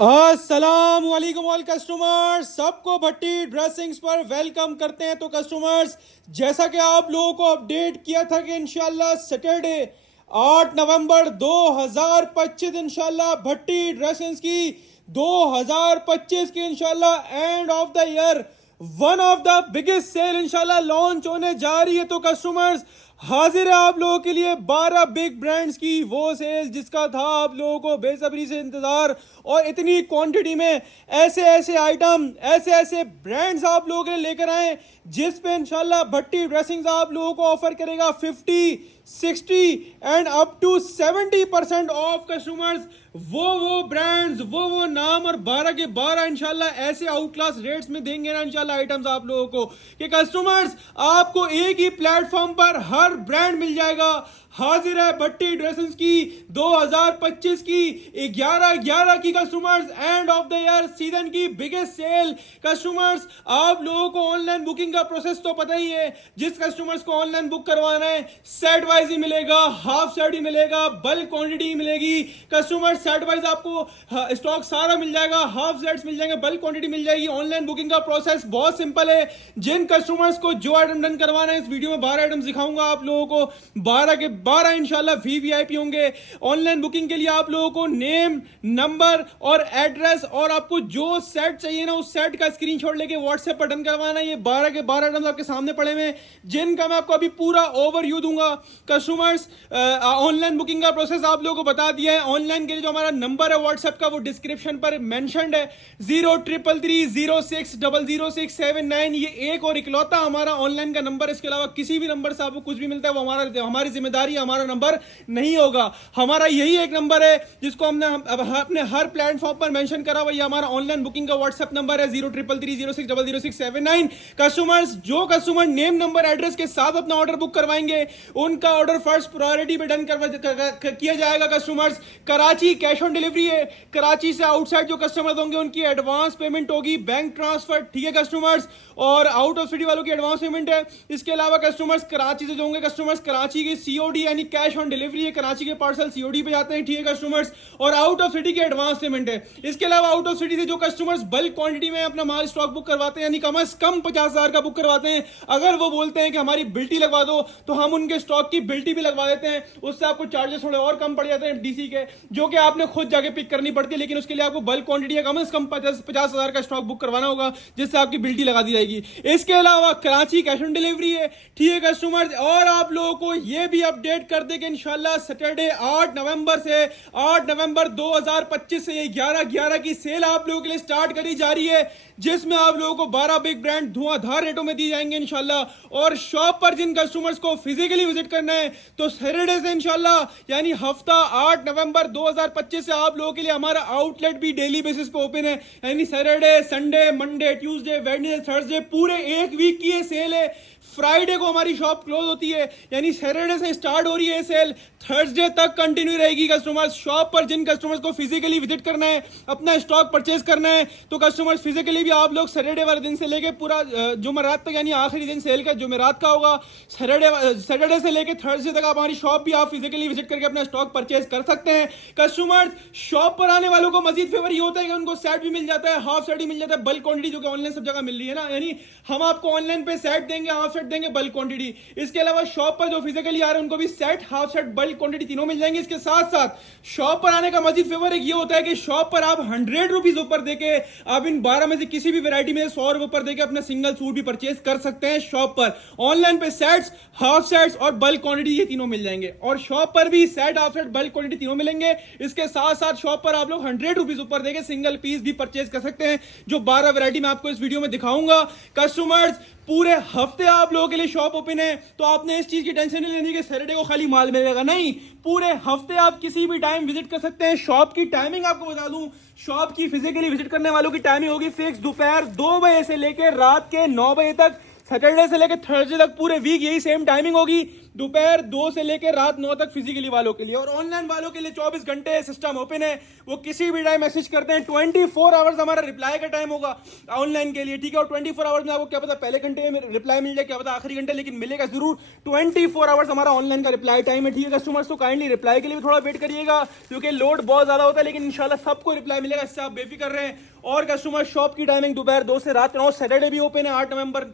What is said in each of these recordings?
अस्सलाम वालेकुम all customers, सबको भट्टी ड्रेसिंग्स पर वेलकम करते हैं। तो कस्टमर्स, जैसा कि आप लोगों को अपडेट किया था कि इंशाल्लाह सैटरडे 8 नवंबर 2025 इंशाल्लाह भट्टी ड्रेसिंग्स की 2025 की इंशाल्लाह end of the year one of the biggest sale इंशाल्लाह लॉन्च होने जा रही है। तो कस्टमर्स, हाजिर है आप लोगों के लिए 12 बिग ब्रांड्स की वो सेल जिसका था आप लोगों को बेसब्री से इंतजार, और इतनी क्वांटिटी में ऐसे ऐसे आइटम, ऐसे ऐसे ब्रांड्स आप लोगों के लिए लेकर आए जिस पे इंशाल्लाह भट्टी ड्रेसिंग्स आप लोगों को ऑफर करेगा 50, 60 and up to 70% off. Customers, वो ब्रांड्स, वो नाम और 12 के 12 इंशाल्लाह ऐसे आउट क्लास रेट्स में देंगे ना इंशाल्लाह आइटम्स आप लोगों को कि कस्टमर्स आपको एक ही प्लेटफॉर्म पर हर ब्रांड मिल जाएगा। हाजिर है भट्टी ड्रेसेस की 2025 की 11/11 की customers and of the year season की बिगेस्ट सेल। कस्टमर्स, आप लोगों को ऑनलाइन बुकिंग का प्रोसेस तो पता ही है। जिस कस्टमर्स को ऑनलाइन बुक करवाना है सेट वाइज ही मिलेगा, हाफ सेट ही मिलेगा, बल्क क्वांटिटी ही मिलेगी। कस्टमर्स, सेट वाइज आपको स्टॉक सारा मिल जाएगा, हाफ सेट्स मिल जाएंगे, बल्क क्वांटिटी मिल जाएगी। ऑनलाइन बुकिंग का प्रोसेस बहुत सिंपल है। जिन कस्टमर्स को जो आइटम डन करवाना है, इस वीडियो में 12 आइटम दिखाऊंगा आप लोगों को, 12 के 12 इंशाल्लाह वीवीआईपी होंगे। ऑनलाइन बुकिंग के लिए आप लोगों को नेम, नंबर और एड्रेस और आपको जो सेट चाहिए ना उस सेट का स्क्रीनशॉट लेके व्हाट्सएप पर डन करवाना है। ये 12 के 12 आइटम्स आपके सामने पड़े हुए हैं जिनका मैं आपको अभी पूरा ओवरव्यू दूंगा। कस्टमर्स, ऑनलाइन बुकिंग का प्रोसेस आप लोगों को बता दिया है। ऑनलाइन के लिए जो हमारा नंबर है व्हाट्सएप का वो डिस्क्रिप्शन पर मेंशन्ड है, 033306000679। ये एक और इकलौता हमारा ऑनलाइन का नंबर, इसके अलावा किसी भी नंबर से आपको कुछ भी मिलता है वो हमारी जिम्मेदारी, हमारा नंबर नहीं होगा। हमारा यही एक नंबर है जिसको हमने अपने हर प्लेटफॉर्म पर मेंशन करा हुआ। ये हमारा ऑनलाइन बुकिंग का व्हाट्सएप नंबर है 033306000679। कस्टमर्स, जो कस्टमर नेम, नंबर, एड्रेस के साथ अपना ऑर्डर बुक करवाएंगे उनका ऑर्डर फर्स्ट प्रायोरिटी पे डन किया जाएगा। Customers, Karachi cash on delivery है। कराची से आउटसाइड जो कस्टमर्स होंगे उनकी एडवांस पेमेंट होगी, बैंक ट्रांसफर, ठीक है कस्टमर्स, और आउट ऑफ सिटी वालों की एडवांस पेमेंट है। इसके अलावा कस्टमर्स कराची से जो होंगे कस्टमर्स, कराची की सीओडी यानी कैश ऑन डिलीवरी है, कराची के पार्सल सीओडी पे जाते हैं, ठीक है कस्टमर्स, और आउट ऑफ सिटी की एडवांस पेमेंट है। इसके अलावा आउट ऑफ सिटी से जो कस्टमर्स बल्क क्वांटिटी में अपना माल स्टॉक बुक करवाते हैं यानी कम से कम 50,000 का बुक करवाते हैं, अगर वो बोलते हैं कि हमारी बिल्टी लगवा दो तो हम उनके स्टॉक की बिल्टी भी लगवा देते हैं। उससे आपको चार्जेस थोड़े और कम पड़ जाते हैं डीसी के, जो कि आपने खुद जाके पिक करनी पड़ती है, लेकिन उसके लिए आपको बल्क क्वांटिटी कम से कम 50,000 का स्टॉक बुक करवाना होगा जिससे आपकी बिल्टी लगा दी जाएगी। इसके अलावा कराची कैश ऑन डिलीवरी है, ठीक है कस्टमर्स, और आप लोगों को यह भी अपडेट कर दे कि इंशाल्लाह सैटरडे 8 नवंबर से 8 नवंबर 2025 से ये 11/11 की सेल आप लोगों के लिए स्टार्ट करी जा रही है जिसमें आप लोगों को 12 बिग ब्रांड धुआंधार रेटों में दी जाएंगे इंशाल्लाह। और शॉप पर जिन कस्टमर्स को फिजिकली विजिट करना है तो सैटरडे से इंशाल्लाह यानी हफ्ता 8 नवंबर 2025 से आप लोगों के लिए हमारा आउटलेट भी डेली बेसिस पे ओपन है, यानी Saturday, Sunday, Monday, Tuesday, Wednesday, Thursday, पूरे एक वीक की ये सेल है। फ्राइडे को हमारी शॉप क्लोज होती है, यानी सैटरडे से स्टार्ट हो रही है सेल, थर्सडे तक कंटिन्यू रहेगी। कस्टमर्स, शॉप पर जिन कस्टमर्स को फिजिकली विजिट करना है, अपना स्टॉक परचेज करना है, तो कस्टमर्स फिजिकली भी आप लोग सैटरडे वाले दिन से लेके पूरा जुमेरात तक, यानी आखिरी दिन सेल का जुमेरात का होगा, सैटरडे से लेके थर्सडे तक आप हमारी शॉप भी आप फिजिकली विजिट करके अपना स्टॉक परचेज कर सकते हैं। कस्टमर्स, शॉप पर आने वालों को मजीद फेवर ये होता है कि उनको सेट भी मिल जाता है, हाफ सेट ही मिल जाता है, बल्क क्वांटिटी जो कि ऑनलाइन सब जगह मिल रही है ना, यानी हम आपको ऑनलाइन पे सेट देंगे, हाफ सेट देंगे, बल्क क्वांटिटी। इसके अलावा शॉप पर जो फिजिकली आ रहे हैं उनको भी set, half set, bulk quantity तीनों मिल जाएंगे। इसके साथ साथ शॉप पर आने का मजीद फेवर एक ये होता है कि शॉप पर आप 100 रुपीज ऊपर देके आप इन 12 में से किसी भी वैरायटी में 100 रुपए ऊपर देके अपना सिंगल सूट भी परचेज कर सकते हैं शॉप पर। ऑनलाइन पे सेट्स, हाफ सेट्स और बल्क क्वांटिटी ये तीनों मिल जाएंगे, और शॉप पर भी set, half set, bulk quantity तीनों मिलेंगे। इसके साथ साथ शॉप पर आप लोग 100 रुपीज ऊपर देके सिंगल पीस भी परचेज कर सकते हैं, जो 12 वैरायटी मैं आपको इस वीडियो में दिखाऊंगा। कस्टमर्स, पूरे हफ्ते आप लोगों के लिए शॉप ओपन है, तो आपने इस चीज की टेंशन नहीं लेनी कि सैटरडे को खाली माल मिलेगा, नहीं, पूरे हफ्ते आप किसी भी टाइम विजिट कर सकते हैं। शॉप की टाइमिंग आपको बता दूं, शॉप की फिजिकली विजिट करने वालों की टाइमिंग होगी फिक्स, दोपहर 2 बजे से लेकर रात के 9 बजे तक, सैटरडे से लेकर थर्सडे तक पूरे वीक यही सेम टाइमिंग होगी। दोपहर 2 से लेकर रात 9 तक फिजिकली वालों के लिए, और ऑनलाइन वालों के लिए 24 घंटे सिस्टम ओपन है। वो किसी भी टाइम मैसेज करते हैं, 24 आवर्स हमारा रिप्लाई का टाइम होगा ऑनलाइन के लिए, ठीक है। और 24 आवर्स में आपको क्या पता पहले घंटे में रिप्लाई मिल जाए, क्या पता आखिरी घंटे, लेकिन मिलेगा जरूर। 24 आवर्स हमारा ऑनलाइन का रिप्लाई टाइम है, ठीक है कस्टमर्स। तो काइंडली रिप्लाई के लिए भी थोड़ा वेट करिएगा, क्योंकि लोड बहुत ज्यादा होता है, लेकिन इंशाल्लाह सबको रिप्लाई मिलेगा, इससे आप बेफिक्र रहें। और कस्टमर शॉप की टाइमिंग दोपहर 2 से रात 9, सैटरडे भी ओपन है 8 नवंबर,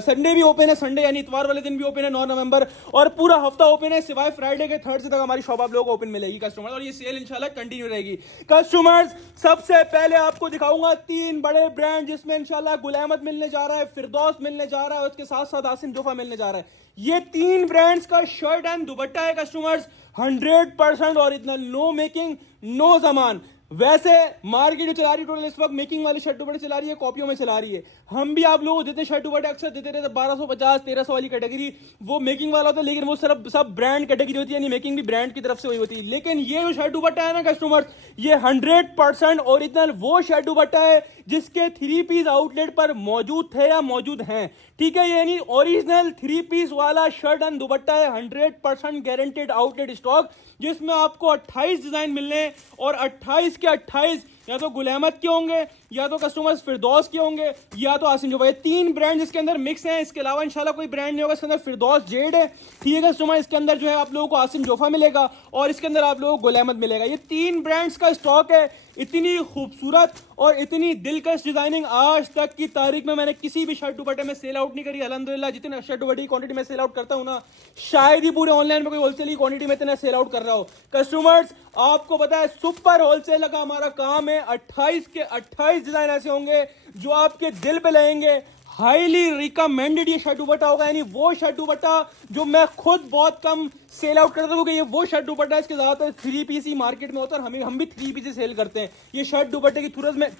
संडे भी ओपन है, संडे यानी इतवार वाले दिन भी ओपन है 9 नवंबर, और पूरा हफ्ता ओपन है सिवाय फ्राइडे के, थर्ड से तक हमारी शॉप आप लोगों को ओपन मिलेगी कस्टमर, और ये सेल इंशाल्लाह कंटिन्यू रहेगी कस्टमर्स। सबसे पहले आपको दिखाऊंगा 3 बड़े ब्रांड, जिसमें इंशाल्लाह गुल अहमद मिलने जा रहा है, फिरदौस मिलने जा रहा है, और उसके साथ साथ आसिम जोफा मिलने जा रहा है। ये 3 ब्रांड्स का शर्ट एंड दुपट्टा है customers, 100% original, no making no सामान। वैसे मार्केट जो चला रही है टोटल इस वक्त मेकिंग वाले शर्ट दुपट्टे चला रही है, कॉपियों में चला रही है। हम भी आप लोगों को देते शर्ट दुपट्टे अक्सर देते रहते 1250 1300 वाली कैटेगरी, वो मेकिंग वाला होता है, लेकिन वो सब ब्रांड कैटेगरी होती है, यानी मेकिंग भी ब्रांड की तरफ से हुई होती है। लेकिन ये जो शर्ट दुपट्टा है ना कस्टमर, ये 100% ओरिजिनल वो शर्ट दुपट्टा है जिसके 3 पीस आउटलेट पर मौजूद थे या मौजूद हैं, ठीक है। यानी ओरिजिनल 3 पीस वाला शर्ट एंड दुपट्टा है, 100% गारंटेड आउटलेट स्टॉक, जिसमें आपको 28 डिजाइन मिलने, और 28 के 28 या तो गुल अहमद के होंगे, या तो कस्टमर्स फिरदौस के होंगे, या तो आसिम जोफा। 3 ब्रांड इसके अंदर मिक्स हैं, इसके अलावा इंशाल्लाह कोई ब्रांड नहीं होगा। इसके अंदर फिरदौस जेड है, ठीक है कस्टमर, इसके अंदर जो है आप लोगों को आसिम जोफा मिलेगा, और इसके अंदर आप लोगों को गुल अहमद मिलेगा। ये 3 ब्रांड्स का स्टॉक है। इतनी खूबसूरत और इतनी दिलकश डिजाइनिंग आज तक की तारीख में मैंने किसी भी शर्ट दुपट्टे में सेल आउट नहीं करी अल्हम्दुलिल्लाह। जितने शर्ट दुपट्टे की क्वांटिटी में सेल आउट करता हूं ना, शायद ही पूरे ऑनलाइन में कोई होलसेल की क्वांटिटी में इतना सेल आउट कर रहा हो कस्टमर्स। आपको पता है सुपर होलसेल का हमारा काम है, 28 के 28 डिजाइन ऐसे होंगे जो आपके दिल पे लगेंगे। हाईली रिकमेंडेड ये शर्ट दुपट्टा होगा, यानी वो शर्ट दुपट्टा जो मैं खुद बहुत कम सेल आउट करता हूँ, क्योंकि ये वो शर्ट दुपट्टा है इसके ज्यादातर 3 पीस ही मार्केट में होता है, और हम भी 3 पीस सेल करते हैं। ये शर्ट दुपट्टे की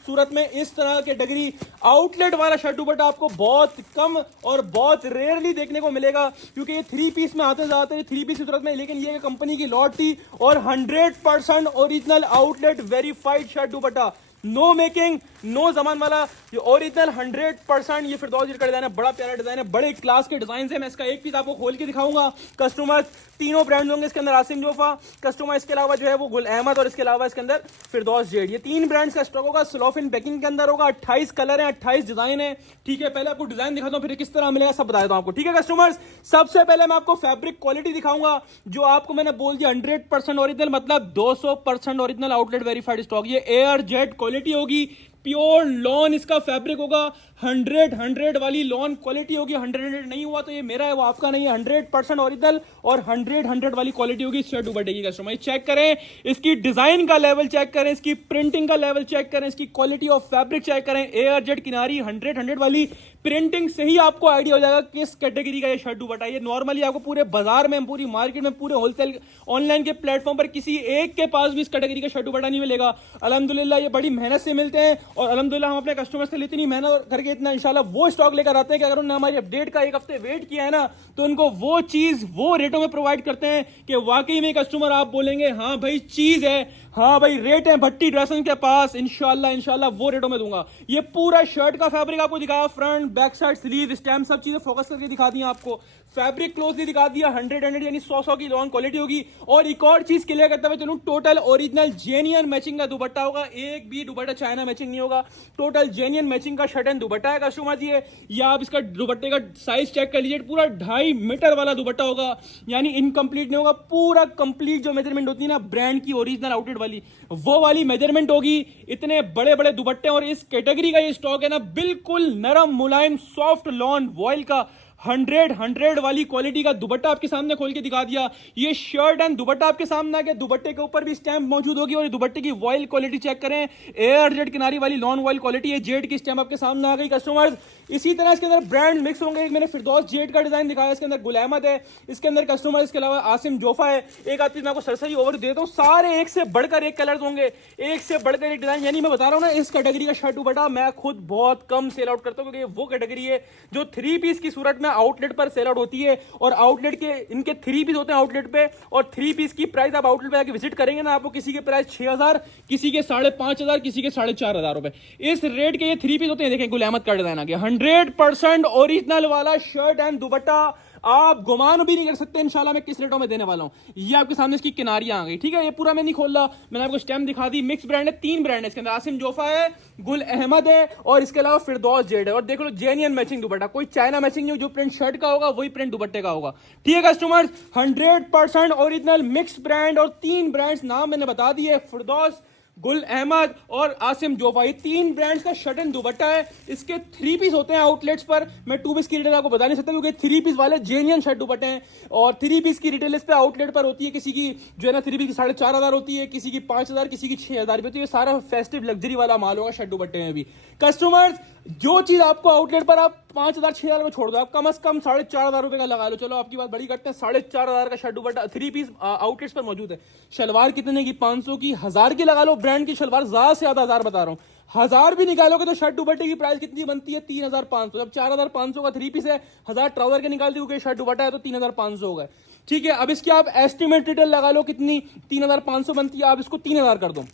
सूरत में इस तरह कैटेगरी आउटलेट वाला शर्ट दुपट्टा आपको बहुत कम और बहुत रेयरली देखने को मिलेगा, क्योंकि ये 3 पीस में आते जाते हैं 3 पीस की सूरत में। लेकिन ये कंपनी की लॉट थी, और 100% original outlet verified shirt dupatta, no making no जमान वाला, ये ओरिजिनल 100%। ये फिरदौस का डिजाइन है, बड़ा प्यारा डिजाइन है, बड़े क्लास के डिजाइन है। मैं इसका एक पीस आपको खोल के दिखाऊंगा कस्टमर। तीनों ब्रांड होंगे इसके अंदर, आसिम जोफा कस्टमर, इसके अलावा जो है वो गुल अहमद, और इसके अलावा इसके अंदर फिरदौस जेड। ये 3 ब्रांड्स का स्टॉक होगा, स्लोफिन पैकिंग के अंदर होगा, 28 कलर है, 28 डिजाइन है, ठीक है। पहले आपको डिजाइन दिखाता हूं, फिर किस तरह मिलेगा सब बता देता हूं आपको, ठीक है कस्टमर्स। सबसे पहले मैं आपको फैब्रिक क्वालिटी दिखाऊंगा, जो आपको मैंने बोल दिया 100% ओरिजिनल, मतलब 200% ओरिजिनल आउटलेट वेरीफाइड स्टॉक। ये एयर जेट क्वालिटी होगी, प्योर लॉन इसका फैब्रिक होगा, 100 वाली लॉन क्वालिटी होगी। 100 नहीं हुआ तो ये मेरा है, वो आपका नहीं है। 100% ओरिजिनल और 100 वाली क्वालिटी होगी इस शर्ट दुपट्टे की कस्टमर। चेक करें, इसकी डिजाइन का लेवल चेक करें, इसकी प्रिंटिंग का लेवल चेक करें, इसकी क्वालिटी ऑफ फैब्रिक चेक करें। एयर जेट किनारी 100 वाली प्रिंटिंग से ही आपको आइडिया हो जाएगा किस कैटेगरी का ये शर्ट दुपट्टा है। ये नॉर्मली आपको पूरे बाजार में, पूरी मार्केट में, पूरे होलसेल ऑनलाइन के प्लेटफॉर्म पर किसी एक के पास भी इस कैटेगरी का शर्ट दुपट्टा नहीं मिलेगा। अल्हम्दुलिल्लाह ये बड़ी मेहनत से मिलते हैं, और अल्हम्दुलिल्लाह हम अपने कस्टमर्स के लिए इतनी मेहनत करके इतना इंशाल्लाह वो स्टॉक लेकर आते हैं कि अगर उन्होंने हमारी अपडेट का 1 हफ्ते वेट किया है ना, तो उनको वो चीज वो रेटों में प्रोवाइड करते हैं कि वाकई में कस्टमर आप बोलेंगे हाँ भाई चीज है, हाँ भाई रेट है भट्टी ड्रेसेस के पास, इंशाल्लाह वो रेटों में दूंगा। ये पूरा शर्ट का फैब्रिक आपको दिखाया, front back side sleeve stamp सब चीजें फोकस करके दिखा दी आपको। फैब्रिक क्लोजली दिखा दिया, 100 यानी 100 की लॉन्ग क्वालिटी होगी। और एक और चीज क्लियर करते हुए चलूं, टोटल ओरिजिनल जेन्युइन मैचिंग का दुपट्टा होगा, एक भी दुपट्टा चाइना मैचिंग नहीं होगा, टोटल जेन्युइन मैचिंग का शर्ट एंड दुपट्टा है कस्टमर जी। या आप इसका दुपट्टे का साइज चेक कर लीजिए, पूरा 2.5 मीटर वाला दुपट्टा होगा, यानी इनकम्प्लीट नहीं होगा, पूरा कंप्लीट जो मेजरमेंट होती है ना ब्रांड की ओरिजिनल आउटलेट वाली, वो वाली मेजरमेंट होगी। इतने बड़े बड़े दुपट्टे, और इस कैटेगरी का ये स्टॉक है ना बिल्कुल नरम मुलायम सॉफ्ट लॉन वॉयल का 100 वाली क्वालिटी का दुपट्टा आपके सामने खोल के दिखा दिया। ये शर्ट एंड दुपट्टा आपके सामने आ गया, दुपट्टे के ऊपर भी स्टैंप मौजूद होगी, और दुपट्टे की वॉयल क्वालिटी चेक करें, एयर जेट किनारी वाली लॉन वॉयल क्वालिटी है, जेट की स्टैंप आपके सामने आ गई कस्टमर्स। इसी तरह इसके अंदर ब्रांड मिक्स होंगे, एक मैंने फिरदौस जेट का डिजाइन दिखाया, इसके अंदर गुल अहमद है, इसके अंदर कस्टमर, इसके अलावा आसिम जोफा है। एक आदमी मैं आपको सरसरी ओवर देता हूँ, सारे एक से बढ़कर एक कलर्स होंगे, एक से बढ़कर एक डिजाइन। यानी मैं बता रहा हूँ ना, इस कैटेगरी का शर्ट दुपट्टा मैं खुद बहुत कम सेल आउट करता हूँ, क्योंकि वो कैटेगरी है जो 3 पीस की सूरत में आउटलेट पर सेल होती है, और आउटलेट के इनके 3 पीस होते हैं आउटलेट पे, और 3 पीस की प्राइस आप आउटलेट पे आके विजिट करेंगे ना, आपको किसी के प्राइस 6000, किसी के 5500, किसी के 4500 रुपए, इस रेट के ये 3 पीस होते हैं। देखें गुल अहमद का डिजाइन आ गया, 100% ओरिजिनल वाला शर्ट एंड दुपट्टा आप गुमान भी नहीं कर सकते इंशाल्लाह मैं किस रेटों में देने वाला हूं। ये आपके सामने इसकी किनारियां आ गई, ठीक है। ये पूरा मैं नहीं खोल रहा, मैंने आपको स्टैम्प दिखा दी। मिक्स ब्रांड है, 3 ब्रांड है इसके अंदर, आसिम जोफा है, गुल अहमद है और इसके अलावा फिरदौस जेड है। और देख लो जेन्युइन मैचिंग दुपट्टा, कोई चाइना मैचिंग नहीं, जो प्रिंट शर्ट का होगा वही प्रिंट दुपट्टे का होगा, ठीक है कस्टमर्स। 100% ओरिजिनल मिक्स ब्रांड और 3 ब्रांड्स नाम मैंने बता दिए, फिरदौस, गुल अहमद और आसिम जोफा, ये 3 ब्रांड्स का शर्ट एंड दुपट्टा है। इसके 3 पीस होते हैं आउटलेट्स पर, मैं 2 पीस की रिटेल आपको बता नहीं सकता क्योंकि 3 पीस वाले जेन्युइन शर्ट दुपट्टे हैं। और 3 पीस की रिटेल इस पे आउटलेट पर होती है, किसी की जो है ना 3 पीस की 4,500 होती है, किसी की 5,000, किसी की 6,000 होती है। सारा फेस्टिव लग्जरी वाला माल होगा शर्ट दुपट्टे में भी। कस्टमर्स जो चीज आपको आउटलेट पर आप 5,000 6,000 में छोड़ दो, आप कम से कम 4,500 रुपए का लगा लो, चलो आपकी बात बड़ी करते हैं, 4,500 का शर्ट दुपट्टा 3 पीस आउटलेट्स पर मौजूद है। शलवार कितने की, 500 की, 1000 की लगा लो, ब्रांड की शलवार ज्यादा से ज्यादा 1000 बता रहा हूं। 1000 भी निकालोगे तो शर्ट दुपट्टे की प्राइस कितनी बनती है, 3,500। जब 4,500 का 3 पीस है, 1000 ट्राउजर के निकाल दी, शर्ट दुपट्टा है तो 3,500 हो गए, ठीक है। अब इसकी आप एस्टिमेट रिटेल लगा लो कितनी, 3,500 बनती है, आप इसको 3,000 कर दो।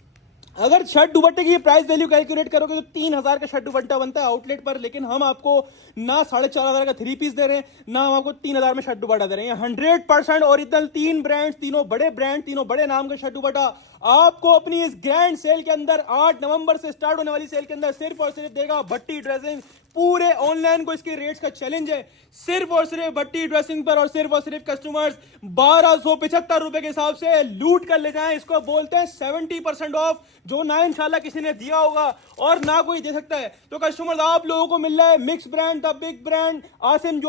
अगर शर्ट दुपट्टे की प्राइस वैल्यू कैलकुलेट करोगे तो 3,000 का शर्ट दुपट्टा बनता है आउटलेट पर, लेकिन हम आपको ना 4,500 का 3 पीस दे रहे हैं, ना हम आपको 3,000 में शर्ट दुपट्टा दे रहे हैं। 100% ओरिजिनल 3 ब्रांड, तीनों बड़े ब्रांड, तीनों बड़े नाम का शर्ट दुपट्टा आपको अपनी इस ग्रैंड सेल के अंदर 8 नवंबर से स्टार्ट होने वाली सेल के अंदर सिर्फ और सिर्फ देगा भट्टी ड्रेसिंग। पूरे ऑनलाइन को इसके रेट्स का चैलेंज है, सिर्फ और सिर्फ भट्टी ड्रेसिंग पर और सिर्फ कस्टमर्स 1,275 रुपए के हिसाब से लूट कर ले जाएं। इसको बोलते हैं 70% ऑफ, जो ना इंशाल्लाह किसी ने दिया होगा और ना कोई दे सकता है। तो कस्टमर्स आप लोगों को मिल रहा है mix brand, the big brand, Asim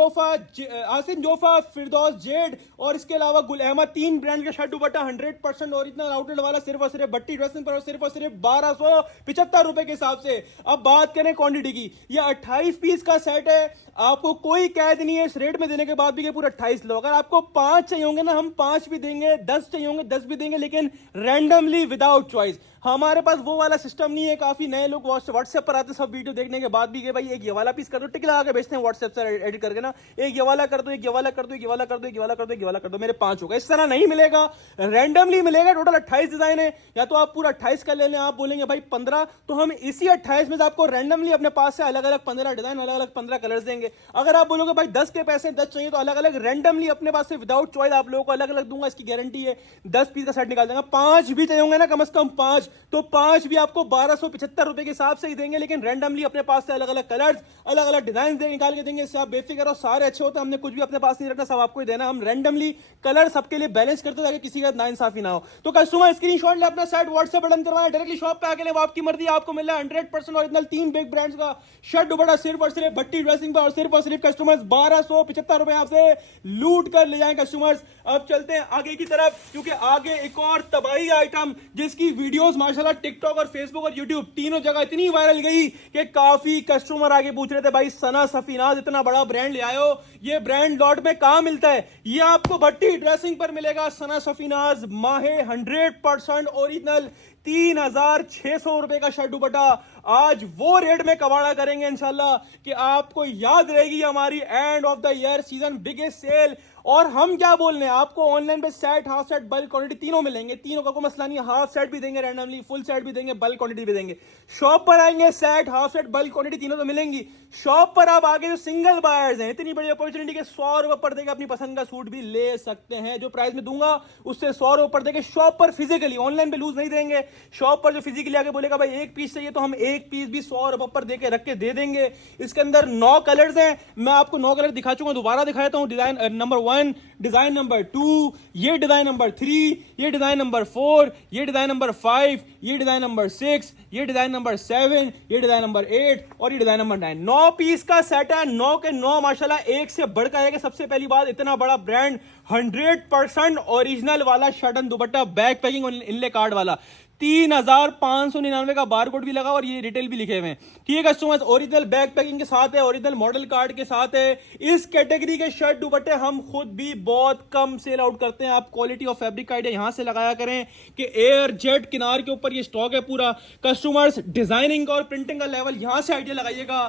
Jofa, Firdous Z और इसके अलावा गुल अहमद, 3 ब्रांड का शर्ट दुपट्टा 100% ओरिजिनल आउटलेट वाला सिर्फ और सिर्फ भट्टी ड्रेसिंग पर और सिर्फ 1,275 रुपए के हिसाब से। अब बात करें क्वांटिटी की, यह 28 पीस का सेट है, आपको कोई कैद नहीं है इस रेट में देने के बाद भी कि पूरा 28 लो। अगर आपको 5 चाहिए होंगे ना, हम 5 भी देंगे, 10 चाहिए होंगे 10 भी देंगे, लेकिन रैंडमली विदाउट चॉइस। हमारे पास वो वाला सिस्टम नहीं है। काफी नए लोग व्हाट्सएप पर आते सब वीडियो देखने के बाद भी कि भाई एक ये वाला पीस कर दो, टिक लगा के भेजते हैं व्हाट्सएप से एडिट करके ना, एक ये वाला कर दो, एक ये वाला कर दो, एक ये वाला कर दो, एक ये वाला कर दो, एक ये वाला कर दो, मेरे 5 होगा। इस तरह नहीं मिलेगा, रैंडमली मिलेगा। टोटल 28 डिजाइन है, या तो आप पूरा 28 का ले लें, आप बोलेंगे भाई 15, तो हम इसी 28 में से आपको रैंडमली अपने पास से अलग अलग 15 डिजाइन, अलग अलग 15 कलर्स देंगे। अगर आप बोलोगे भाई 10 के पैसे 10 चाहिए, तो अलग अलग रैंडमली अपने पास से विदाउट चॉइस आप लोगों को अलग अलग दूंगा, इसकी गारंटी है। 10 पीस का सेट निकाल देंगे। 5 भी चाहिए होंगे ना, कम से कम 5, तो 5 भी आपको 1,275 रुपए के हिसाब से ही देंगे, लेकिन रैंडमली अपने पास से अलग अलग कलर्स, अलग अलग डिजाइन निकाल के देंगे। इससे आप बेफिक्र हो, सारे अच्छे होते हैं, हमने कुछ भी अपने पास नहीं रखना, सब आपको ही देना। हम रैंडमली कलर सबके लिए बैलेंस करते ताकि किसी का नाइंसाफी ना हो। तो कस्टमर स्क्रीनशॉट ले अपना सेट व्हाट्सएप बटन करवाएं, डायरेक्टली शॉप पे आके ले, वो आपकी मर्जी। आपको मिल रहा है 100% ओरिजिनल 3 बिग ब्रांड्स का शर्ट दुपट्टा सिर्फ और सिर्फ भट्टी ड्रेसिंग पर और सिर्फ कस्टमर्स 1,275 रुपए आपसे लूट कर ले जाएं कस्टमर्स। अब चलते हैं आगे की तरफ, क्योंकि आगे एक और तबाही आइटम जिसकी वीडियोस माशाल्लाह टिकटॉक और फेसबुक और यूट्यूब तीनों जगह इतनी वायरल गई कि काफी कस्टमर आगे पूछ रहे थे भाई सना सफीनाज इतना बड़ा ब्रांड ले आयो, ये ब्रांड लॉट में कहां मिलता है? ये आपको भट्टी ड्रेसिंग पर मिलेगा। सना सफीनाज माहे 100% ओरिजिनल 3,600 रुपए का शर्ट दुपट्टा। आज वो रेट में कबाड़ा करेंगे इंशाल्लाह कि आपको याद रहेगी हमारी end of the year season biggest sale. और हम क्या बोल रहे हैं, आपको ऑनलाइन पे set, half set, bulk quantity तीनों मिलेंगे, तीनों का कोई मसला नहीं है। हाफ सेट भी देंगे रैंडमली, फुल सेट भी देंगे, बल्क क्वांटिटी भी देंगे। शॉप पर आएंगे set, half set, bulk quantity तीनों तो मिलेंगी। शॉप पर आप आगे जो सिंगल बायर्स हैं, इतनी बड़ी अपॉर्चुनिटी के 100 रुपए पर देके अपनी पसंद का सूट भी ले सकते हैं। जो प्राइस में दूंगा उससे 100 रुपए पर देके शॉप पर फिजिकली, ऑनलाइन पे लूज नहीं देंगे। शॉप पर जो फिजिकली आके बोलेगा भाई एक पीस चाहिए, तो हम एक पीस भी 100 रुपए पर देके रख के दे देंगे। इसके अंदर 9 कलर्स हैं, मैं आपको 9 कलर दिखा चुका हूं, दोबारा दिखाता हूं। डिजाइन नंबर 1, डिजाइन नंबर 2, ये डिजाइन नंबर 3, ये डिजाइन नंबर 4, ये डिजाइन नंबर 5, ये डिजाइन नंबर 6, ये डिजाइन नंबर 7, ये डिजाइन नंबर 8 और ये डिजाइन नंबर 9। 9 पीस का सेट है, 9 के 9 माशाल्लाह एक से बढ़कर आएगा। सबसे पहली बात, इतना बड़ा ब्रांड, 100% ओरिजिनल वाला shirt and dupatta, back packing और इनले कार्ड वाला, 3,599 का बार कोड भी लगा और ये रिटेल भी लिखे हुए हैं। ठीक है कस्टमर्स, ओरिजिनल बैक पैकिंग के साथ है, ओरिजिनल मॉडल कार्ड के साथ है। इस कैटेगरी के शर्ट दुपट्टे हम खुद भी बहुत कम सेल आउट करते हैं। आप क्वालिटी और फैब्रिक का आइडिया यहां से लगाया करें कि एयर जेट किनार के ऊपर ये स्टॉक है पूरा। कस्टमर्स डिजाइनिंग का और प्रिंटिंग का लेवल यहां से आइडिया लगाइएगा।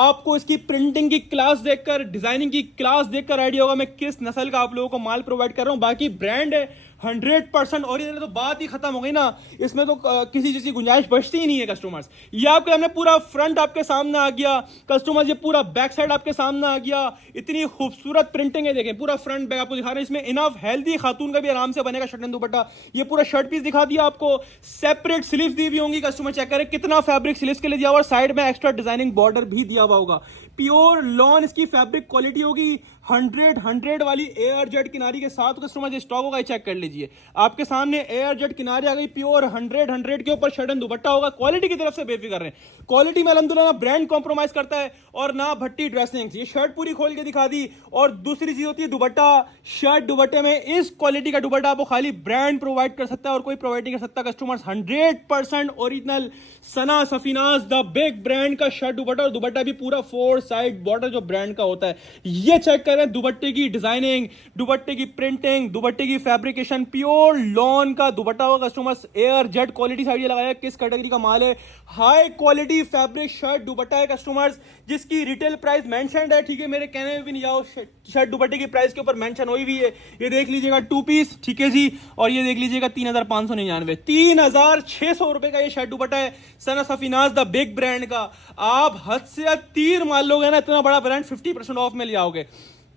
आपको इसकी प्रिंटिंग की क्लास देखकर, डिजाइनिंग की क्लास देखकर आइडिया होगा मैं किस नस्ल का आप लोगों को माल प्रोवाइड कर रहा हूं। बाकी ब्रांड है 100% ओरिजिनल, तो बात ही खत्म हो गई ना, इसमें तो किसी चीज की गुंजाइश बचती ही नहीं है कस्टमर्स। ये आपके हमने पूरा फ्रंट आपके सामने आ गया कस्टमर्स, ये पूरा बैक साइड आपके सामने आ गया, इतनी खूबसूरत प्रिंटिंग है, देखें पूरा फ्रंट बैक आपको दिखा रहे हैं। इसमें इनफ हेल्दी खातून का भी आराम से बनेगा शर्ट एंड दुपट्टा। ये पूरा शर्ट पीस दिखा दिया आपको, सेपरेट स्लीव्स दी हुई होंगी, कस्टमर चेक करें कितना फैब्रिक स्लीव्स के लिए दिया हुआ, साइड में एक्स्ट्रा डिजाइनिंग बॉर्डर भी दिया हुआ होगा। प्योर लॉन इसकी फैब्रिक क्वालिटी होगी, 100 वाली एयर जेट किनारी के साथ कस्टमर जो स्टॉक होगा चेक कर लीजिए, आपके सामने एयर जेट किनारी आ गई, प्योर 100 के ऊपर शर्ट एंड दुपट्टा होगा। क्वालिटी की तरफ से बेफिक्र रहे, क्वालिटी में अल्हम्दुलिल्लाह ना ब्रांड कॉम्प्रोमाइज करता है और ना भट्टी ड्रेसिंग। ये शर्ट पूरी खोल के दिखा दी। और दूसरी चीज होती है दुपट्टा, शर्ट दुपट्टे में इस क्वालिटी का दुपट्टा आपको खाली ब्रांड प्रोवाइड कर सकता है और कोई प्रोवाइड नहीं कर सकता customers. 100% original Sana Safinaz the big brand का शर्ट दुपट्टा, और दुपट्टा भी पूरा 4 साइड बॉर्डर जो ब्रांड का होता है। ये चेक करें दुपट्टे की डिजाइनिंग, दुपट्टे की प्रिंटिंग, दुपट्टे की फैब्रिकेशन, प्योर लॉन का दुपट्टा होगा customers. Air jet quality side ये लगाया, किस कैटेगरी का माल है, हाई क्वालिटी फैब्रिक शर्ट दुपट्टा है कस्टमर्स, जिसकी रिटेल प्राइस मेंशन्ड है। ठीक है, मेरे कहने में भी नहीं जाओ, शर्ट दुपट्टे की प्राइस के ऊपर मेंशन हुई भी है। ये देख लीजिएगा 2 पीस, ठीक है जी, और ये देख लीजिएगा 3599, 3600 रुपए का ये शर्ट दुपट्टा है सना सफीनाज द बिग ब्रांड का। आप हद से तीर मार लोगे ना, इतना बड़ा ब्रांड 50% ऑफ में ले आओगे।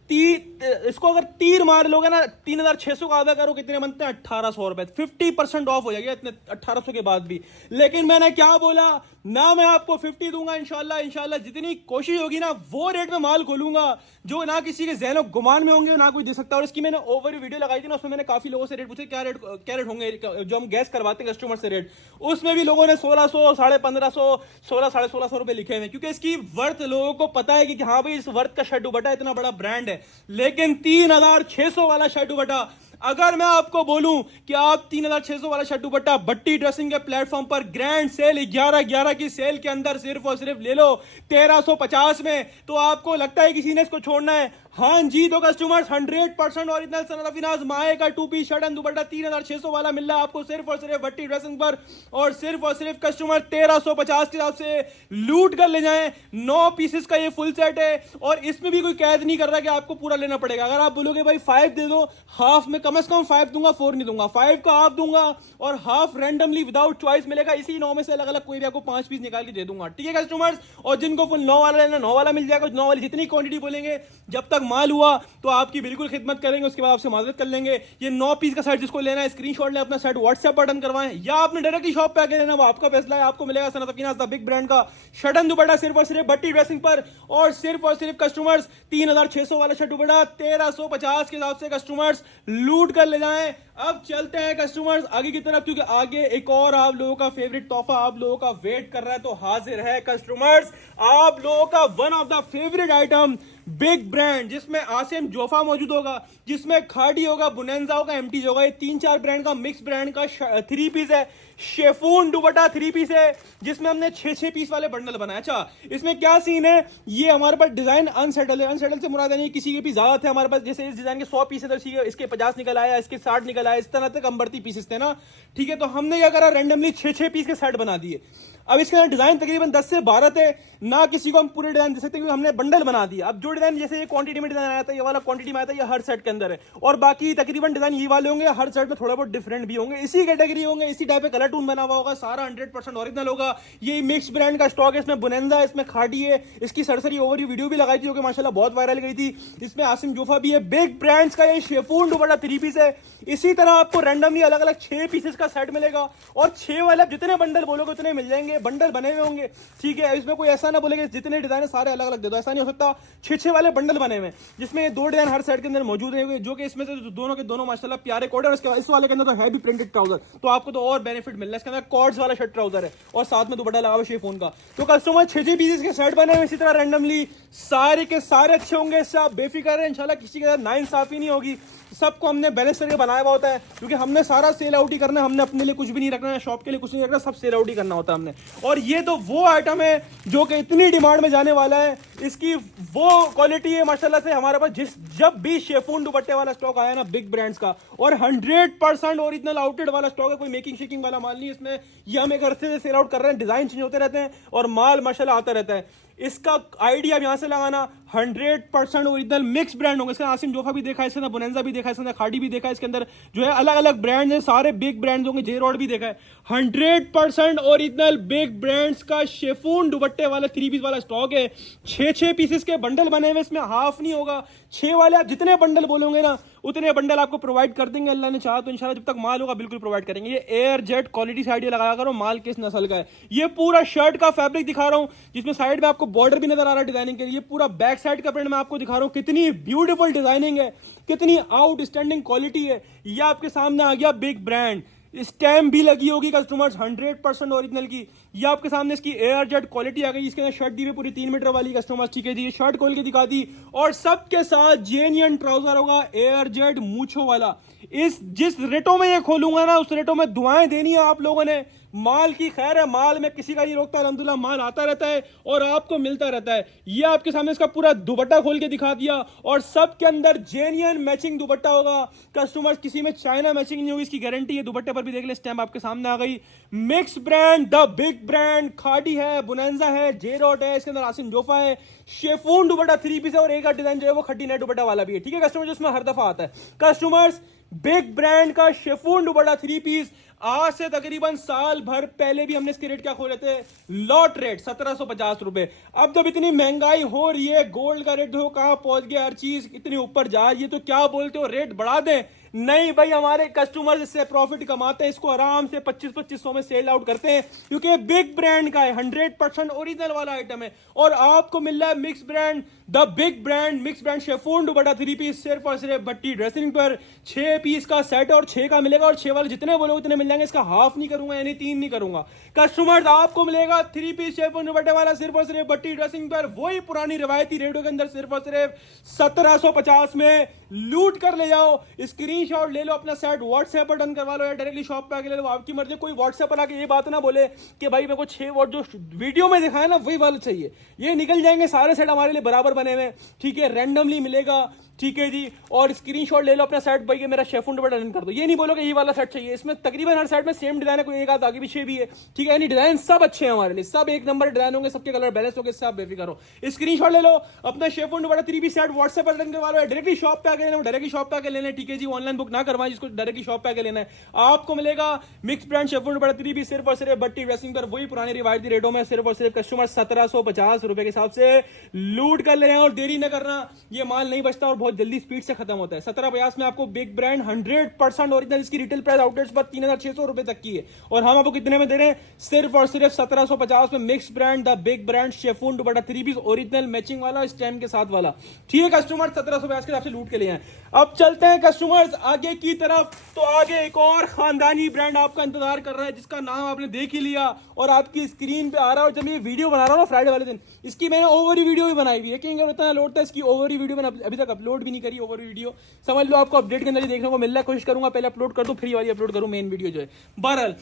इसको अगर तीर मार लोगे ना, 3600 का आधा करो कितने बनते हैं, 1800 रुपए, 50% ऑफ हो जाएगा इतने 1800 के बाद भी। लेकिन मैंने क्या बोला ना, मैं आपको 50 दूंगा इंशाल्लाह जितनी कोशिश होगी ना वो रेट में माल खोलूंगा जो ना किसी के ज़हन गुमान में होंगे ना कोई दे सकता। और इसकी मैंने ओवर वीडियो लगाई थी ना, उसमें मैंने काफी लोगों से रेट पूछे, क्या रेट होंगे जो हम गैस करवाते हैं कस्टमर से रेट, उसमें भी लोगों ने 1600, 1550, 1600 रुपए लिखे हुए, क्योंकि इसकी वर्थ लोगों को पता है कि हाँ भाई इस वर्थ का शर्ट दुपट्टा इतना बड़ा ब्रांड है। लेकिन 3600 वाला शर्ट दुपट्टा, अगर मैं आपको बोलूं कि आप 3600 वाला शर्ट दुपट्टा भट्टी ड्रेसिंग के प्लेटफॉर्म पर ग्रैंड सेल 11/11 की सेल के अंदर सिर्फ और सिर्फ ले लो 1350 में, तो आपको लगता है किसी ने इसको छोड़ना है? हाँ जी, तो कस्टमर्स 100% ओरिजिनल सना सफीनाज माए का 2 पीस शर्ट एंड दुपट्टा 3600 वाला मिल रहा है आपको सिर्फ और सिर्फ भट्टी ड्रेसिंग पर, और सिर्फ कस्टमर 1350 के हिसाब से लूट कर ले जाएं। 9 पीसेस का ये फुल सेट है, और इसमें भी कोई कैद नहीं कर रहा कि आपको पूरा लेना पड़ेगा। अगर आप बोलोगे भाई 5 दे दो, हाफ में कम से कम 5 दूंगा, 4 नहीं दूंगा, 5 का हाफ दूंगा और हाफ रैंडमली विदाउट चॉइस मिलेगा। इसी 9 में से अलग अलग कोई भी आपको 5 पीस निकाल के दे दूंगा, ठीक है कस्टमर्स। और जिनको फुल 9 वाला लेना 9 वाला मिल जाएगा, 9 वाली जितनी क्वांटिटी बोलेंगे जब तक माल हुआ तो आपकी बिल्कुल खिदमत करेंगे, उसके बाद आपसे माजरत कर लेंगे। ये 9 पीस का सेट जिसको लेना है स्क्रीनशॉट ले, अपना सेट व्हाट्सएप पर डन करवाएं, या आपने डायरेक्टली शॉप पे आके लेना, वो आपका फैसला है। आपको मिलेगा सना सफीनाज द बिग ब्रांड का शर्ट एंड दुपट्टा सिर्फ और सिर्फ भट्टी ड्रेसिंग पर, और सिर्फ कस्टमर्स 3600 वाला शर्ट दुपट्टा 1350 के हिसाब से कस्टमर्स लूट कर ले जाएं। अब चलते हैं कस्टमर्स आगे की तरफ, क्योंकि आगे एक और आप लोगों का फेवरेट तोहफा आप लोगों का वेट कर रहा है, तो हाजिर है कस्टमर्स आप लोगों का one of the favourite item big brand, जिसमें आसिम जोफा मौजूद होगा, जिसमें खाड़ी होगा, बुनेंजा होगा, एमटी होगा। ये 3-4 ब्रांड का मिक्स ब्रांड का 3 पीस है, शेफून दुपट्टा 3 पीस है, जिसमें हमने 6 पीस वाले बंडल बनाए। अच्छा, इसमें क्या सीन है, ये हमारे पास डिजाइन अनसेटल है, अनसेटल से मुराद नहीं किसी के भी ज्यादा थे हमारे पास, जैसे इस डिजाइन के 100 पीस है तो इसके 50 निकल आया, इसके 60 निकल आया, इस तरह तक हम बढ़ती पीसेस थे ना, ठीक है। तो हमने क्या करा, रैंडमली 6 पीस के सेट बना दिए। अब इसके अंदर डिजाइन तकरीबन 10 से 12 थे ना, किसी को हम पूरे डिजाइन दे सकते क्योंकि हमने बंडल बना दिया। अब जो डिजाइन जैसे ये क्वांटिटी में डिजाइन आया था, ये वाला क्वांटिटी में आया था, ये हर सेट के अंदर है, और बाकी तकरीबन डिजाइन ये वाले होंगे, हर सेट में थोड़ा बहुत डिफरेंट भी होंगे, इसी कैटेगरी होंगे, इसी टाइप पे कलर टून बना हुआ होगा, सारा 100% ओरिजिनल होगा। ये मिक्स ब्रांड का स्टॉक है, इसमें बुनेंजा है, इसमें खाड़ी है, इसकी सरसरी ओवरव्यू वीडियो भी लगाई थी जो कि माशाल्लाह बहुत वायरल गई थी। इसमें आसिम जोफा भी है, बिग ब्रांड्स का ये शेफून दुपट्टा 3 पीस है। इसी तरह आपको रैंडमली अलग अलग 6 पीसेस का सेट मिलेगा, और 6 वाले जितने बंडल बोलोगे उतने मिल जाएंगे, बंडल बने हुए होंगे, ठीक है। इसमें कोई ऐसा ना बोलेगा जितने डिजाइन है सारे अलग अलग दे दो, ऐसा नहीं हो सकता। 6 वाले बंडल बने हुए, जिसमें 2 डिजाइन हर सेट के अंदर मौजूद है, जो कि इसमें से दोनों के दोनों माशाल्लाह प्यारे कोड है। इस वाले के अंदर तो है भी प्रिंटेड ट्राउजर, तो आपको तो और बेनिफिट मिल रहा है। इसके अंदर कॉर्ड्स वाला शर्ट ट्राउजर है और साथ में दुपट्टा लगा हुआ शेफोन का। तो कस्टमर 6 पीसेस के सेट बने हुए इसी तरह रैंडमली, सारे के सारे अच्छे होंगे, इससे आप बेफिक्र है इंशाल्लाह, किसी के साथ नाइंसाफी नहीं होगी। सबको हमने बैलेंस करके बनाया हुआ होता है, क्योंकि हमने सारा सेल आउट ही करना है, हमने अपने लिए कुछ भी नहीं रखना है, शॉप के लिए कुछ नहीं रखना, सब सेल आउट ही करना होता है हमने। और ये तो वो आइटम है जो कि इतनी डिमांड में जाने वाला है, इसकी वो क्वालिटी है माशाल्लाह से हमारे पास। जब भी शेफून दुपट्टे वाला स्टॉक आया ना बिग ब्रांड्स का, और 100% ओरिजिनल आउटलेट वाला स्टॉक है, कोई मेकिंग शेकिंग वाला माल नहीं इसमें। ये हम एक अरसे से सेल आउट कर रहे हैं, डिजाइन चेंज होते रहते हैं और माल माशाल्लाह आता रहता है। इसका आइडिया आप यहाँ से लगाना। 100% ओरिजिनल मिक्स ब्रांड होंगे। इसके अंदर आसिम जोफा भी देखा है, इसके अंदर बोनेंजा भी देखा है, इसके अंदर खाड़ी भी देखा है, इसके अंदर जो है अलग अलग ब्रांड है, सारे बिग ब्रांड्स होंगे, जे रॉड भी देखा है। 100% ओरिजिनल बिग ब्रांड्स का शेफून दुपट्टे वाला 3 पीस वाला स्टॉक है। 6 पीसेस के बंडल बने हुए, इसमें हाफ नहीं होगा। 6 वाले आप जितने बंडल बोलोगे ना उतने बंडल आपको प्रोवाइड कर देंगे अल्लाह ने चाहा तो। इंशाल्लाह जब तक माल होगा बिल्कुल प्रोवाइड करेंगे। ये एयर जेट क्वालिटी साइड लगाया करो, माल किस नस्ल का है। ये पूरा शर्ट का फैब्रिक दिखा रहा हूं जिसमें साइड में आपको बॉर्डर भी नजर आ रहा है डिजाइनिंग के लिए। पूरा बैक साइड का प्रिंट मैं आपको दिखा रहा हूं, कितनी ब्यूटीफुल डिजाइनिंग है, कितनी आउटस्टैंडिंग क्वालिटी है। ये आपके सामने आ गया बिग ब्रांड, स्टैम्प भी लगी होगी कस्टमर्स 100% ओरिजिनल की। ये आपके सामने इसकी एयर जेट क्वालिटी आ गई। इसके अंदर शर्ट दी हुई पूरी 3 मीटर वाली कस्टमर्स, ठीक है जी। ये शर्ट खोल के दिखा दी और सबके साथ जेन्युइन ट्राउजर होगा एयर जेट मूछो वाला। इस जिस रेटों में ये खोलूंगा ना उस रेटों में दुआएं देनी है आप लोगों ने। माल की खैर है, माल में किसी का नहीं रोकता, अल्हम्दुलिल्लाह माल आता रहता है और आपको मिलता रहता है। ये आपके सामने इसका पूरा दुपट्टा खोल के दिखा दिया और सबके अंदर जेन्युइन मैचिंग दुपट्टा होगा कस्टमर्स, किसी में चाइना मैचिंग नहीं होगी, इसकी गारंटी है। दुपट्टे पर भी देख ले स्टैम्प आपके सामने आ गई। Mix brand, the big brand, खाड़ी है, बोनेंजा है, जे रॉड है, इसके अंदर आसिम जोफा है, शेफून दुपट्टा 3 पीस है और एक डिजाइन जो है वो खड्डी नेट दुपट्टा वाला भी है, ठीक है कस्टमर, जिसमें हर दफा आता है। कस्टमर्स बिग ब्रांड का शेफून दुपट्टा 3 पीस आज से तकरीबन साल भर पहले भी हमने इसके रेट क्या खोले थे, लॉट रेट 1750 रुपए। अब जब इतनी महंगाई हो रही है, गोल्ड का रेट देखो कहां पहुंच गया, हर चीज इतनी ऊपर जा रही है, तो क्या बोलते हो रेट बढ़ा दें? नहीं भाई, हमारे कस्टमर इससे प्रॉफिट कमाते हैं, इसको आराम से 2500 में सेल आउट करते हैं क्योंकि बिग ब्रांड का है, 100% ओरिजिनल वाला आइटम है। और आपको मिल रहा है mix brand, the big brand, mix brand chiffon dupatta 3 piece सिर्फ और सिर्फ बट्टी ड्रेसिंग पर। 6 पीस का सेट और 6 का मिलेगा और 6 वाले जितने बोलोगे उतने मिल जाएंगे। इसका हाफ नहीं करूंगा यानी 3 नहीं करूंगा। कस्टमर्स आपको मिलेगा 3 पीस शेफून दुपट्टे वाला सिर्फ और सिर्फ बट्टी ड्रेसिंग पर, वही पुरानी रिवायती रेटों के अंदर सिर्फ और सिर्फ 1750 में लूट कर ले जाओ। स्क्रीनशॉट ले लो, अपना सेट व्हाट्सएप पर डन करवा लो या डायरेक्टली शॉप पे आके ले लो, आपकी मर्जी। कोई व्हाट्सएप पर आके ये बात ना बोले कि भाई मेरे को 6 वॉट जो वीडियो में दिखाया ना वही वाला चाहिए। ये निकल जाएंगे सारे सेट हमारे लिए बराबर बने हुए, ठीक है, रैंडमली मिलेगा, ठीक है जी। और स्क्रीनशॉट ले लो अपना सेट, भाई मेरा शेफून दुपट्टा डन कर दो। ये नहीं बोलोगे ये वाला सेट चाहिए, इसमें तकरीबन हर सेट में सेम डिजाइन है, कोई एक आध आगे पीछे भी है, ठीक है। यानी डिजाइन सब अच्छे हैं हमारे लिए, सब एक नंबर डिजाइन होंगे, सबके कलर बैलेंस होंगे, सब बेफिक्र हो। स्क्रीनशॉट ले लो अपना chiffon dupatta 3 piece set WhatsApp पर डन करवा लो, डायरेक्टली शॉप पे आके लेना, डायरेक्टली शॉप पे आके लेना, ठीक है जी। ऑनलाइन बुक ना करवाएं, जिसको डायरेक्टली शॉप पे आके लेना है। आपको मिलेगा mix brand chiffon dupatta 3 piece सिर्फ और सिर्फ बट्टी ड्रेसिंग पर, वही पुरानी रिवायती रेटों में सिर्फ और सिर्फ कस्टमर 1750 रुपए के हिसाब से लूट कर ले रहे हैं। और देरी न करना, ये माल नहीं बचता और बहुत जल्दी स्पीड से खत्म होता है। 1750 में आपको बिग ब्रांड 100% ओरिजिनल, इसकी रिटेल प्राइस आउटलेट्स पर 3600 रुपए तक की है और हम आपको कितने में दे रहे हैं, सिर्फ और सिर्फ 1750 में। Mix brand the big brand chiffon dupatta 3 piece original matching वाला, स्टैम्प के साथ वाला, ठीक है कस्टमर, 1750 के हिसाब से लूट के लिए आए। अब चलते हैं कस्टमर्स आगे की तरफ। तो आगे एक और खानदानी ब्रांड आपका इंतजार कर रहा है जिसका नाम आपने देख ही लिया और आपकी स्क्रीन पे आ रहा है। और जब ये वीडियो बना रहा हूं ना फ्राइडे वाले दिन, इसकी मैंने ओवरी वीडियो भी बनाई हुई है, क्योंकि इतना लोड था इसकी ओवरी वीडियो मैंने अभी तक अपलोड भी नहीं करी। ओवरी वीडियो समझ लो आपको अपडेट के अंदर ही देखने को मिल रहा है, कोशिश करूंगा पहले अपलोड कर दूं फिर वाली अपलोड करूं मेन वीडियो जो है। बहरहाल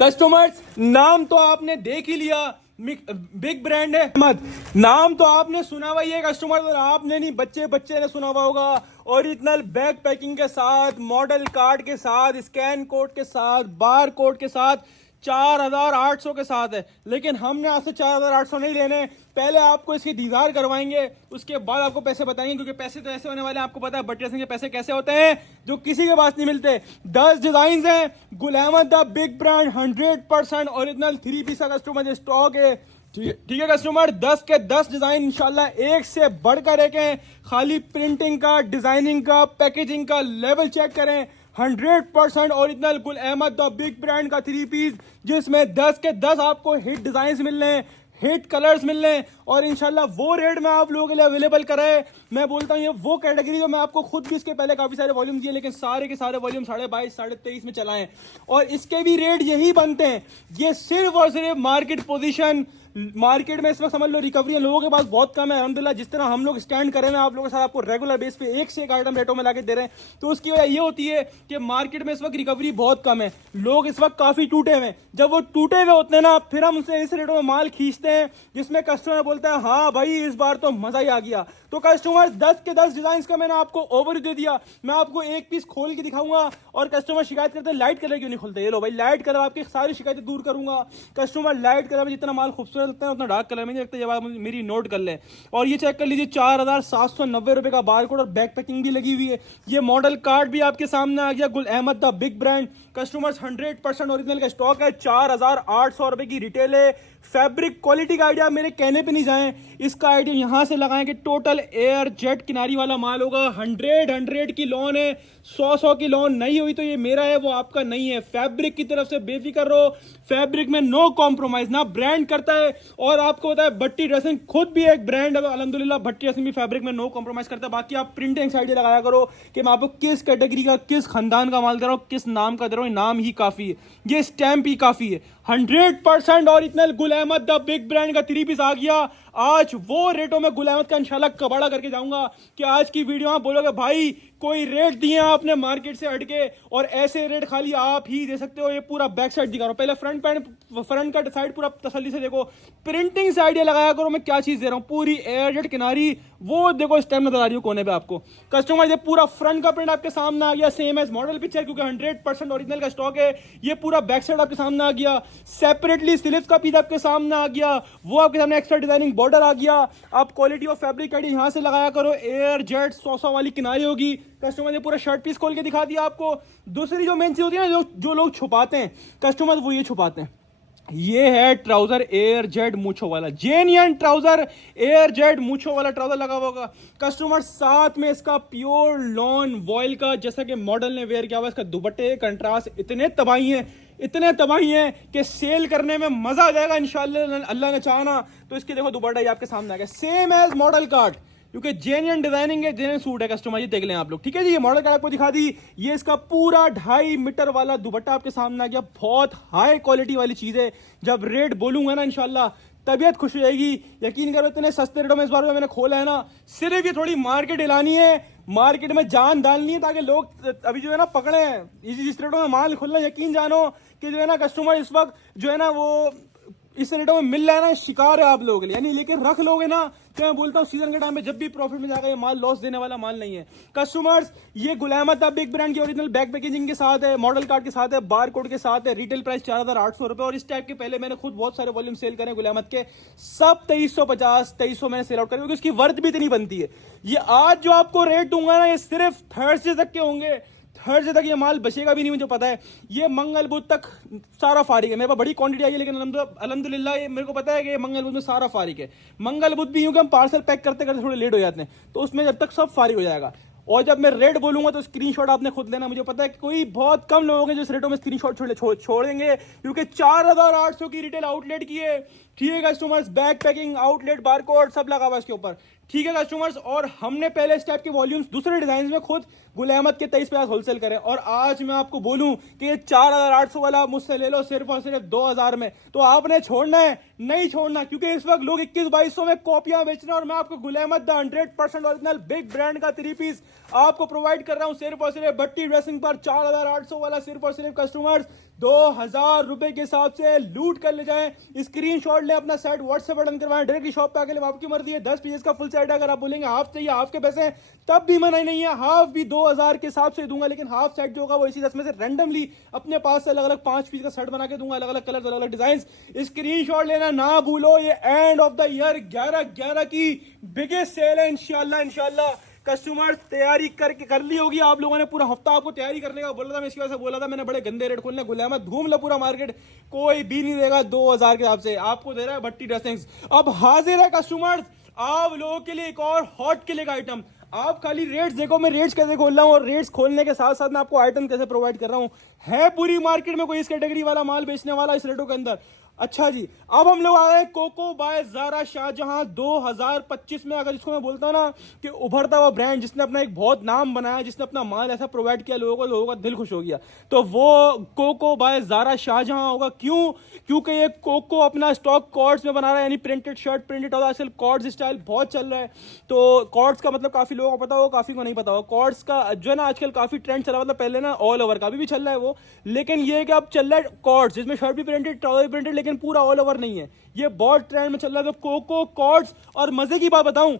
कस्टमर्स नाम तो आपने देख ही लिया, बिग ब्रांड है, मत नाम तो आपने सुना हुआ ही है कस्टमर, और आपने नहीं बच्चे ने सुना हुआ होगा। ओरिजिनल बैग पैकिंग के साथ, मॉडल कार्ड के साथ, स्कैन कोड के साथ, बार कोड के साथ, 4800 के साथ है। लेकिन हमने आपसे 4800 नहीं लेने, पहले आपको इसकी दीदार करवाएंगे, उसके बाद आपको पैसे बताएंगे, क्योंकि पैसे तो ऐसे होने वाले हैं, आपको पता है बट्टी ड्रेसिंग के पैसे कैसे होते हैं जो किसी के पास नहीं मिलते। 10 डिजाइन हैं, Gul Ahmed the big brand 100% original 3 piece का कस्टमर स्टॉक है, ठीक है कस्टमर। 10 के 10 डिजाइन इंशाल्लाह एक से बढ़कर एक हैं। खाली प्रिंटिंग का, डिजाइनिंग का, पैकेजिंग का लेवल चेक करें। 100% ओरिजिनल गुल अहमद द बिग ब्रांड का 3 पीस, जिसमें 10 के 10 आपको हिट डिजाइन मिल रहे हैं, हिट कलर्स मिल रहे हैं, और इंशाल्लाह वो रेट में आप लोगों के लिए अवेलेबल कराए। मैं बोलता हूँ ये वो कैटेगरी जो मैं आपको खुद भी इसके पहले काफी सारे वॉल्यूम दिए, लेकिन सारे के सारे वॉल्यूम 22.5 23.5 में चलाए, और इसके भी रेट यही बनते हैं। ये सिर्फ और सिर्फ मार्केट पोजीशन, मार्केट में इस वक्त समझ लो रिकवरी है, लोगों के पास बहुत कम है। अल्हम्दुलिल्लाह जिस तरह हम लोग स्टैंड करें ना आप लोगों के साथ, आपको रेगुलर बेस पे एक से एक आइटम रेटों में लाके दे रहे हैं, तो उसकी वजह ये होती है कि मार्केट में इस वक्त रिकवरी बहुत कम है, लोग इस वक्त काफी टूटे हुए हैं। जब वो टूटे हुए होते हैं ना, फिर हम उनसे इस रेटों में माल खींचते हैं जिसमें कस्टमर बोलता है हाँ भाई इस बार तो मजा ही आ गया। तो कस्टमर 10 के 10 डिजाइन का मैंने आपको ओवर दे दिया। मैं आपको एक पीस खोल के दिखाऊंगा, और कस्टमर शिकायत करते हैं लाइट कलर क्यों नहीं खुलते, ये लो भाई लाइट कलर, आपकी सारी शिकायतें दूर करूंगा। कस्टमर लाइट कलर में जितना माल खूबसूरत लगता है उतना डार्क कलर में नहीं लगता, ये बात मेरी नोट कर लें। और ये चेक कर लीजिए 4790 रुपये का बारकोड और बैक पैकिंग भी लगी हुई है। ये मॉडल कार्ड भी आपके सामने आ गया, Gul Ahmed the big brand. Customers 100% original का स्टॉक है, 4800 रुपये की रिटेल है। फैब्रिक क्वालिटी का आइडिया मेरे कहने पे नहीं जाएं, इसका आइडिया यहां से लगाएं कि टोटल एयर जेट किनारी वाला माल होगा। 100 की लोन है, 100 की लोन नहीं हुई तो ये मेरा है, वो आपका नहीं है। फैब्रिक की तरफ से बेफिक्र रहो, फैब्रिक में नो कॉम्प्रोमाइज, ना ब्रांड करता है। और आपको पता है भट्टी ड्रेसिंग खुद भी एक ब्रांड है, अल्हम्दुलिल्लाह भट्टी ड्रेसिंग भी फैब्रिक में नो कॉम्प्रोमाइज करता है। बाकी आप प्रिंटिंग आइडिया लगाया करो कि मैं आपको किस कैटेगरी का, किस खानदान का माल दे रहा हूँ, किस नाम का दे रहा हूँ, नाम ही काफी है, ये स्टैंप ही काफी है। 100% ओरिजिनल गुल अहमद द बिग ब्रांड का 3 पीस आ गया। आज वो रेटों में गुल अहमद का इंशाल्लाह कबाड़ा करके जाऊंगा कि आज की वीडियो आप बोलोगे भाई कोई रेट दिए आपने मार्केट से हटके, और ऐसे रेट खाली आप ही दे सकते हो। ये पूरा बैक साइड दिखा रहा हूं, पहले फ्रंट का साइड पूरा तसल्ली से देखो, प्रिंटिंग से आइडिया लगाया करो मैं क्या चीज दे रहा हूं। पूरी एयरजेट किनारी, वो देखो स्टेम नजर आ रही हो कोने पे आपको। कस्टमर ये पूरा फ्रंट का प्रिंट आपके सामने आ गया, सेम एज मॉडल पिक्चर, क्योंकि 100% ओरिजिनल का स्टॉक है। ये पूरा बैक साइड आपके सामने आ गया, सेपरेटली स्लीव्स का पीस आपके सामने आ गया, वो आपके सामने एक्स्ट्रा डिजाइनिंग बॉर्डर आ गया। आप क्वालिटी ऑफ फैब्रिक आइडिया यहां से लगाया करो, एयर जेट 100 वाली किनारी होगी। कस्टमर ने पूरा शर्ट पीस खोल के दिखा दिया आपको। दूसरी जो मेन चीज होती है ना, जो लोग छुपाते हैं कस्टमर, वो ये छुपाते हैं। ये है ट्राउजर एयर जेड मूछो वाला, जेन्युइन ट्राउजर एयर जेड मूछो वाला ट्राउजर लगा हुआ होगा कस्टमर। साथ में इसका प्योर लॉन वॉइल का, जैसा कि मॉडल ने वेयर किया हुआ, इसका दुपट्टे कंट्रास्ट इतने तबाही हैं, इतने तबाही हैं कि सेल करने में मजा आ जाएगा इंशाल्लाह, अल्लाह ने चाहा तो। इसके देखो दुपट्टा ये आपके सामने आ गया, सेम एज मॉडल कार्ड, क्योंकि जेन्युइन डिजाइनिंग है, जेन्युइन सूट है कस्टमर। ये देख लें आप लोग, ठीक है जी। ये मॉडल कार्ड आपको दिखा दी, ये इसका पूरा 2.5 मीटर वाला दुपट्टा आपके सामने आ गया। बहुत हाई क्वालिटी वाली चीज है, जब रेट बोलूंगा ना इंशाल्लाह तबीयत खुश हो जाएगी। यकीन करो इतने सस्ते रेटों में इस बार में मैंने खोला है ना, सिर्फ ये थोड़ी मार्केट हिलानी है, मार्केट में जान डालनी है, ताकि लोग अभी जो है ना पकड़े हैं इस रेटों में माल खुलना। यकीन जानो कि जो है ना कस्टमर इस वक्त जो है ना वो इस रेटों में मिल रहा है ना, शिकार है आप लोगों के लिए। यानी लेकिन रख लोगे ना तो मैं बोलता हूँ सीजन के टाइम पे जब भी प्रॉफिट में जाएगा, ये माल लॉस देने वाला माल नहीं है। कस्टमर्स ये गुल अहमद द बिग ब्रांड की ओरिजिनल बैक पैकेजिंग के साथ है, मॉडल कार्ड के साथ है, बार कोड के साथ है। रिटेल प्राइस 4800 रुपए, और इस टाइप के पहले मैंने खुद बहुत सारे वॉल्यूम सेल करे गुल अहमद के, सब 2350 2300 मैंने सेल आउट करे, क्योंकि उसकी वर्थ भी इतनी बनती है। ये आज जो आपको रेट दूंगा ना, ये सिर्फ थर्सडे तक के होंगे, थर्सडे तक ये माल बचेगा भी नहीं, मुझे पता है। ये मंगल बुध तक सारा फारिग है, मेरे पास बड़ी क्वांटिटी आई है, लेकिन अल्हम्दुलिल्लाह ये मेरे को पता है कि ये मंगल बुध में सारा फारिग है। मंगल बुध भी यूं कि हम पार्सल पैक करते करते थोड़े लेट हो जाते हैं, तो उसमें जब तक सब फारिग हो जाएगा। और जब मैं रेट बोलूंगा तो स्क्रीनशॉट आपने खुद लेना। मुझे पता है कि कोई बहुत कम लोग होंगे जो इस रेटों में स्क्रीनशॉट छोड़ेंगे, क्योंकि 4800 की रिटेल आउटलेट की है, ठीक है customers. Back packing, outlet, barcode सब लगा हुआ इसके ऊपर, ठीक है कस्टमर्स। और हमने पहले इस टाइप के वॉल्यूम्स दूसरे डिजाइन में खुद गुल अहमद के 2350 होलसेल करें, और आज मैं आपको बोलूं कि ये 4800 वाला मुझसे ले लो सिर्फ और सिर्फ 2000 में, तो आपने छोड़ना है नहीं छोड़ना, क्योंकि इस वक्त लोग 21-2200 में कॉपियां बेच रहे हैं, और मैं आपको Gul Ahmed the 100% original big brand का 3 पीस आपको प्रोवाइड कर रहा हूं सिर्फ और सिर्फ भट्टी ड्रेसिंग पर। 4800 वाला सिर्फ और सिर्फ कस्टमर्स 2000 रुपए के हिसाब से लूट कर ले जाएं। स्क्रीनशॉट ले, अपना सेट व्हाट्सएप बटन करवाएं, डायरेक्टली शॉप पे आके ले, आपकी मर्जी है। 10 पीस का फुल सेट अगर आप बोलेंगे हाफ चाहिए, हाफ के पैसे तब भी मना नहीं है, हाफ भी 2000 के हिसाब से दूंगा, लेकिन हाफ सेट जो होगा वो इसी 10 में से रैंडमली अपने पास से अलग अलग 5 पीस का सेट बना के दूंगा, अलग अलग कलर, अलग अलग डिजाइन। स्क्रीनशॉट लेना ना भूलो। ये एंड ऑफ द ईयर 11/11 की बिगेस्ट सेल है इंशाल्लाह। कस्टमर तैयारी करके कर ली होगी आप लोगों ने, पूरा हफ्ता आपको तैयारी करने का बोला था, मैं इसकी वजह से बोला था मैंने बड़े गंदे रेट खोलने। गुल अहमद घूम लो पूरा मार्केट, कोई भी नहीं देगा 2000 के हिसाब से, आपको दे रहा है भट्टी ड्रेसिंग्स। अब हाजिर है कस्टमर्स आप लोगों के लिए एक और हॉट किले का आइटम। आप खाली रेट्स देखो, मैं रेट्स कैसे खोल रहा हूँ, और रेट्स खोलने के साथ साथ मैं आपको आइटम कैसे प्रोवाइड कर रहा हूँ। है पूरी मार्केट में कोई इस कैटेगरी वाला माल बेचने वाला इस रेटों के अंदर? अच्छा जी, अब हम लोग आ रहे हैं कोको बाय ज़ारा शाहजहां 2025 में। अगर इसको मैं बोलता हूं ना कि उभरता हुआ ब्रांड जिसने अपना एक बहुत नाम बनाया, जिसने अपना माल ऐसा प्रोवाइड किया लोगों का दिल खुश हो गया, तो वो कोको बाय ज़ारा शाहजहां होगा। क्यों? क्योंकि ये कोको अपना स्टॉक कॉर्ड्स में बना रहा है, यानी प्रिंटेड शर्ट, प्रिंटेड और आजकल कॉर्ड्स स्टाइल बहुत चल रहा है। तो कॉर्ड्स का मतलब काफी लोगों को पता हो, काफी को नहीं पता हो। कॉर्ड्स का जो है ना आजकल काफी ट्रेंड चला, मतलब पहले ना ऑल ओवर का भी चल रहा है वो, लेकिन ये कि अब चल रहा है कॉर्ड्स, जिसमें शर्ट भी प्रिंटेड, ट्राउजर भी प्रिंटेड, लेकिन पूरा ऑल ओवर नहीं है। ये बहुत ट्रेंड में चल रहा है। तो कोको कॉर्ड्स, और मजे की बात बताऊं,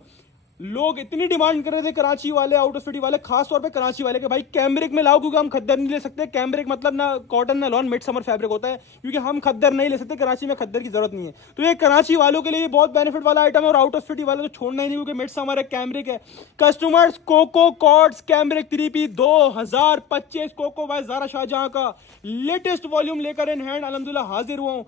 लोग इतनी डिमांड कर रहे थे कराची वाले, आउट ऑफ सिटी वाले, खास तौर पे कराची वाले, कि भाई कैम्ब्रिक में लाओ, क्योंकि हम खद्दर नहीं ले सकते। कैम्ब्रिक मतलब ना कॉटन ना लॉन, मिड समर फैब्रिक होता है, क्योंकि हम खद्दर नहीं ले सकते, कराची में खद्दर की जरूरत नहीं है। तो ये कराची वालों के लिए बहुत बेनिफिट वाला आइटम है, और आउट ऑफ सिटी वाले तो छोड़ना ही नहीं, क्योंकि मिड समर है, कैम्ब्रिक है। Customers, Coco cords cambric 3P 2025 Coco by Zara Shahjahan का लेटेस्ट वॉल्यूम लेकर इन हैंड अल्हम्दुलिल्लाह हाजिर हुआ हूं।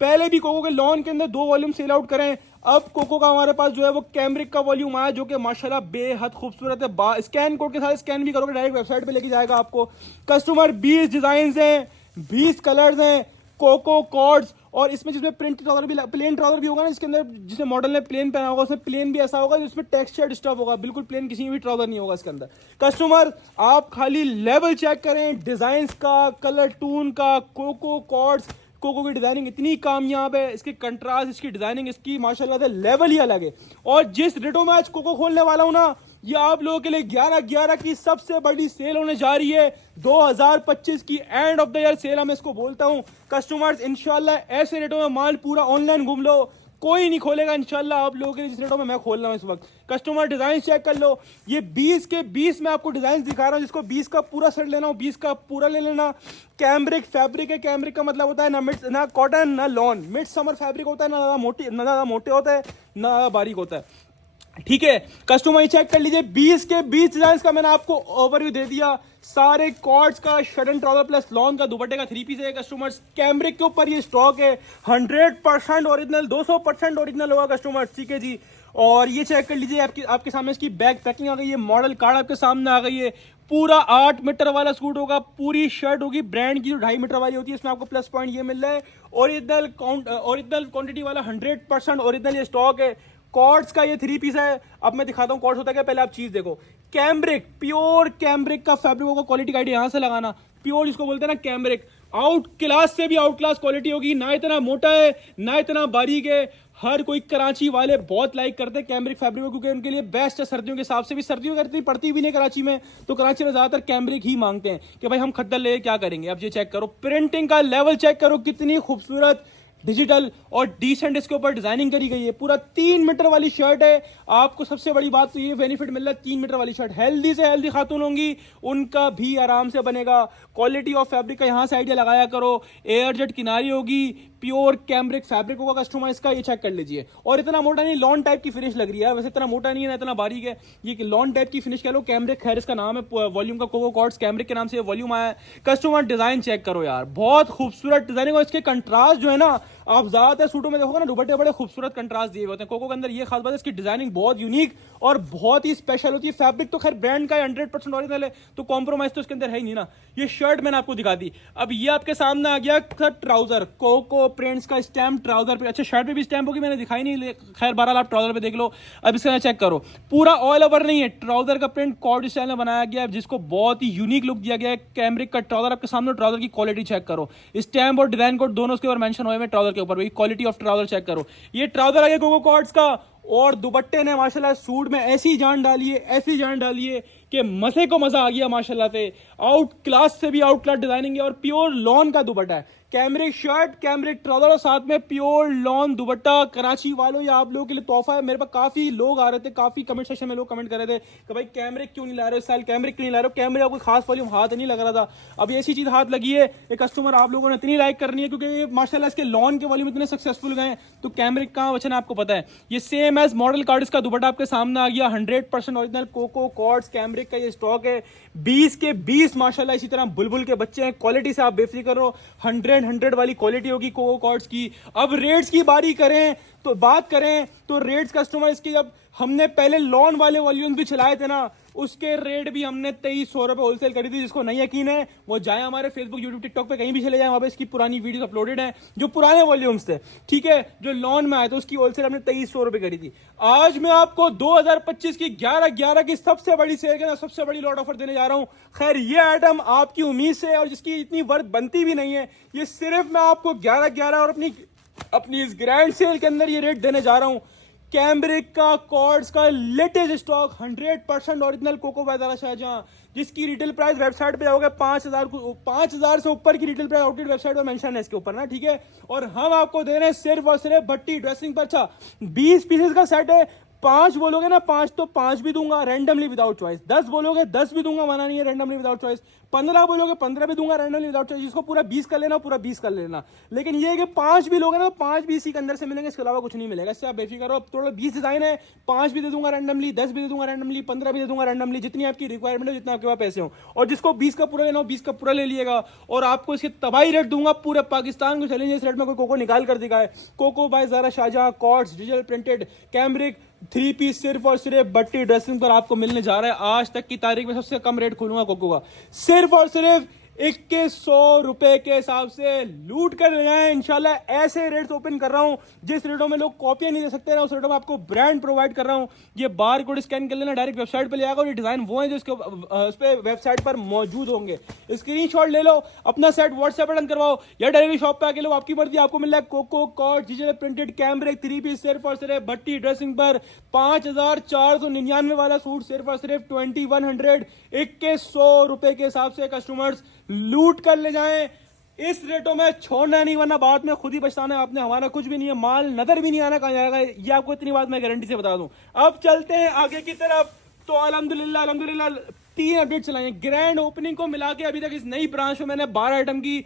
पहले भी कोको के लॉन के अंदर 2 वॉल्यूम सेल आउट करें, अब कोको का हमारे पास जो है वो कैम्ब्रिक का वॉल्यूम आया, जो कि माशाल्लाह बेहद खूबसूरत है। स्कैन कोड के साथ स्कैन भी करोगे, डायरेक्ट वेबसाइट पे लेके जाएगा आपको। कस्टमर 20 डिजाइन हैं, 20 कलर्स हैं, कोको कॉर्ड्स, और इसमें जिसमें प्रिंट ट्राउजर भी, प्लेन ट्राउजर भी होगा ना, इसके अंदर जिसने मॉडल ने प्लेन पहना होगा उसमें प्लेन भी ऐसा होगा जिसमें टेक्सचर्ड स्टफ होगा, बिल्कुल प्लेन किसी भी ट्राउजर नहीं होगा इसके अंदर। कस्टमर आप खाली लेवल चेक करें, डिजाइन का, कलर टून का। कोको कॉर्ड्स, कोको की डिजाइनिंग इतनी कामयाब है, इसकी कंट्रास्ट, इसकी डिजाइनिंग, इसकी माशाल्लाह से लेवल ही अलग है। और जिस रेटों में आज कोको खोलने वाला हूं ना, ये आप लोगों के लिए 11/11 की सबसे बड़ी सेल होने जा रही है। 2025 की and of the year cell मैं इसको बोलता हूं। कस्टमर्स इंशाल्लाह ऐसे रेटों में माल पूरा ऑनलाइन घूम लो, कोई नहीं खोलेगा इंशाल्लाह आप लोगों के लिए जिस रेटों में मैं खोल रहा हूं इस वक्त। कस्टमर डिजाइन चेक कर लो, ये 20 के 20 में आपको डिजाइन दिखा रहा हूं, जिसको 20 का पूरा सेट लेना हो 20 का पूरा ले लेना। कैम्ब्रिक फैब्रिक है, कैम्ब्रिक का मतलब होता है ना कॉटन ना लॉन, मिड समर फैब्रिक होता है, ना ज्यादा मोटे होता है ना ज्यादा बारीक होता है, ठीक है। कस्टमर चेक कर लीजिए, 20 के 20 डिजाइन का मैंने आपको ओवरव्यू दे दिया। सारे कॉर्ड्स का शर्टन ट्राउजर प्लस लॉन का दुपट्टे का 3 पीस है कस्टमर्स। कैम्ब्रिक के ऊपर ये स्टॉक है, 100% ओरिजिनल, 200% ओरिजिनल होगा कस्टमर्स, ठीक है जी। और ये चेक कर लीजिए, आपके सामने इसकी बैग पैकिंग आ गई है, मॉडल कार्ड आपके सामने आ गई है। पूरा 8 मीटर वाला सूट होगा, पूरी शर्ट होगी ब्रांड की जो 2.5 मीटर वाली होती है। इसमें आपको प्लस पॉइंट ये मिल रहा है, ओरिजिनल क्वांटिटी वाला 100% ओरिजिनल ये स्टॉक है। कॉर्ड्स का ये 3 पीस है। अब मैं दिखाता हूँ कॉर्ड्स होता है क्या, पहले आप चीज देखो। कैम्ब्रिक, प्योर कैम्ब्रिक का फैब्रिक होगा, क्वालिटी का आइडिया यहां से लगाना। प्योर जिसको बोलते हैं ना कैम्ब्रिक, आउट क्लास से भी आउट क्लास क्वालिटी होगी, ना इतना मोटा है ना इतना बारीक है। हर कोई कराची वाले बहुत लाइक करते हैं कैम्ब्रिक फैब्रिक को, क्योंकि उनके लिए बेस्ट है सर्दियों के हिसाब से भी। सर्दियों की इतनी पड़ती भी नहीं कराची में, तो कराची में ज्यादातर कैम्ब्रिक ही मांगते हैं कि भाई हम खद्दर ले क्या करेंगे। अब ये चेक करो, प्रिंटिंग का लेवल चेक करो, कितनी खूबसूरत डिजिटल और डिसेंट इसके ऊपर डिजाइनिंग करी गई है। पूरा 3 मीटर वाली शर्ट है। आपको सबसे बड़ी बात तो ये बेनिफिट मिल रहा है, 3 मीटर वाली शर्ट हेल्दी से हेल्दी खातून होंगी, उनका भी आराम से बनेगा। क्वालिटी ऑफ फैब्रिक का यहां से आइडिया लगाया करो। एयर जेट किनारी होगी, प्योर कैम्ब्रिक फैब्रिक होगा कस्टमाइज का, ये चेक कर लीजिए। और इतना मोटा नहीं, लॉन टाइप की फिनिश लग रही है, वैसे इतना मोटा नहीं है ना इतना बारीक है, ये लॉन टाइप की फिनिश कह लो। कैम्ब्रिक खैर इसका नाम है, वॉल्यूम का कोको कॉर्ड्स कैम्ब्रिक के नाम से वॉल्यूम आया है। कस्टमर डिजाइन चेक करो यार, बहुत खूबसूरत डिजाइनिंग, और इसके कंट्रास्ट जो है ना, आप ज्यादातर सूटों में देखोगे ना दुपट्टे बड़े खूबसूरत कंट्रास्ट दिए होते हैं। कोको के अंदर ये खास बात है, इसकी डिजाइनिंग बहुत यूनिक और बहुत ही स्पेशल होती है। फैब्रिक तो खैर ब्रांड का 100% ओरिजिनल है, तो कॉम्प्रोमाइज तो इसके अंदर है ही नहीं ना। ये शर्ट मैंने आपको दिखा दी। अब ये आपके सामने आ गया ट्राउजर, कोको प्रिंट्स का स्टैम्प ट्राउजर पे। अच्छा, शर्ट पे भी स्टैम्प होगी, मैंने दिखाई नहीं, खैर बहरहाल आप ट्राउजर पे देख लो। अब इसका चेक करो, पूरा ऑल ओवर नहीं है, ट्राउजर का प्रिंट कॉर्ड स्टाइल में बनाया गया है, जिसको बहुत ही यूनिक लुक दिया गया है। कैम्ब्रिक का ट्राउजर आपके सामने, ट्राउजर की क्वालिटी चेक करो, स्टैम्प और डिजाइन कोड दोनों उसके ऊपर मेंशन हुए हैं ट्राउजर के ऊपर। क्वालिटी ऑफ ट्राउजर चेक करो, ये ट्राउजर आ गया कोको कॉर्ड्स का, और दुपट्टे ने माशाल्लाह सूट में ऐसी जान डाली है, ऐसी जान डाली है कि मजे को मजा आ गया माशाल्लाह से। आउट क्लास से भी आउट क्लास डिजाइनिंग है, और प्योर लॉन का दुपट्टा है। कैम्ब्रिक शर्ट, कैम्ब्रिक ट्राउजर और साथ में प्योर लॉन दुपट्टा। कराची वालों या आप लोगों के लिए तोहफा है। मेरे पास काफी लोग आ रहे थे, काफी कमेंट सेक्शन में लोग कमेंट कर रहे थे कि भाई कैम्ब्रिक क्यों नहीं ला रहे हो, इस साल कैम्ब्रिक क्यों नहीं ला रहे हो। कैम्ब्रिक आपको खास वॉल्यूम हाथ नहीं लग रहा था, अब ऐसी चीज हाथ लगी है। ये कस्टमर आप लोगों ने इतनी लाइक करनी है, क्योंकि माशाल्लाह इसके लॉन के वॉल्यूम इतने सक्सेसफुल गए, तो कैम्ब्रिक का वचन आपको पता है। ये सेम एज मॉडल कार्ड इसका दुपट्टा आपके सामने आ गया, 100% ओरिजिनल कोको कॉर्ड्स कैम्ब्रिक का ये स्टॉक है। 20 के 20 माशाल्लाह इसी तरह बुलबुल के बच्चे हैं। क्वालिटी से आप बेफिक्र करो, 100 वाली क्वालिटी होगी कोको कॉर्ड्स की। अब रेट्स की बारी करें तो बात करें तो रेट्स कस्टमाइज की, जब हमने पहले लॉन वाले वॉल्यूम भी चलाए थे ना, उसके रेट भी हमने 2300 रुपए होलसेल करी थी। जिसको नहीं यकीन है वो जाए हमारे फेसबुक, यूट्यूब, टिकटॉक पे कहीं भी चले जाए, वहां पे इसकी पुरानी वीडियोस अपलोडेड हैं, जो पुराने वॉल्यूम्स थे, ठीक है, जो लॉन में आए थे, उसकी होलसेल हमने 2300 रुपए करी थी। आज मैं आपको 2025 की 11/11 की सबसे बड़ी सेल के ना सबसे बड़ी लॉट ऑफर देने जा रहा हूं। खैर ये आइटम आपकी उम्मीद से और जिसकी इतनी वर्थ बनती भी नहीं है, ये सिर्फ मैं आपको 11/11 और अपनी इस ग्रैंड सेल के अंदर ये रेट देने जा रहा हूं। कैम्ब्रिक का कॉर्ड्स का latest stock, 100% original Coco by Zara Shahjahan, जिसकी रिटेल प्राइस वेबसाइट पे जाओगे 5000 से ऊपर की रिटेल प्राइस आउटलेट वेबसाइट पर मेंशन है इसके ऊपर ना, ठीक है। और हम आपको दे रहे हैं सिर्फ और सिर्फ भट्टी ड्रेसिंग पर। अच्छा, 20 पीसेस का सेट है, पांच बोलोगे ना, पांच तो पांच भी दूंगा रैंडमली विदाउट चॉइस। 10 बोलोगे 10 भी दूंगा, मना नहीं है, रैंडमली विदाउट चॉइस। 15 बोलोगे 15 भी दूंगा रैंडमली विदाउट चॉइस। जिसको पूरा 20 कर लेना, पूरा 20 कर लेना। लेकिन ये है कि पांच भी लोगे ना, पांच भी इसी के अंदर से मिलेंगे, इसके अलावा कुछ नहीं मिलेगा। इससे आप बेफिक्र हो। टोटल 20 डिजाइन है, पांच भी दे दूंगा रैंडमली, 10 भी दे दूंगा रैंडमली, 15 भी दे दूंगा रैंडमली, जितनी आपकी रिक्वायरमेंट हो, जितना आपके पास पैसे हो। और जिसको 20 का पूरा लेना हो 20 का पूरा ले लिएगा। और आपको इसके तबाही रेट दूंगा, पूरे पाकिस्तान को चैलेंज। इस रेट में कोई कोको निकाल कर दिखाए। Coco by Zara Shahjahan, cords, digital printed cambric 3 piece सिर्फ और सिर्फ बट्टी ड्रेसिंग पर आपको मिलने जा रहा है। आज तक की तारीख में सबसे कम रेट खोलूंगा कोको का, सिर्फ और सिर्फ 2100 रुपए के हिसाब से लूट कर ले जाएं इंशाल्लाह। ऐसे रेट्स ओपन कर रहा हूं जिस रेटों में लोग कॉपियां नहीं दे सकते ना, उस रेटों में आपको ब्रांड प्रोवाइड कर रहा हूं। ये बार कोड स्कैन कर लेना, डायरेक्ट वेबसाइट पे ले आएगा। और ये डिजाइन वो है जो उस पे वेबसाइट पर मौजूद होंगे। स्क्रीनशॉट ले लो, अपना सेट व्हाट्सएप पर डन करवाओ, या डायरेक्ट शॉप पे आके लो, आपकी मर्जी। आपको मिल रहा है Coco cord digital printed cambric 3 piece सिर्फ और सिर्फ भट्टी ड्रेसिंग पर 5499 वाला सूट सिर्फ और सिर्फ 2100, 2100 रुपए के हिसाब से कस्टमर्स लूट कर ले जाएं। इस रेटों में छोड़ना नहीं, वरना बाद में खुद ही पछताना है आपने। हमारा कुछ भी नहीं है, माल नजर भी नहीं आना कहां जाएगा, ये आपको इतनी बात मैं गारंटी से बता दूं। अब चलते हैं आगे की तरफ। तो अल्हम्दुलिल्लाह अल्हम्दुलिल्लाह 3 अपडेट चलाएं। ग्रैंड ओपनिंग को मिला के अभी तक इस नई ब्रांच में मैंने 12 आइटम की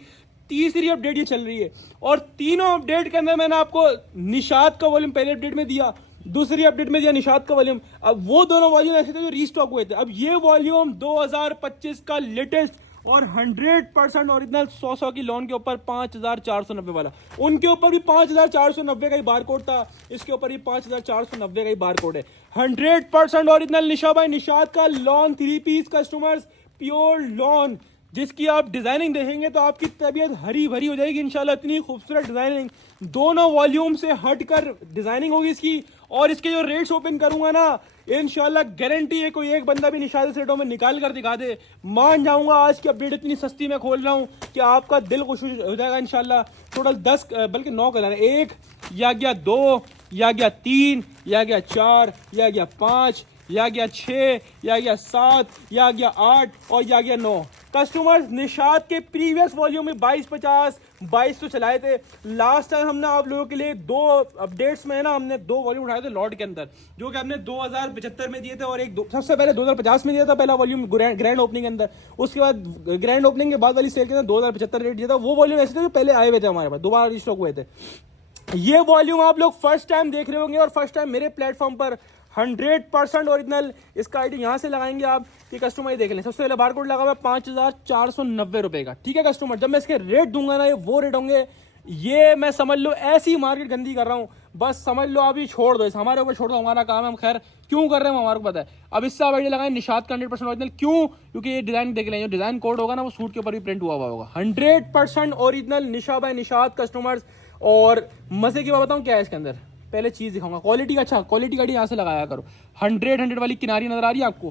तीसरी अपडेट ये चल रही है। और तीनों अपडेट के अंदर मैंने आपको निशात का वॉल्यूम पहले अपडेट में दिया, दूसरी अपडेट में दिया निशात का वॉल्यूम। अब वो दोनों वॉल्यूम ऐसे थे जो रीस्टॉक हुए थे। अब ये वॉल्यूम 2025 का लेटेस्ट और 100% ओरिजिनल 100 की लोन के ऊपर 5490 वाला, उनके ऊपर भी 5490 का ही बार कोड था, इसके ऊपर भी 5490 का ही बार कोड है। 100% ओरिजिनल निशा बाय निशात का lawn 3 piece customers, pure lawn, जिसकी आप डिजाइनिंग देखेंगे तो आपकी तबीयत हरी भरी हो जाएगी इंशाल्लाह। इतनी खूबसूरत डिजाइनिंग, दोनों वॉल्यूम से हटकर डिजाइनिंग होगी इसकी। और इसके जो रेट्स ओपन करूंगा ना, इंशाल्लाह गारंटी है कोई एक बंदा भी निशाद रेटों में निकाल कर दिखा दे, मान जाऊंगा आज की अपडेट इतनी सस्ती में खोल रहा हूं कि आपका दिल खुश हो जाएगा इंशाल्लाह। टोटल 10 बल्कि 9 कलर है, 1 या गया 2 या गया 3 या गया 4 या गया 5 या गया 6 या गया 7 या गया 8 और या गया 9। कस्टमर्स निशात के प्रीवियस वॉल्यूम में 2250 चलाए थे। लास्ट टाइम हमने आप लोगों के लिए 2 अपडेट्स में है ना, हमने 2 वॉल्यूम उठाए थे लॉट के अंदर, जो कि हमने 2075 में दिए थे और एक सबसे पहले 2050 में दिया था पहला वॉल्यूम ग्रैंड ओपनिंग के अंदर। उसके बाद ग्रैंड ओपनिंग के बाद वाली सेल के अंदर 2075 रेट दिया था। वो वॉल्यूम ऐसे थे जो पहले आए हुए थे हमारे पास, दोबारा रिस्टॉक हुए थे। ये वॉल्यूम आप लोग फर्स्ट टाइम देख रहे होंगे और फर्स्ट टाइम मेरे प्लेटफॉर्म पर 100% ओरिजिनल। इसका आईडी यहां से लगाएंगे आप कि कस्टमर देख लें। सबसे पहले बारकोड लगा हुआ है 5490 रुपए का, ठीक है कस्टमर। जब मैं इसके रेट दूंगा ना, ये वो रेट होंगे, ये मैं समझ लो ऐसी मार्केट गंदी कर रहा हूं, बस समझ लो अभी छोड़ दो, इस हमारे ऊपर छोड़ दो, हमारा काम है, हम खैर क्यों कर रहे हैं हमारे को पता है। अब इससे आप आईडी लगाएं निशात का 100% ओरिजिनल, क्यों? क्योंकि ये डिजाइन देख लें, जो डिजाइन कोड होगा ना वो सूट के ऊपर भी प्रिंट हुआ होगा। 100% original Nisha by Nishat customers. और मजे की बात बताऊं क्या है इसके अंदर, पहले चीज दिखाऊंगा क्वालिटी का। अच्छा, क्वालिटी गाड़ी यहाँ से लगाया करो। 100 वाली किनारी नजर आ रही है आपको,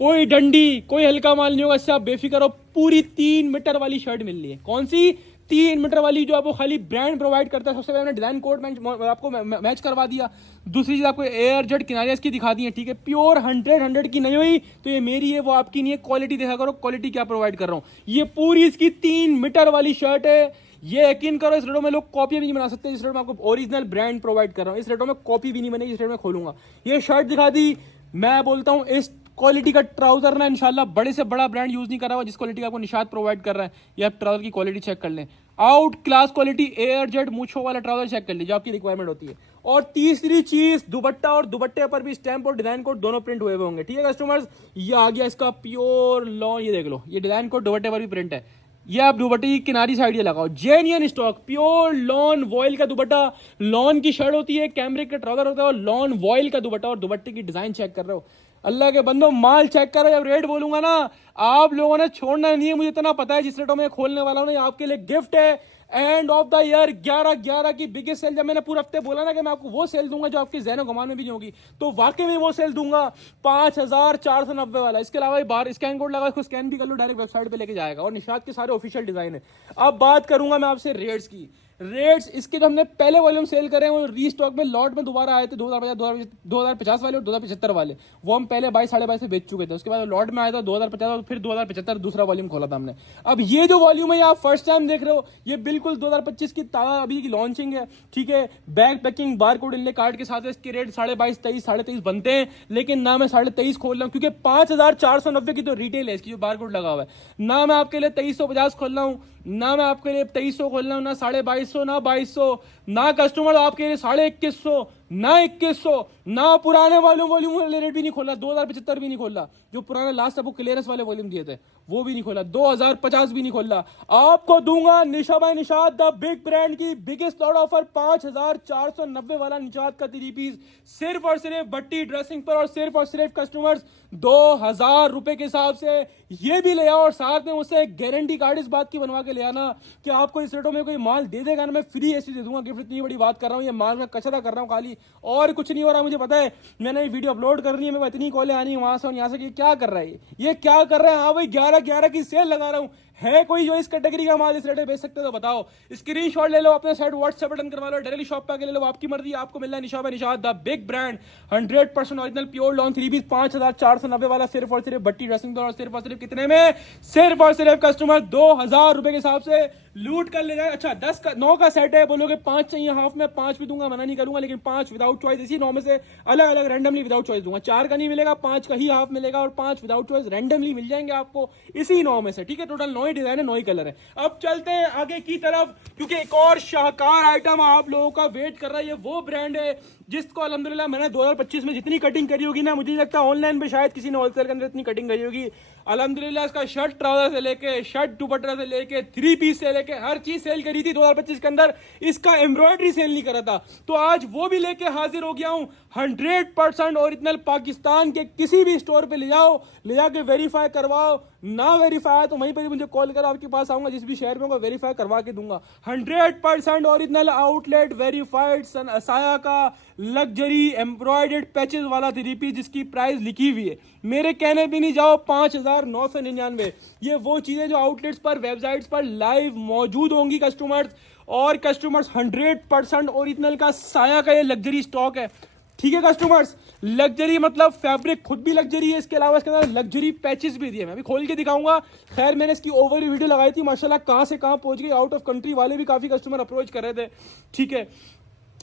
कोई डंडी कोई हल्का माल नहीं होगा, इससे आप बेफिक्र हो। पूरी 3 मीटर वाली शर्ट मिल रही है। कौन सी? 3 मीटर वाली, जो आपको खाली ब्रांड प्रोवाइड करता है। सबसे पहले डिजाइन कोड आपको मैच करवा दिया। दूसरी चीज आपको एयर जेट किनारियां इसकी दिखा दी है, ठीक है। प्योर 100 की नहीं हुई तो ये मेरी है, वो आपकी नहीं है। क्वालिटी देखा करो, क्वालिटी क्या प्रोवाइड कर रहा हूँ। ये पूरी इसकी 3 मीटर वाली शर्ट है। ये यकीन करो, इस रेटों में लोग कॉपी भी नहीं बना सकते। इस रेट में आपको ओरिजिनल ब्रांड प्रोवाइड कर रहा हूँ। इस रेटों में कॉपी भी नहीं बनेगी, इस रेट में खोलूंगा। ये शर्ट दिखा दी, मैं बोलता हूँ इस क्वालिटी का ट्राउजर ना इंशाल्लाह बड़े से बड़ा ब्रांड यूज नहीं कर रहा हुआ, जिस क्वालिटी का आपको निशात प्रोवाइड कर रहा है। ये आप ट्राउजर की क्वालिटी चेक कर लें, out class quality, air jet मूछो वाला ट्राउजर चेक कर लीजिए, जो आपकी रिक्वायरमेंट होती है। और तीसरी चीज, दुपट्टा, और दुपट्टे पर भी स्टैंप और डिजाइन कोड दोनों प्रिंट हुए होंगे, ठीक है कस्टमर्स। ये आ गया इसका प्योर लॉन, ये देख लो, ये डिजाइन कोड दुपट्टे पर भी प्रिंट है। ये आप दुपट्टे की किनारी साइड ये लगाओ, genuine stock, pure lawn vial का दुपट्टा। लॉन की शर्ट होती है, कैमरिक का ट्राउजर होता है, और लॉन वॉयल का दुपट्टा। और दुपट्टे की डिजाइन चेक कर रहे हो, अल्लाह के बंदो माल चेक करो। जब रेट बोलूंगा ना, आप लोगों ने छोड़ना नहीं है, मुझे इतना पता है। जिस रेटों में खोलने वाला हूं ना, आपके लिए गिफ्ट है। एंड ऑफ द ईयर 11/11 की बिगेस्ट सेल। जब मैंने पूरे हफ्ते बोला ना कि मैं आपको वो सेल दूंगा जो आपकी ज़हन गुमान में भी नहीं होगी, तो वाकई में वो सेल दूंगा 5490 वाला। इसके अलावा बाहर स्कैन कोड लगा, इसको स्कैन भी कर लो, डायरेक्ट वेबसाइट पे लेके जाएगा। और निशात के सारे ऑफिशियल डिजाइन है। अब बात करूंगा मैं आपसे रेट्स की। रेट्स इसके जो हमने पहले वॉल्यूम सेल करे हैं वो रीस्टॉक में लॉट में दोबारा आए थे 2050 वाले और 2075 वाले, वो हम पहले 22-22.5 से बेच चुके थे। उसके बाद लॉट में आया था 2050 और फिर 2075 दूसरा वॉल्यूम खोला था हमने। अब ये जो वॉल्यूम है आप फर्स्ट टाइम देख रहे हो, ये बिल्कुल 2025 की ताजा अभी की लॉन्चिंग है, ठीक है। बैग पैकिंग बार कोड इनले कार्ड के साथ है, इसके रेट 22.5, 23 बनते हैं, लेकिन ना मैं 23.5 खोल रहा हूँ क्योंकि 5490 की तो रिटेल है इसकी जो बार कोड लगा हुआ है। ना मैं आपके लिए 2350 खोल रहा हूँ, ना मैं आपके लिए 2300 खोल रहा हूँ, ना 2250, ना 2200, ना कस्टमर आपके लिए 2150, ना 2100, ना पुराने वॉल्यूम वाले रेट भी नहीं खोला, 2075 भी नहीं खोला, जो पुराना लास्ट आपको क्लियरेंस वाले वॉल्यूम दिए थे वो भी नहीं खोला, 2050 भी नहीं खोला। आपको दूंगा Nisha by Nishat the big brand की बिगेस्ट लॉट ऑफर 5490 वाला निशात का 3 पीस सिर्फ और सिर्फ भट्टी ड्रेसिंग पर, और सिर्फ कस्टमर्स 2000 रुपए के हिसाब से ये भी ले आओ, और साथ में उससे गारंटी कार्ड इस बात की बनवा के ले आना कि आपको इस रेटों में कोई माल दे देगा ना, मैं फ्री ऐसी दे दूंगा गिफ्ट। इतनी बड़ी बात कर रहा हूँ, ये माल मैं कचरा कर रहा हूँ खाली, और कुछ नहीं हो रहा। मुझे पता है मैंने वीडियो अपलोड करनी है, मैं इतनी कॉलें आनी है वहां से यहाँ से, क्या कर रहा है ये क्या कर रहा है। हाँ भाई 11 की सेल लगा रहा हूँ, है कोई जो इस कैटेगरी का माल इस रेट में बेच सकते हो तो बताओ। स्क्रीनशॉट ले लो, अपने साइड व्हाट्सएप बटन करवा लो, डायरेक्टली शॉप पे आके ले लो, आपकी मर्जी। आपको मिल रहा है Nisha by Nishat the big brand 100% original pure lawn 3 piece 5490 वाला, सिर्फ और सिर्फ भट्टी ड्रेसिंग और सिर्फ और सिर्फ कितने में, सिर्फ और सिर्फ कस्टमर 2000 रुपए के हिसाब से लूट कर ले जाए। अच्छा 9 का सेट है, बोलोगे 5 चाहिए हाफ में 5 भी दूंगा, मना नहीं करूंगा, लेकिन 5 विदाउट चॉइस, इसी 9 में से अलग अलग रैंडमली विदाउट चॉइस दूंगा। 4 का नहीं मिलेगा, 5 का ही हाफ मिलेगा, और 5 विदाउट चॉइस रैंडमली मिल जाएंगे आपको इसी 9 में से, ठीक है। टोटल 9 ही डिजाइन है, 9 ही कलर है। अब चलते हैं आगे की तरफ, क्योंकि एक और शाहकार आइटम आप लोगों का वेट कर रहा है। ये वो ब्रांड है जिसको अल्हम्दुलिल्लाह मैंने 2025 में जितनी कटिंग करी होगी ना, मुझे लगता है ऑनलाइन पे शायद किसी ने होलसेल के अंदर इतनी कटिंग करी होगी। अल्हम्दुलिल्लाह इसका शर्ट ट्राउजर से लेके, शर्ट दुपट्टा से लेके, 3 पीस से लेके हर चीज सेल करी थी 2025 के अंदर। इसका एम्ब्रॉयडरी सेल नहीं करा था, तो आज वो भी लेके हाजिर हो गया हूं। 100% ओरिजिनल पाकिस्तान के किसी भी स्टोर पे ले जाओ, ले जाके वेरीफाई करवाओ, ना वेरीफाई तो वहीं पर मुझे कॉल करो, आपके पास आऊंगा, जिस भी शहर में होगा वेरीफाई करवा के दूंगा। 100% ओरिजिनल आउटलेट वेरीफाइड साया का लग्जरी एम्ब्रॉयडर्ड पैचेस वाला 3 पीस जिसकी प्राइस लिखी हुई है, मेरे कहने भी नहीं जाओ 5999। ये वो चीजें जो आउटलेट्स पर, वेबसाइट्स पर लाइव मौजूद होंगी कस्टमर्स, और कस्टमर्स 100% ओरिजिनल का साया का ये लग्जरी स्टॉक है, ठीक है कस्टमर्स। लग्जरी मतलब फैब्रिक खुद भी लग्जरी है, इसके अलावा इसके अंदर लग्जरी पैचेस भी दिए, मैं अभी खोल के दिखाऊंगा। खैर मैंने इसकी ओवर वीडियो लगाई थी, माशाल्लाह कहां से कहां पहुंच गई। आउट ऑफ कंट्री वाले भी काफी कस्टमर अप्रोच कर रहे थे, ठीक है।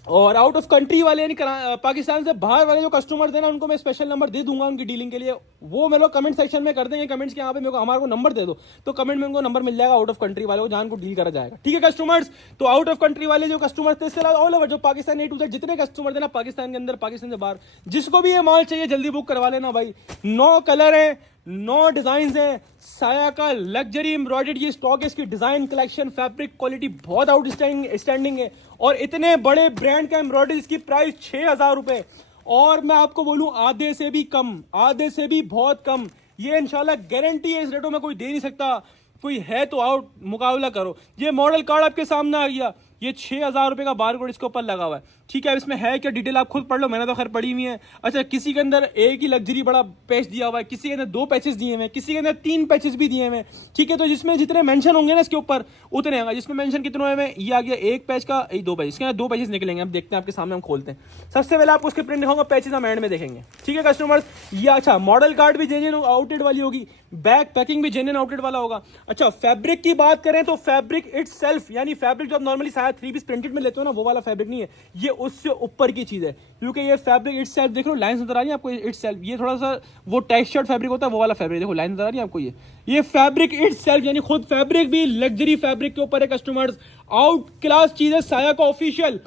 और आउट ऑफ कंट्री वाले यानी पाकिस्तान से बाहर वाले जो कस्टमर थे ना, उनको मैं स्पेशल नंबर दे दूंगा उनकी डीलिंग के लिए। वो मेरे लोग कमेंट सेक्शन में कर देंगे, कमेंट्स के यहाँ पे मेरे को हमारे को नंबर दे दो, तो कमेंट में उनको नंबर मिल जाएगा आउट ऑफ कंट्री वाले को, जहां को डील करा जाएगा, ठीक है कस्टमर्स। तो आउट ऑफ कंट्री वाले जो कस्टमर थे, इसके अलावा ऑल ओवर जो पाकिस्तान A to Z जितने कस्टमर थे ना, पाकिस्तान के अंदर पाकिस्तान से बाहर, जिसको भी ये माल चाहिए जल्दी बुक करवा लेना भाई। 9 कलर है, 9 डिजाइन है, साया का लग्जरी एम्ब्रॉयडर्ड ये स्टॉक है। इसकी डिजाइन कलेक्शन फैब्रिक क्वालिटी बहुत आउटस्टैंडिंग है, और इतने बड़े ब्रांड का एम्ब्रॉयडरी, इसकी प्राइस 6000 रुपए, और मैं आपको बोलूं आधे से भी कम, आधे से भी बहुत कम। ये इंशाल्लाह गारंटी है, इस रेटों में कोई दे नहीं सकता। कोई है तो आउट मुकाबला करो। ये मॉडल कार्ड आपके सामने आ गया, ये 6000 रुपए का बारकोड इसके ऊपर लगा हुआ है, ठीक है। अब इसमें है क्या डिटेल आप खुद पढ़ लो, मैंने तो खैर पढ़ी हुई है। अच्छा किसी के अंदर एक ही लग्जरी बड़ा पैच दिया हुआ है, किसी के अंदर 2 पैचेस दिए हुए, किसी के अंदर 3 पैचेस भी दिए हुए, ठीक है। तो जिसमें जितने मेंशन होंगे ना इसके ऊपर उतने होंगे। जिसमें मेंशन कितने हुए, ये आ गया 1 पैच का, 2 पैच, इसके अंदर 2 पैचेस निकलेंगे। अब देखते हैं, आपके सामने हम खोलते हैं। सबसे पहले आपको उसके प्रिंट दिखाऊंगा, पैचेस हम एंड में देखेंगे, ठीक है कस्टमर्स। ये अच्छा मॉडल कार्ड भी जेन्युइन आउटलेट वाली होगी, बैक पैकिंग भी जेन्युइन आउटलेट वाला होगा। अच्छा फैब्रिक की बात करें तो फैब्रिक इटसेल्फ, यानी फैब्रिक जो आप नॉर्मली शायद 3 पीस प्रिंटेड में लेते हो ना, वो वाला फैब्रिक नहीं है, ये उससे ऊपर की चीज है, क्योंकि ये फैब्रिक इटसेल्फ देख लो, लाइंस नजर आ रही है आपको इटसेल्फ, ये थोड़ा सा वो टेक्सचर्ड फैब्रिक होता है वो वाला फैब्रिक, देखो लाइन नजर आ रही है आपको, ये फैब्रिक इटसेल्फ, यानी खुद फैब्रिक भी लग्जरी फैब्रिक के ऊपर है कस्टमर्स। आउट क्लास चीज है, साया का official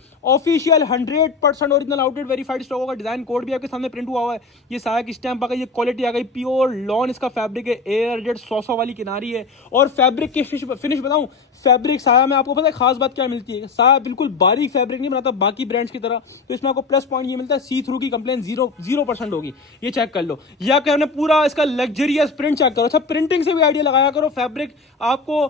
100% original outlet verified stock होगा। डिजाइन कोड भी आपके सामने प्रिंट हुआ हुआ है, ये साया की स्टैंप आ गई, ये क्वालिटी आ गई, प्योर लॉन इसका फैब्रिक है, एयर जेट 100 वाली किनारी है। और फैब्रिक की फिनिश बताऊं, फैब्रिक साया में आपको पता है खास बात क्या मिलती है, साया बिल्कुल बारीक फैब्रिक नहीं बनाता बाकी ब्रांड्स की तरह, तो इसमें आपको प्लस पॉइंट ये मिलता है, सी थ्रू की कंप्लेन 0% होगी, ये चेक कर लो। या कहने पूरा इसका लग्जरियस प्रिंट चेक करो। अच्छा प्रिंटिंग से भी आइडिया लगाया करो, फैब्रिक आपको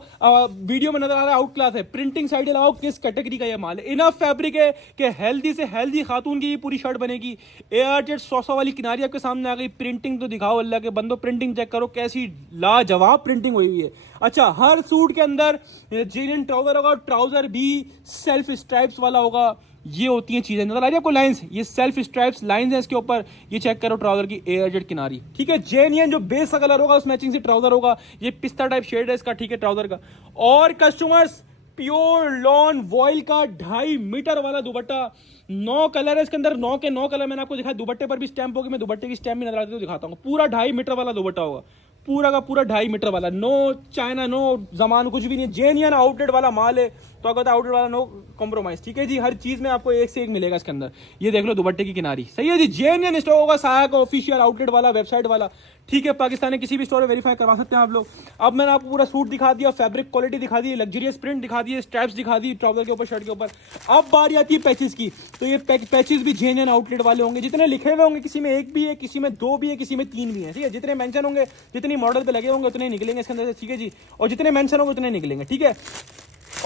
वीडियो में नजर आ रहा है आउट क्लास है, प्रिंटिंग प्रिंटिंग साइड लगाओ किस कैटेगरी का ये माल है। इनफ फैब्रिक है कि हेल्दी से हेल्दी खातून की ये पूरी शर्ट बनेगी। ARZ 100 वाली किनारी आपके सामने आ गई। प्रिंटिंग तो दिखाओ अल्लाह के बंदो, प्रिंटिंग चेक करो कैसी लाजवाब प्रिंटिंग हुई हुई है। अच्छा, हर सूट के अंदर जेन्युइन ट्राउजर होगा, ट्राउजर भी सेल्फ स्ट्राइप्स वाला होगा। ये होती हैं चीजें, नजर आ रही है आपको लाइंस, ये सेल्फ स्ट्राइप्स लाइंस हैं इसके ऊपर। ये चेक करो ट्राउजर की ARZ किनारी, ठीक है। जेन्युइन जो बेस का कलर होगा उस मैचिंग से ट्राउजर होगा। ये पिस्ता टाइप शेड है इसका, ठीक है, ट्राउजर का। और कस्टमर्स प्योर लॉन वॉइल का 2.5 मीटर वाला दुपट्टा, 9 कलर है इसके अंदर, 9 के 9 कलर मैंने आपको दिखाया। दुपट्टे पर भी स्टैंप होगी, मैं दुपट्टे की स्टैंप भी नजर आती है तो दिखाता हूँ। पूरा 2.5 मीटर वाला दुपट्टा होगा, पूरा का पूरा 2.5 मीटर वाला। नो चाइना, नो जमान, कुछ भी नहीं, जेन्युइन आउटलेट वाला माल है। तो अगर आउटलेट वाला नो कॉम्प्रोमाइज, ठीक है जी। हर चीज में आपको एक से एक मिलेगा इसके अंदर। ये देख लो दुपट्टे की किनारी, सही है जी। जेन्युइन स्टॉक होगा, साया का ऑफिशियल आउटलेट वाला, वेबसाइट वाला, ठीक है। पाकिस्तान में किसी भी स्टोर में वेरीफाई करवा सकते हैं आप लोग। अब मैंने आपको पूरा सूट दिखा दिया, फैब्रिक क्वालिटी दिखा दी, लग्जरियस प्रिंट दिखा दिए, स्ट्रैप्स दिखा दी ट्राउजर के ऊपर, शर्ट के ऊपर। अब बारी आती है पैचेस की। तो ये पैचेस भी जेन्युइन आउटलेट वाले होंगे। जितने लिखे हुए होंगे, किसी में 1 भी है, किसी में 2 भी है, किसी में 3 भी है, ठीक है। जितने मेंशन होंगे, जितनी मॉडल पे लगे होंगे उतने निकलेंगे इसके अंदर से, ठीक है जी। और जितने मेंशन होंगे उतने निकलेंगे, ठीक है।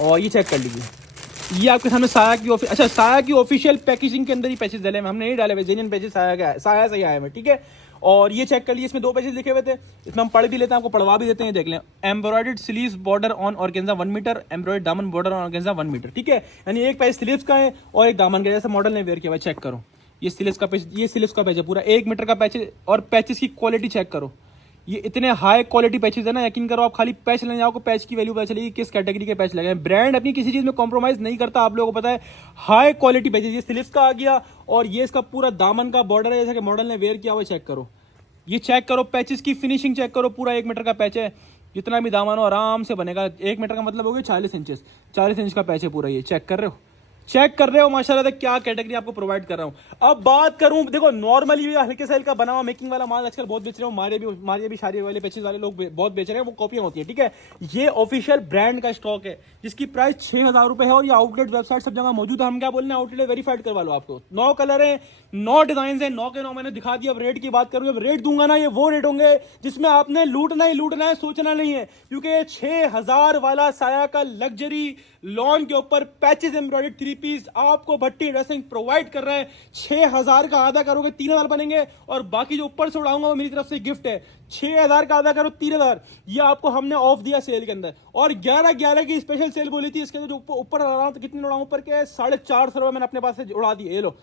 और ये चेक कर लीजिए, ये आपके सामने साया की अच्छा, साया की ऑफिशियल पैकेजिंग के अंदर ही पैचेस डाले हैं, हमने नहीं डाले हुए, जेन्युइन पैचेस साया से ही आए हैं, ठीक है। और ये चेक कर लीजिए, इसमें 2 पैचेस लिखे हुए थे, इसमें हम पढ़ भी लेते हैं, आपको पढ़वा भी देते हैं, देख लें। Embroidered sleeves border on organza 1 metre, embroidered दामन बॉर्डर ऑन ऑर्गेन्जा 1 मीटर, ठीक है। यानी एक पैच स्लीव्स का है और एक दामन का, जैसे मॉडल ने वेयर किया हुआ। चेक करो, ये स्लीव्स का पैच, ये स्लीव्स का पैच है पूरा 1 मीटर का पैच है। और पैचेस की क्वालिटी चेक करो, ये इतने हाई क्वालिटी पैचेस है ना, यकीन करो आप खाली पैच लेने जाओ, पैच की वैल्यू पता चलेगी किस कैटेगरी के पैच लगे हैं। ब्रांड अपनी किसी चीज में कॉम्प्रोमाइज नहीं करता, आप लोगों को पता है। हाई क्वालिटी पैचेस, ये स्लीव्स का आ गया और ये इसका पूरा दामन का बॉर्डर है, जैसा कि मॉडल ने वेयर किया हुआ। चेक करो, ये चेक करो, पैचेस की फिनिशिंग चेक करो, पूरा 1 मीटर का पैच है। जितना भी दामन हो आराम से बनेगा। 1 मीटर का मतलब हो गया 40 इंचेस, 40 इंच का पैच है पूरा। ये चेक कर रहे हो, चेक कर रहे हो माशाल्लाह क्या कैटेगरी आपको प्रोवाइड कर रहा हूं। अब बात करूं, देखो नॉर्मली हल्के से हल्का बना हुआ मेकिंग वाला माल आजकल बहुत बेच रहे हो, हमारे भी शादी वाले पैचेस वाले लोग बहुत बेच रहे हैं, वो कॉपियां होती है, ठीक है। ये ऑफिशियल ब्रांड का स्टॉक है जिसकी प्राइस 6000 रुपए है और ये आउटलेट वेबसाइट सब जगह मौजूद है। हम क्या बोल रहे हैं, आउटलेट वेरीफाइड करवा लो आपको। 9 कलर है, 9 डिजाइन है, 9 के 9 मैंने दिखा दिया। अब रेट की बात करूं, जब रेट दूंगा ना, ये वो रेट होंगे जिसमें आपने लूटना ही लूटना है, सोचना नहीं है। क्योंकि 6000 वाला साया का लग्जरी लॉन के ऊपर पैचेस एम्ब्रॉयडर्ड 3 पीस आपको भट्टी ड्रेसिंग प्रोवाइड कर रहे हैं। 6000 का आधा करोगे 3000 बनेंगे और बाकी जो ऊपर से उड़ाऊंगा वो मेरी तरफ से गिफ्ट है। 6000 का आधा करो 3000, ये आपको हमने ऑफ दिया सेल के अंदर। और 11/11 की स्पेशल सेल बोली थी, इसके जो ऊपर उड़ा रहा हूं, तो कितने उड़ाऊं ऊपर के 450 रुपए मैंने अपने पास से उड़ा दिए। ये लो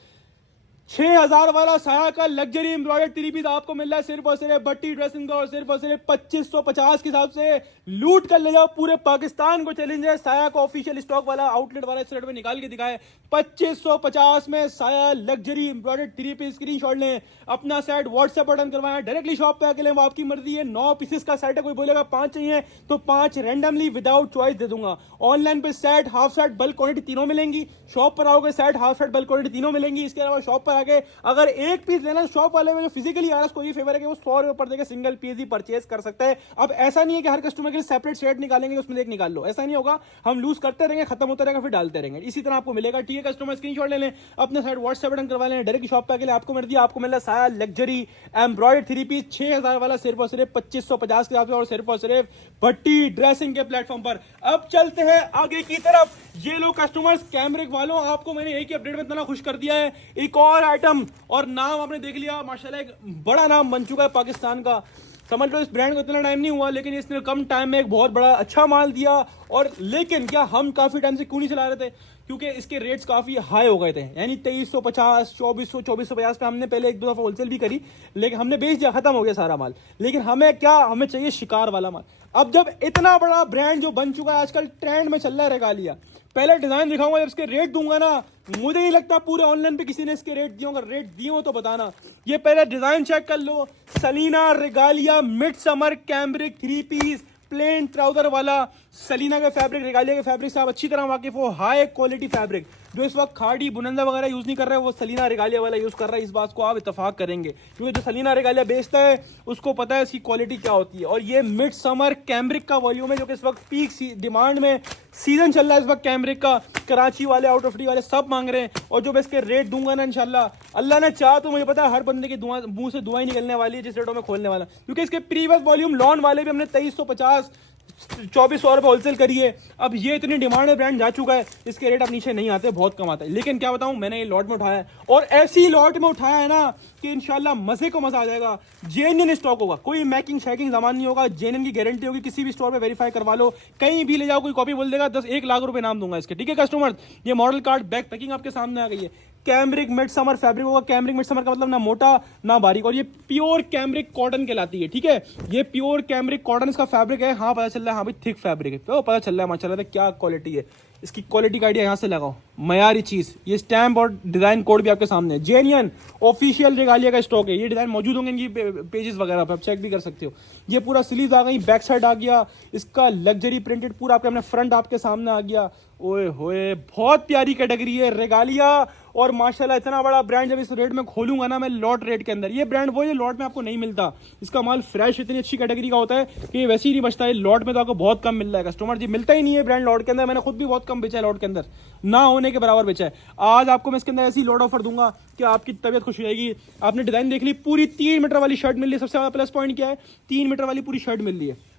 6000 वाला साया का लग्जरी एम्ब्रॉयडर्ड 3 पीस आपको मिल रहा है सिर्फ और सिर्फ भट्टी ड्रेसिंग का, और सिर्फ 2550 के हिसाब से लूट कर ले जाओ। पूरे पाकिस्तान को चैलेंज है, साया का ऑफिशियल स्टॉक वाला आउटलेट वाला इस रेट में निकाल के दिखाए। 2550 में साया लग्जरी एम्ब्रॉयडर्ड 3 पीस, स्क्रीनशॉट लें, अपना सेट व्हाट्सएप बटन करवाएं, डायरेक्टली शॉप पे आके लें, वो आपकी मर्जी है। 9 पीसेस का सेट है, कोई बोलेगा 5 चाहिए तो 5 रैंडमली विदाउट चॉइस दे दूंगा। ऑनलाइन पे set, half set, bulk quantity तीनों मिलेंगी। शॉप पर आओगे set, half set, bulk quantity तीनों मिलेंगी। इसके अलावा शॉप पर आके अगर एक पीस लेना, शॉप वाले में जो फिजिकली आ रहा है उसको ये फेवर है कि वो 100 रुपए पर देकर सिंगल पीस ही परचेज कर सकता है। अब ऐसा नहीं है कि हर कस्टमर के लिए सेपरेट सेट निकालेंगे उसमें एक निकाल लो, ऐसा नहीं होगा। हम लूज करते रहेंगे, खत्म होता रहेगा, फिर डालते रहेंगे, इसी तरह आपको मिलेगा, ठीक है। कस्टमर स्क्रीनशॉट ले लें, अपने साइड व्हाट्सएप बटन करवा लें, डायरेक्ट शॉप पे आके आपको मिल दिया, आपको मिल रहा साया लग्जरी एम्ब्रॉयडर्ड 3 पीस 6000 वाला सिर्फ और सिर्फ 2550 के हिसाब से, और सिर्फ और सिर्फ भट्टी ड्रेसिंग के प्लेटफॉर्म पर। अब चलते हैं आगे की तरफ। ये लो कस्टमर्स, कैमरिक वालों, आपको मैंने एक ही अपडेट में इतना खुश कर दिया है। एक और आइटम और नाम आपने देख लिया, माशाल्लाह एक बड़ा नाम बन चुका है पाकिस्तान का। समझ लो इस ब्रांड को इतना टाइम नहीं हुआ, लेकिन इसने कम टाइम में एक बहुत बड़ा अच्छा माल दिया। और लेकिन क्या हम काफी टाइम से क्यों नहीं चला रहे थे, क्योंकि इसके रेट्स काफी हाई हो गए थे। यानी 2350, 2450 पे हमने पहले 1-2 दफा होलसेल भी करी, लेकिन हमने बेच दिया, खत्म हो गया सारा माल। लेकिन हमें क्या, हमें चाहिए शिकार वाला माल। अब जब इतना बड़ा ब्रांड जो बन चुका है, आजकल ट्रेंड में चल रहा है रेगालिया, पहले डिजाइन दिखाऊंगा, जब इसके रेट दूंगा ना, मुझे नहीं लगता पूरे ऑनलाइन पे किसी ने इसके रेट दिए, अगर रेट दिए हो तो बताना। ये पहले डिजाइन चेक कर लो, Salina Regalia mid summer cambric 3 piece plain trouser वाला। सलीना के फैब्रिक, रेगालिया के फैब्रिक से आप अच्छी तरह वाकिफ हो। हाई क्वालिटी फैब्रिक, जो इस वक्त खाड़ी बुनंदा वगैरह यूज नहीं कर रहा है, वो सलीना रेगालिया वाला यूज कर रहा है। इस बात को आप इत्तेफाक करेंगे, क्योंकि जो सलीना रेगालिया बेचता है उसको पता है इसकी क्वालिटी क्या होती है। और ये मिड समर कैम्ब्रिक का वॉल्यूम है, जो कि इस वक्त पीक डिमांड में सीजन चल रहा है इस वक्त कैम्ब्रिक का। कराची वाले, आउट ऑफ सिटी वाले सब मांग रहे हैं। और जो मैं इसके रेट दूंगा ना, इंशाल्लाह अल्लाह ने चाहा तो मुझे पता है हर बंदे की मुंह से दुआएं निकलने वाली है जिस रेटों में खोलने वाला, क्योंकि इसके प्रीवियस वॉल्यूम लॉन वाले भी हमने 2350 2400 होलसेल करिए। अब ये इतनी डिमांड है, ब्रांड जा चुका है, इसके रेट अब नीचे नहीं आते, बहुत कम आता है। लेकिन क्या बताऊं, मैंने ये लॉट में उठाया है और ऐसी लॉट में उठाया है ना कि इंशाल्लाह मजे को मजा आ जाएगा। जेन्युइन स्टॉक होगा, कोई मैकिंग शैकिंग सामान नहीं होगा, जेन्युइन की गारंटी होगी। किसी भी स्टोर पे वेरीफाई करवा लो, कहीं भी ले जाओ, कोई कॉपी बोल देगा 1 लाख रुपए नाम दूंगा इसके। ठीक है कस्टमर, ये मॉडल कार्ड बैक पैकिंग आपके सामने आ गई है। कैमरिक मिड समर फैब्रिक होगा। कैमरिक मिड समर का मतलब ना मोटा ना बारीक, और ये प्योर कैमरिक कॉटन कहलाती है। ठीक है, ये प्योर कैमरिक कॉटन इसका फैब्रिक है। हाँ पता चल रहा है, हाँ भाई थिक फैब्रिक है, तो पता चल रहा है माशाल्लाह क्या क्वालिटी है। इसकी क्वालिटी का आइडिया यहाँ से लगाओ, मयारी चीज। ये स्टैम्प और डिजाइन कोड भी आपके सामने है। जेन्युइन ऑफिशियल रेगालिया का स्टॉक है। ये डिजाइन मौजूद होंगे इनकी पेजेस वगैरह पे, आप चेक भी कर सकते हो। ये पूरा स्लीव आ गई, बैक साइड आ गया इसका लग्जरी प्रिंटेड, पूरा आपके अपने फ्रंट आपके सामने आ गया। ओए होए, बहुत प्यारी कैटेगरी है रेगालिया। और माशाल्लाह इतना बड़ा ब्रांड जब इस रेट में खोलूंगा ना मैं, लॉट रेट के अंदर, ये ब्रांड वो ये लॉट में आपको नहीं मिलता। इसका माल फ्रेश इतनी अच्छी कैटेगरी का होता है कि ये वैसे ही नहीं बचता है। लॉट में तो आपको बहुत कम मिल रहा है कस्टमर जी, मिलता ही नहीं है ब्रांड लॉट के अंदर। मैंने खुद भी बहुत कम बेचा है लॉट के अंदर, ना होने के बराबर बेचा है। आज आपको मैं इसके अंदर ऐसी लॉट ऑफर दूंगा कि आपकी तबियत खुश हो जाएगी। आपने डिजाइन देख ली, पूरी 3 मीटर वाली शर्ट मिल रही है। सबसे ज्यादा प्लस पॉइंट क्या है, 3 मीटर वाली पूरी शर्ट मिल रही है।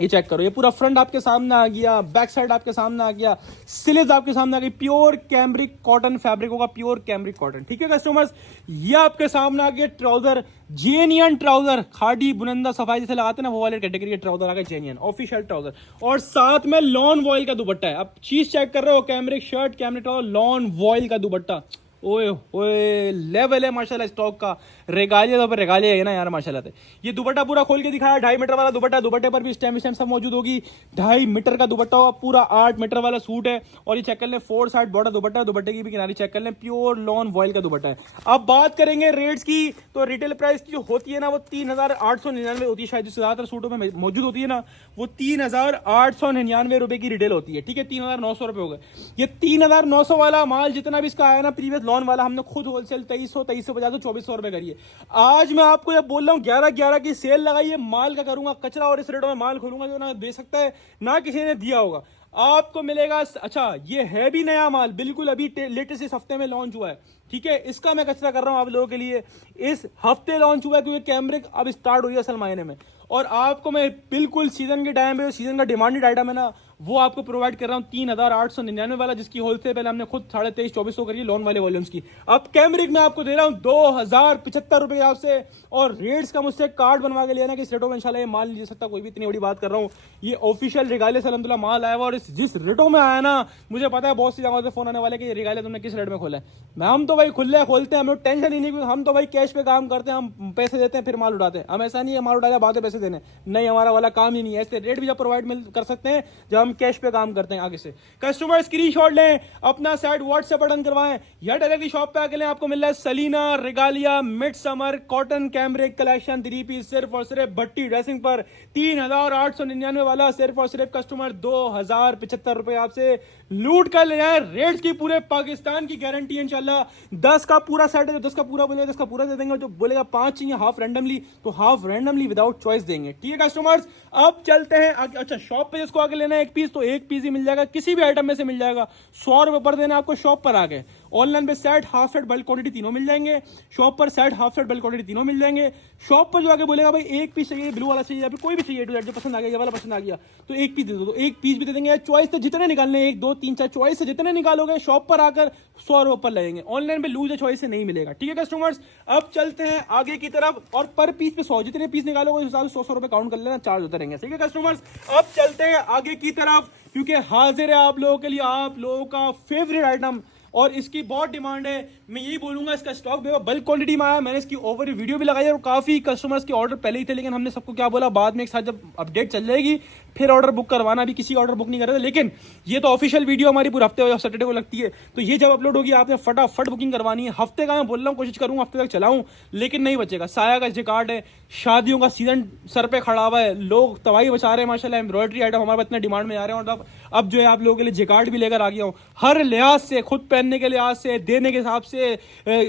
ये चेक करो, ये पूरा फ्रंट आपके सामने आ गया, बैक साइड आपके सामने आ गया, स्लीव्स आपके सामने आ गई। प्योर कैमरिक कॉटन फैब्रिक होगा, प्योर कैमरिक कॉटन। ठीक है कस्टमर्स, ये आपके सामने आ गया ट्राउजर, जेनियन ट्राउजर, खादी बुनंदा सफाई जैसे लगाते हैं ना वो वाले कैटेगरी के ट्राउजर आ गए, जेनियन ऑफिशियल ट्राउजर। और साथ में लॉन वॉयल का दुपट्टा है। अब चीज चेक कर रहे हो, cambric shirt, cambric trouser, lawn vial का दुपट्टा। ओए ओए, लेवल है माशाल्लाह स्टॉक का। रेगालिया तो रेगालिया है ना यार माशाल्लाह से। ये दुपट्टा पूरा खोल के दिखाया, 2.5 मीटर वाला दुपट्टा। दुपट्टे पर भी स्टैम्प सब मौजूद होगी। 2.5 मीटर का दुपट्टा होगा, पूरा 8 मीटर वाला सूट है। और ये चेक कर लें, 4 साइड बॉर्डर दुपट्टा है। दुपट्टे की भी किनारी चेक कर लें, प्योर लॉन वॉयल का दुपट्टा है। अब बात करेंगे रेट्स की, तो रिटेल प्राइस की जो होती है ना वो 3899 होती है शायद, जो ज्यादातर सूटों में मौजूद होती है ना वो 3899 रुपए की रिटेल होती है। ठीक है, 3900 रुपए हो गए। ये 3900 वाला माल जितना भी इसका आया ना प्रीवियस लॉन वाला, हमने खुद होलसेल 2350 2400 रुपए करिए। आज मैं आपको ये बोल रहा हूँ 11 की सेल लगाइए, माल का करूंगा कचरा, और इस रेटों में माल खोलूंगा जो ना दे सकता है ना किसी ने दिया होगा। आपको मिलेगा। अच्छा, ये है भी नया माल, बिल्कुल अभी लेटेस्ट इस हफ्ते में लॉन्च हुआ है। ठीक है, इसका मैं कचरा कर रहा हूं आप लोगों के लिए। इस हफ्ते लॉन्च हुआ है क्योंकि कैमरिक अब स्टार्ट हुई है असल मायने में। और आपको मैं बिल्कुल सीजन के टाइम पे, सीजन का डिमांडेड आइटम है ना, वो आपको प्रोवाइड कर रहा हूं 3899 वाला, जिसकी होलसेल पहले हमने खुद 2350-2400 करी लोन वाले वॉल्यूम्स की। अब कैमरिक में आपको दे रहा हूं 2075 रुपए आपसे। और रेट्स का मुझसे कार्ड बनवा के लिया ना कि इस रेटों में इंशाल्लाह ये माल नहीं दे सकता कोई भी, इतनी बड़ी बात कर रहा हूँ। ये ऑफिशियल रेगालिया से अलहमदुलिल्लाह माल आया हुआ, और जिस रेटों में आया ना, मुझे पता है बहुत सी जगह से फोन आने वाले कि ये रेगालिया तुमने किस रेट में खोला है। हम तो भाई खुले खोलते हैं, हमें टेंशन ही नहीं, क्योंकि हम तो भाई कैश पे काम करते हैं। हम पैसे देते हैं फिर माल उठाते हैं। हम ऐसा नहीं है माल उठाया बाद में पैसे देने, नहीं, हमारा वाला काम ही नहीं है। ऐसे रेट भी जब प्रोवाइड कर सकते हैं जब हम कैश पे काम करते हैं। आगे से कस्टमर स्क्रीनशॉट लें, अपना साइड व्हाट्सएप बटन करवाएं या डायरेक्टली शॉप पे आके लें। आपको मिल रहा है Saleena Regalia mid summer cotton cambric collection 3 piece, सिर्फ और सिर्फ भट्टी ड्रेसिंग पर 3899 वाला, सिर्फ और सिर्फ कस्टमर 2075 रुपए आपसे लूट कर ले जाए। रेट्स की पूरे पाकिस्तान की गारंटी है इंशाल्लाह। 10 का पूरा सेट है, 10 का पूरा बोलेगा 10 का पूरा दे देंगे। जो बोलेगा 5 चाहिए हाफ रैंडमली, तो हाफ रैंडमली विदाउट चॉइस देंगे। ठीक है कस्टमर्स, अब चलते हैं आगे। अच्छा, शॉप पे जिसको आगे लेना है 1 पीस, तो 1 पीस ही मिल जाएगा, किसी भी आइटम में से मिल जाएगा। 100 रुपए पर देना आपको शॉप पर आके। ऑनलाइन पे set, half set, bulk quantity तीनों मिल जाएंगे। शॉप पर set, half set, bulk quantity तीनों मिल जाएंगे। शॉप पर जो आगे बोलेगा भाई 1 पीस चाहिए, ब्लू वाला चाहिए या फिर कोई भी चाहिए, जो पसंद आ गया, ये वाला पसंद आ गया, तो 1 पीस दे दो, तो 1 पीस भी दे देंगे। चॉइस से जितने निकालने, 1 2 3 4 चॉइस से जितने निकालोगे शॉप पर आकर 100 रुपए पर लगेंगे। ऑनलाइन पे लूज चॉइस से नहीं मिलेगा। ठीक है कस्टमर्स, अब चलते हैं आगे की तरफ। और पर पीस पे 100, जितने पीस निकालोगे उस हिसाब से 100 रुपए काउंट कर लेना, चार्ज होते रहेंगे। ठीक है कस्टमर्स, अब चलते हैं आगे की तरफ, क्योंकि हाजिर है आप लोगों के लिए आप लोगों का फेवरेट आइटम, और इसकी बहुत डिमांड है। मैं यही बोलूंगा, इसका स्टॉक भी बल्क क्वांटिटी में आया। मैंने इसकी ओवर वीडियो भी लगाई और काफी कस्टमर्स के ऑर्डर पहले ही थे, लेकिन हमने सबको क्या बोला, बाद में एक साथ जब अपडेट चल जाएगी फिर ऑर्डर बुक करवाना। भी किसी ऑर्डर बुक नहीं कर रहे थे, लेकिन ये तो ऑफिशियल वीडियो हमारी पूरे हफ्ते और सैटरडे को लगती है, तो ये जब अपलोड होगी आपने फटाफट बुकिंग करवानी है। हफ्ते का मैं बोल रहा हूँ, कोशिश करूंगा हफ्ते तक चलाऊं, लेकिन नहीं बचेगा। साया का जिकार्ड है, शादियों का सीजन सर पे खड़ा हुआ है, लोग तबाही बचा रहे हैं माशाल्लाह। एम्ब्रॉयडरी आइटम हमारे इतने डिमांड में आ रहे हैं, और अब जो है आप लोगों के लिए जिकार्ड भी लेकर आ गया हूँ। हर लिहाज से, खुद पहनने के लिहाज से, देने के हिसाब से,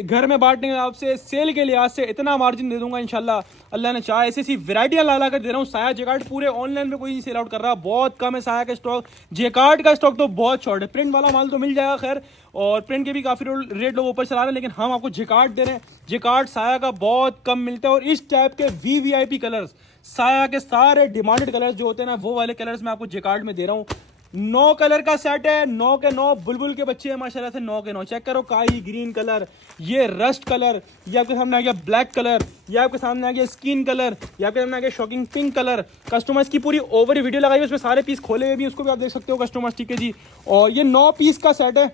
घर में बांटने के हिसाब से, सेल के लिहाज से, इतना मार्जिन दे दूंगा इंशाल्लाह अल्लाह ने चाहा। ऐसी ऐसी वैरायटियां ला कर दे रहा हूँ। साया जेकार्ड पूरे ऑनलाइन में कोई नहीं सेल आउट कर रहा, बहुत कम है साया का स्टॉक। जेकार्ड का स्टॉक तो बहुत शॉर्ट है। प्रिंट वाला माल तो मिल जाएगा खैर, और प्रिंट के भी काफी रेट लोग ऊपर चला रहे हैं, लेकिन हम आपको जेकार्ड दे रहे हैं। जेकार्ड साया का बहुत कम मिलता है, और इस टाइप के VVIP कलर्स साया के सारे डिमांडेड कलर्स जो होते हैं ना, वो वाले कलर्स मैं आपको जेकार्ड में दे रहा हूँ। 9 कलर का सेट है, 9 के 9 बुलबुल के बच्चे हैं माशाल्लाह से, 9 के 9। चेक करो, काई ग्रीन कलर, ये रस्ट कलर, ये आपके सामने आ गया ब्लैक कलर, ये आपके सामने आ गया स्किन कलर, ये आपके सामने आ गया शॉकिंग पिंक कलर। कस्टमर्स की पूरी ओवर वीडियो लगाई है, उसमें सारे पीस खोले हुए भी, उसको भी आप देख सकते हो कस्टमर्स, ठीक है जी। और ये 9 पीस का सेट है,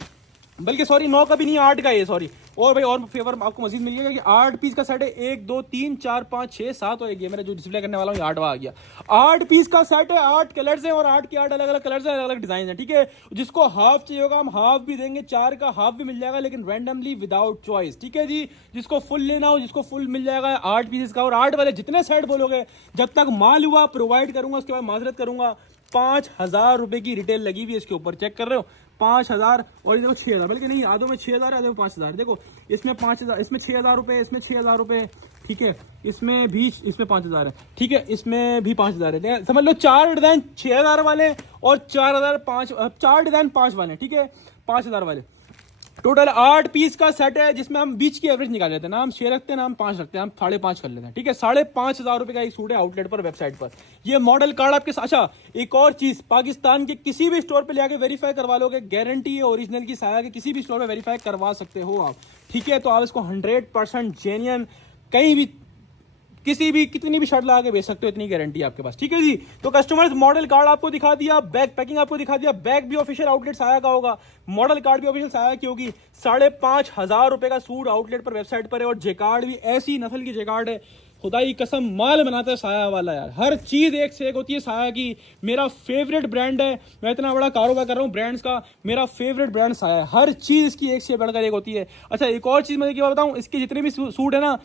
बल्कि सॉरी 9 का भी नहीं, 8 का है, सॉरी। और भाई और फेवर आपको मजीद मिल गया कि 8 पीस का सेट है। 1 2 3 4 5 6 7 और एक ये मेरा जो डिस्प्ले करने वाला हूँ 8वां आ गया। 8 पीस का सेट है, 8 कलर्स हैं और 8 के 8 अलग अलग कलर्स हैं, अलग अलग डिजाइन है, ठीक है। जिसको हाफ चाहिए होगा हम हाफ भी देंगे, 4 का हाफ भी मिल जाएगा, लेकिन रैंडमली विदाउट चॉइस, ठीक है जी। जिसको फुल लेना हो, जिसको फुल मिल जाएगा 8 पीसेस का। और 8 वाले जितने सेट बोलोगे, जब तक माल हुआ प्रोवाइड करूंगा, उसके बाद माजरत करूंगा। 5,000 रुपए की रिटेल लगी हुई है इसके ऊपर, चेक कर रहे हो, 5,000 और ये देखो 6,000, बल्कि नहीं आधो में 6,000 है, आधो में 5,000। देखो इसमें 5,000, इसमें 6,000 रुपए, इसमें 6,000 रुपए, ठीक है। इसमें भी, इसमें 5,000 है, ठीक है। इसमें भी 5,000 है, समझ लो 4 डिजाइन 6,000 वाले और 4 डिजाइन 5 वाले, ठीक है, 5,000 वाले। टोटल 8 पीस का सेट है, जिसमें हम बीच की एवरेज निकाल लेते हैं ना, हम 6 रखते हैं ना, हम 5 रखते हैं, हम 5.5 कर लेते हैं, ठीक है। 5,500 रुपए का एक सूट है आउटलेट पर, वेबसाइट पर। ये मॉडल कार्ड आपके साथ। अच्छा, एक और चीज, पाकिस्तान के किसी भी स्टोर पे ले आके वेरीफाई करवा लोगे, गारंटी है ओरिजिनल की। साया के किसी भी स्टोर पे वेरीफाई करवा सकते हो आप, ठीक है। तो आप इसको 100% जेन्युइन कहीं भी किसी भी कितनी भी शर्ट लगा के बेच सकते हो, इतनी गारंटी आपके पास, ठीक है जी। तो कस्टमर्स, मॉडल कार्ड आपको दिखा दिया, बैग पैकिंग आपको दिखा दिया। बैग भी ऑफिशियल आउटलेट साया का होगा, मॉडल कार्ड भी ऑफिशियल साया की होगी। 5,500 रुपए का सूट आउटलेट पर, वेबसाइट पर है। और जेकार्ड भी ऐसी नस्ल की जेकार्ड है, खुदाई कसम माल बनाता है साया वाला यार। हर चीज एक से एक होती है साया की। मेरा फेवरेट ब्रांड है, मैं इतना बड़ा कारोबार कर रहा हूँ ब्रांड्स का, मेरा फेवरेट ब्रांड साया है। हर चीज इसकी एक से बढ़कर एक होती है। अच्छा, एक और चीज मैं क्या बताऊँ, इसके जितने भी सूट है ना,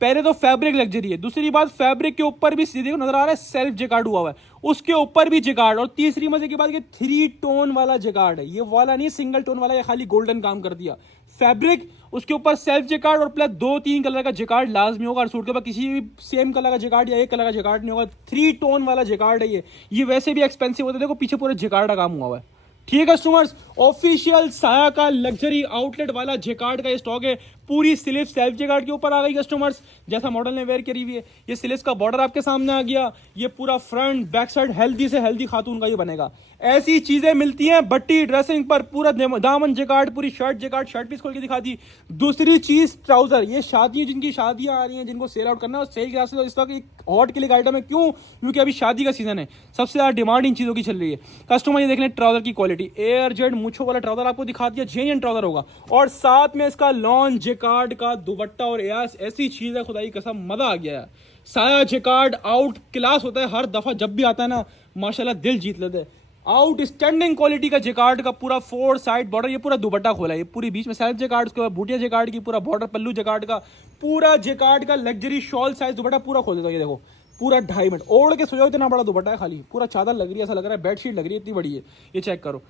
पहले तो फैब्रिक लग्जरी है, दूसरी बात फैब्रिक के ऊपर भी सीधे नजर आ रहा है सेल्फ जेकार्ड हुआ हुआ है, उसके ऊपर भी जेकार्ड। और तीसरी मजे की बात, ये 3 टोन वाला जेकार्ड है, ये वाला नहीं सिंगल टोन वाला, ये खाली गोल्डन काम कर दिया। फैब्रिक, उसके ऊपर सेल्फ जेकार्ड और प्लस 2-3 कलर का जेकार्ड लाजमी होगा। और सूट के ऊपर किसी भी सेम कलर का जेकार्ड या एक कलर का जेकार्ड नहीं होगा। 3 टोन वाला जेकार्ड है ये वैसे भी एक्सपेंसिव होता है। देखो पीछे पूरा जेकार्ड का काम हुआ हुआ है, ठीक है कस्टमर्स। ऑफिशियल साया का लग्जरी आउटलेट वाला जेकार्ड का ये स्टॉक है। पूरी स्लीव सेल्फ जेकार्ड के ऊपर आ गई कस्टमर्स, जैसा मॉडल ने वेयर करी हुई है। ये स्लीव्स का बॉर्डर आपके सामने आ गया, ये पूरा फ्रंट बैक साइड हेल्दी से हेल्दी खातून का ये बनेगा। ऐसी चीजें मिलती हैं बट्टी ड्रेसिंग पर, पूरा दामन जेकार्ड, पूरी शर्ट जेकार्ड, शर्ट पीस खोल के दिखा दी। दूसरी चीज ट्राउजर, ये शादी जिनकी शादियां आ रही हैं, जिनको सेल आउट करना है, सेल के रास्ते तो इस वक्त एक हॉट क्लिक आइटम है। क्यों? क्योंकि अभी शादी का सीजन है, सबसे ज्यादा डिमांड इन चीजों की चल रही है। कस्टमर ये देख लें ट्राउजर की क्वालिटी, एयर जेड मूछों वाला ट्राउजर आपको दिखा दिया, जेन्युइन ट्राउजर होगा। और साथ में इसका लॉन जेकार्ड का दुपट्टा और ऐसी चीज है, खुदाई कसम मजा आ गया है। साया जेकार्ड आउट क्लास होता है, हर दफा जब भी आता है ना माशाल्लाह दिल जीत लेते हैं। आउटस्टैंडिंग क्वालिटी का जेकार्ड का पूरा 4 साइड बॉर्डर, ये पूरा दुपट्टा खोला है, ये पूरी बीच में सेल्फ जेकार्ड, उसके बाद बूटिया जेकार्ड की पूरा बॉर्डर, पल्लू जेकार्ड का, पूरा जेकार्ड का लग्जरी शॉल साइज दुपट्टा पूरा खोल देता है। ये देखो पूरा 2.5 मिनट ओढ़ के सो जाओ, इतना बड़ा दुपट्टा है, खाली पूरा चादर लग रही है, ऐसा लग रहा है बेडशीट लग रही है, इतनी बड़ी है। ये चेक करो,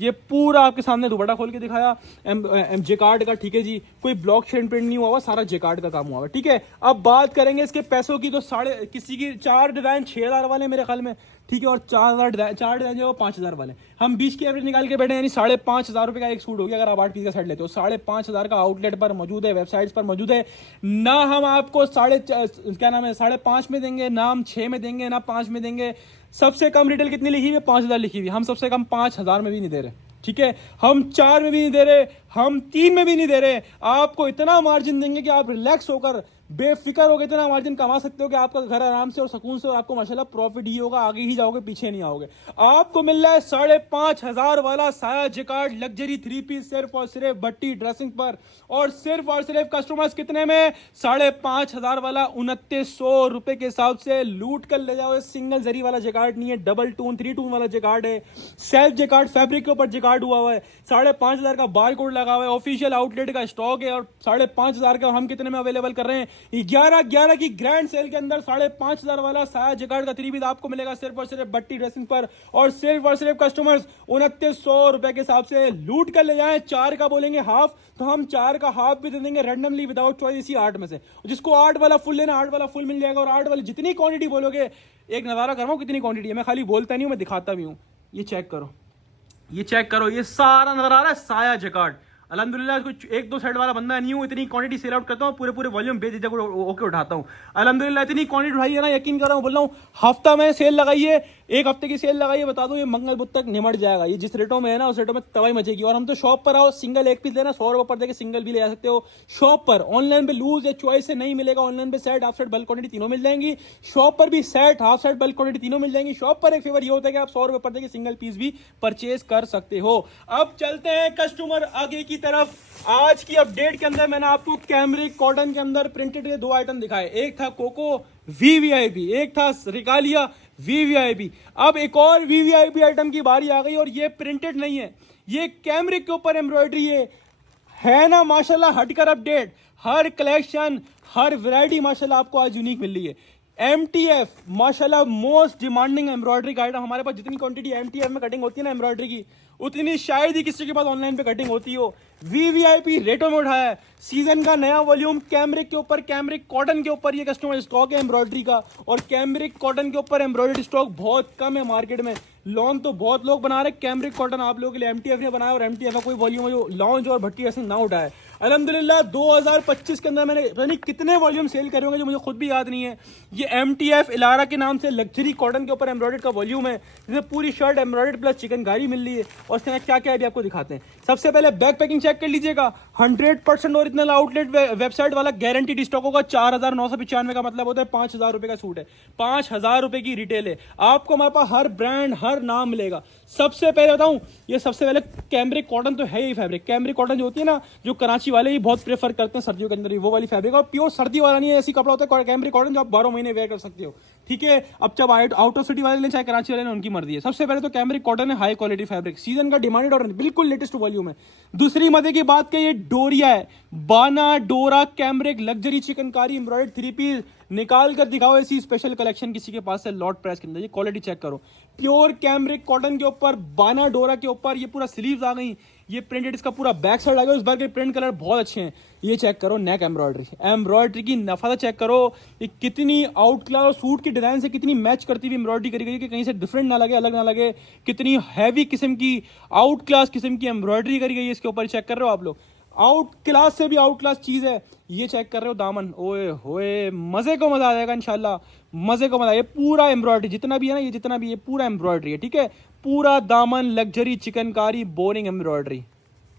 ये पूरा आपके सामने दुपट्टा खोल के दिखाया जेकार्ड का, ठीक है जी। कोई ब्लॉक शेड प्रिंट नहीं हुआ हुआ, सारा जेकार्ड का काम हुआ है, ठीक है। अब बात करेंगे इसके पैसों की, तो किसी की 4 डिजाइन 6,000 वाले मेरे ख्याल में, ठीक है। और 4 डिजाइन जो 5,000 वाले, हम 20 की एवरेज निकाल के बैठे, यानी 5,500 रुपए का एक सूट हो गया। अगर आप 8 पीस का सेट लेते हो, 5,500 का आउटलेट पर मौजूद है, वेबसाइट्स पर मौजूद है। ना हम आपको 5.5 में देंगे, ना हम 6 में देंगे, ना 5 में देंगे। सबसे कम रिटेल कितनी लिखी हुई है? 5,000 लिखी हुई है। हम सबसे कम 5,000 में भी नहीं दे रहे, ठीक है। हम 4 में भी नहीं दे रहे, हम 3 में भी नहीं दे रहे। आपको इतना मार्जिन देंगे कि आप रिलैक्स होकर बेफिक्र होकर इतना मार्जिन कमा सकते हो कि आपका घर आराम से और सुकून से, और आपको माशाल्लाह प्रॉफिट ही होगा, आगे ही जाओगे, पीछे नहीं आओगे। आपको मिल रहा है 5,500 वाला साया जेकार्ड लग्जरी 3 पीस, सिर्फ और सिर्फ भट्टी ड्रेसिंग पर। और सिर्फ कस्टमर्स कितने में? 5,500 वाला 2,900 रुपए के हिसाब से लूट कर ले जाओ। सिंगल जरी वाला जेकार्ड नहीं है, डबल टून 3 टून वाला जेकार्ड है। सेल्फ जेकार्ड फैब्रिक के ऊपर जेकार्ड हुआ हुआ है, 5,500 का बार कोड लगा हुआ है, ऑफिशियल आउटलेट का स्टॉक है। और 5,500 का, और हम कितने में अवेलेबल कर रहे हैं? 11 की ग्रैंड सेल के अंदर 5,500 वाला साया जेकार्ड का 3 पीस आपको मिलेगा सिर्फ और सिर्फ भट्टी ड्रेसिंग पर। और सिर्फ कस्टमर्स 2,900 रुपए के हिसाब से लूट कर ले जाएं। 4 का बोलेंगे हाफ, तो हम 4 का हाफ भी दे देंगे रैंडमली विदाउट चॉइस, इसी 8 में से। जिसको 8 वाला फुल लेना, 8 वाला फुल मिल जाएगा। और 8 वाली जितनी क्वांटिटी बोलोगे, एक नजारा करवाऊं कितनी क्वांटिटी है, मैं खाली बोलता नहीं हूं, मैं दिखाता भी हूं। ये चेक करो, ये चेक करो, ये सारा नजर आ रहा है साया जेकार्ड। अल्हम्दुलिल्लाह कुछ एक दो सेट वाला बंदा नहीं हूँ, इतनी क्वांटिटी सेल आउट करता हूँ, पूरे पूरे वॉल्यूम बेझिझक होकर उठाता हूँ। अल्हम्दुलिल्लाह इतनी क्वांटिटी उठाई है ना, यकीन कर रहा हूँ, बोल रहा हूँ हफ्ता में सेल लगाई है, एक हफ्ते की सेल लगाई है, बता दो ये मंगल बुध तक निमट जाएगा। ये जिस रेटों में है ना उस रेटों में तबाही मचेगी। और हम तो शॉप पर आओ, सिंगल एक पीस लेना 100 रुपये पर देके सिंगल भी ले जा सकते हो शॉप पर। ऑनलाइन पे लूज या चॉइस से नहीं मिलेगा, ऑनलाइन पे set half set bulk quantity तीनों मिल जाएंगी, शॉप पर भी set half set bulk quantity तीनों मिल जाएंगी। शॉप पर एक फेवर ये होता है कि आप 100 रुपये पर देके सिंगल पीस भी परचेज कर सकते हो। अब चलते हैं कस्टमर आगे की तरफ। आज की अपडेट के अंदर मैंने आपको कैमरिक कॉटन के अंदर प्रिंटेड के 2 आइटम दिखाए, एक था कोको वीवीआईपी, एक था रिकालिया वीवीआईपी। अब एक और वीवीआईपी आइटम की बारी आ गई और ये प्रिंटेड नहीं है, ये कैमरिक के ऊपर एम्ब्रॉयडरी है ना माशाल्लाह हटकर अपडेट। हर कलेक्शन हर वैरायटी माशाल्लाह आपको आज यूनिक मिल रही है। MTF माशाल्लाह मोस्ट डिमांडिंग एम्ब्रॉयडरी का आइटम। हमारे पास जितनी क्वांटिटी MTF में कटिंग होती है ना एम्ब्रॉयडरी की, उतनी शायद ही किसी के पास ऑनलाइन पे कटिंग होती हो। वीवीआईपी रेटों में उठाया है, सीजन का नया वॉल्यूम कैमरिक के ऊपर, कैमरिक कॉटन के ऊपर ये कस्टमर स्टॉक है एम्ब्रॉयडरी का। और कैमरिक कॉटन के ऊपर एम्ब्रॉयडरी स्टॉक बहुत कम है मार्केट में। लॉन्च तो बहुत लोग बना रहे, कैमरिक कॉटन आप लोगों के लिए MTF ने बनाया और MTF का कोई वॉल्यूम जो लॉन्च और भट्टी ऐसे ना उठाया। अल्हम्दुलिल्लाह 2025 के अंदर मैंने पता नहीं कितने वॉल्यूम सेल करे होंगे जो मुझे खुद भी याद नहीं है। ये MTF इलारा के नाम से लग्जरी कॉटन के ऊपर एम्ब्रॉयडरी का वॉल्यूम है, जिसमें पूरी शर्ट एम्ब्रॉयडरी प्लस चिकनकारी मिल रही है। और इसके क्या क्या है अभी आपको दिखाते हैं। सबसे पहले बैक पैकिंग चेक कर लीजिएगा, 100% ओरिजिनल आउटलेट वेबसाइट वाला गारंटीड स्टॉक होगा। 4,995 का मतलब होता है 5,000 रुपए का सूट है, 5,000 रुपए की रिटेल है। आपको हमारे पास हर ब्रांड हर नाम मिलेगा। सबसे पहले बताऊं, ये सबसे पहले कैमरिक कॉटन तो है ही फैब्रिक। कैमरिक कॉटन जो होती है ना, जो कराची वाले ही बहुत प्रेफर करते हैं सर्दियों के अंदर ही, वो वाली फैब्रिक। और प्योर सर्दी वाला नहीं है, ऐसी कपड़ा होता है कैमरिक कॉटन जो आप 12 महीने वेयर कर सकते हो। ठीक है, अब जब आउट ऑफ सिटी वाले ने चाहे कराची वाले ने, उनकी मर्जी है। सबसे पहले तो कैमरिक कॉटन है, हाई क्वालिटी फैब्रिक, सीजन का डिमांडेड और बिल्कुल लेटेस्ट वॉल्यूम है। दूसरी मजे की बात की, ये डोरिया है, बाना डोरा cambric luxury chikankari embroidered 3 piece. निकाल कर दिखाओ ऐसी स्पेशल कलेक्शन किसी के पास से लॉट प्राइस के अंदर। ये क्वालिटी चेक करो, प्योर कैमरिक कॉटन के ऊपर, बाना डोरा के ऊपर ये पूरा स्लीव्स आ गई, ये प्रिंटेड, इसका पूरा बैक साइड आ गया। इस बार के प्रिंट कलर बहुत अच्छे हैं। ये चेक करो नेक एम्ब्रॉयडरी की नफाजत चेक करो, ये कितनी आउट क्लास सूट की डिजाइन से कितनी मैच करती हुई एम्ब्रॉयडरी करी गई है कि कहीं से डिफरेंट ना लगे, अलग ना लगे। कितनी हैवी किस्म की आउट क्लास किस्म की एम्ब्रॉयडरी करी गई है इसके ऊपर, चेक कर रहे हो आप लोग। आउट क्लास से भी आउट क्लास चीज है। ये चेक कर रहे हो दामन, ओए होए मजे को मजा आ जाएगा इंशाल्लाह, मजे को मजा। ये पूरा एम्ब्रॉयडरी जितना भी है ना, ये जितना भी ये पूरा एम्ब्रॉयडरी है। ठीक है, पूरा दामन लग्जरी चिकनकारी बोरिंग एम्ब्रॉयडरी,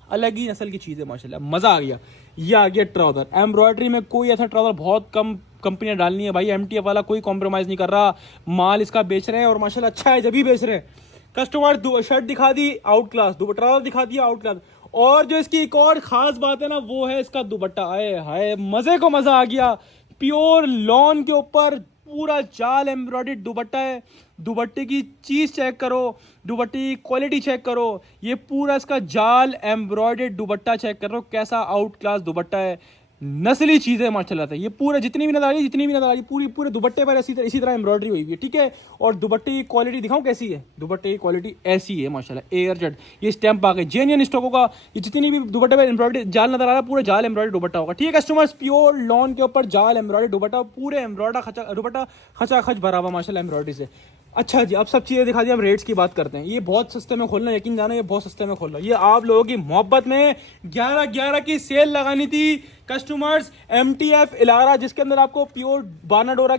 अलग ही नस्ल की चीज है माशाल्लाह, मजा आ गया। ये आ गया ट्राउजर एम्ब्रॉयडरी में। कोई ऐसा ट्राउजर बहुत कम कंपनियां डालनी है भाई, MTF वाला कोई कॉम्प्रोमाइज नहीं कर रहा, माल इसका बेच रहे हैं और माशाल्लाह अच्छा है जब भी बेच रहे हैं। कस्टमर शर्ट दिखा दी आउट क्लास, ट्राउजर दिखा दिया आउट क्लास। और जो इसकी एक और खास बात है ना, वो है इसका दुपट्टा। आए हाय मजे को मजा आ गया। प्योर लॉन के ऊपर पूरा जाल एम्ब्रॉयडर्ड दुपट्टा है। दुपट्टे की चीज चेक करो, दुपट्टे की क्वालिटी चेक करो, ये पूरा इसका जाल एम्ब्रॉयडर्ड दुपट्टा चेक करो, कैसा आउट क्लास दुपट्टा है। नस्ली चीज है माशाल्लाह। ये पूरा जितनी भी नजर आ रही पूरे दुपट्टे पर इसी तरह एम्ब्रॉयडरी हुई है। ठीक है, और दुपट्टे की क्वालिटी दिखाऊं कैसी है, दुपट्टे की क्वालिटी ऐसी है माशाल्लाह, एयर जेट। ये स्टैंप आ गए, जेन्युइन स्टॉक होगा। ये जितनी भी दुपट्टे पर एम्ब्रॉयडरी जाल नजर आ रहा है, पूरा जाल एम्ब्रॉयडरी दुपट्टा होगा। ठीक है कस्टमर्स, प्योर लॉन के ऊपर जाल एम्ब्रॉयडरी दुपट्टा, पूरे दुपट्टा खचा खच भरा हुआ माशाल्लाह एम्ब्रॉयडरी से। अच्छा जी, अब सब चीजें दिखा दी, हम रेट्स की बात करते हैं। ये बहुत सस्ते में खोलना, यकीन जाना ये बहुत सस्ते में खोलना। ये आप लोगों की मोहब्बत में 11/11 की सेल लगानी थी कस्टमर्स। MTF इलारा, जिसके अंदर आपको प्योर बानाडोरा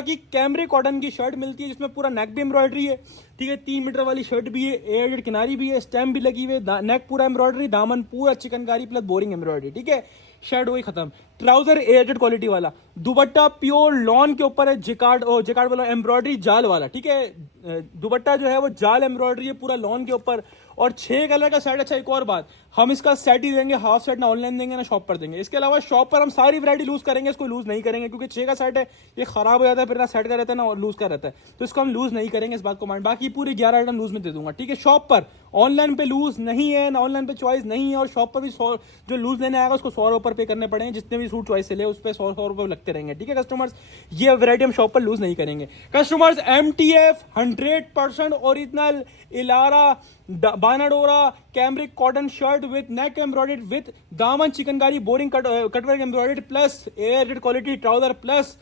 की कैमरिक कॉटन की शर्ट मिलती है, जिसमें पूरा नेक भी एम्ब्रॉयडरी है। ठीक है, 3 मीटर वाली शर्ट भी है, एयरजेट किनारी भी है, स्टैम्प भी लगी हुई है, नेक पूरा एम्ब्रॉयडरी, दामन पूरा चिकनकारी प्लस बोरिंग एम्ब्रॉयडरी। ठीक है, शर्ट वही खत्म। ट्राउजर एयरजेट क्वालिटी वाला, दुपट्टा प्योर लॉन के ऊपर है, जिकार्ड वाला एम्ब्रॉयडरी जाल वाला। ठीक है, दुपट्टा जो है वो जाल एम्ब्रॉयडरी है पूरा लॉन के ऊपर, और 6 कलर का सेट। अच्छा एक और बात, हम इसका सेट ही देंगे, हाफ सेट ना ऑनलाइन देंगे ना शॉप पर देंगे। इसके अलावा शॉप पर हम सारी वैरायटी लूज करेंगे, इसको लूज नहीं करेंगे क्योंकि 6 का सेट है, ये खराब हो जाता है, फिर ना सेट का रहता है ना और लूज का रहता है, तो इसको हम लूज नहीं करेंगे, इस बात को माइंड। बाकी पूरी 11 आइटम लूज में दे दूंगा। ठीक है, शॉप पर ऑनलाइन पे लूज नहीं है ना, ऑनलाइन पे चॉइस नहीं है, और शॉप पर भी जो लूज लेने आएगा उसको 100 रुपये पे करने पड़ेंगे। जितने भी सूट चॉइस से ले उस पर 100 रुपये लगते रहेंगे। ठीक है कस्टमर्स, ये वैरायटी हम शॉप पर लूज नहीं करेंगे कस्टमर्स। MTF 100% ओरिजिनल इलारा बानाडोरा cambric cotton shirt with neck embroidered with दामन chikankari boring cutwork embroidered plus air quality trouser plus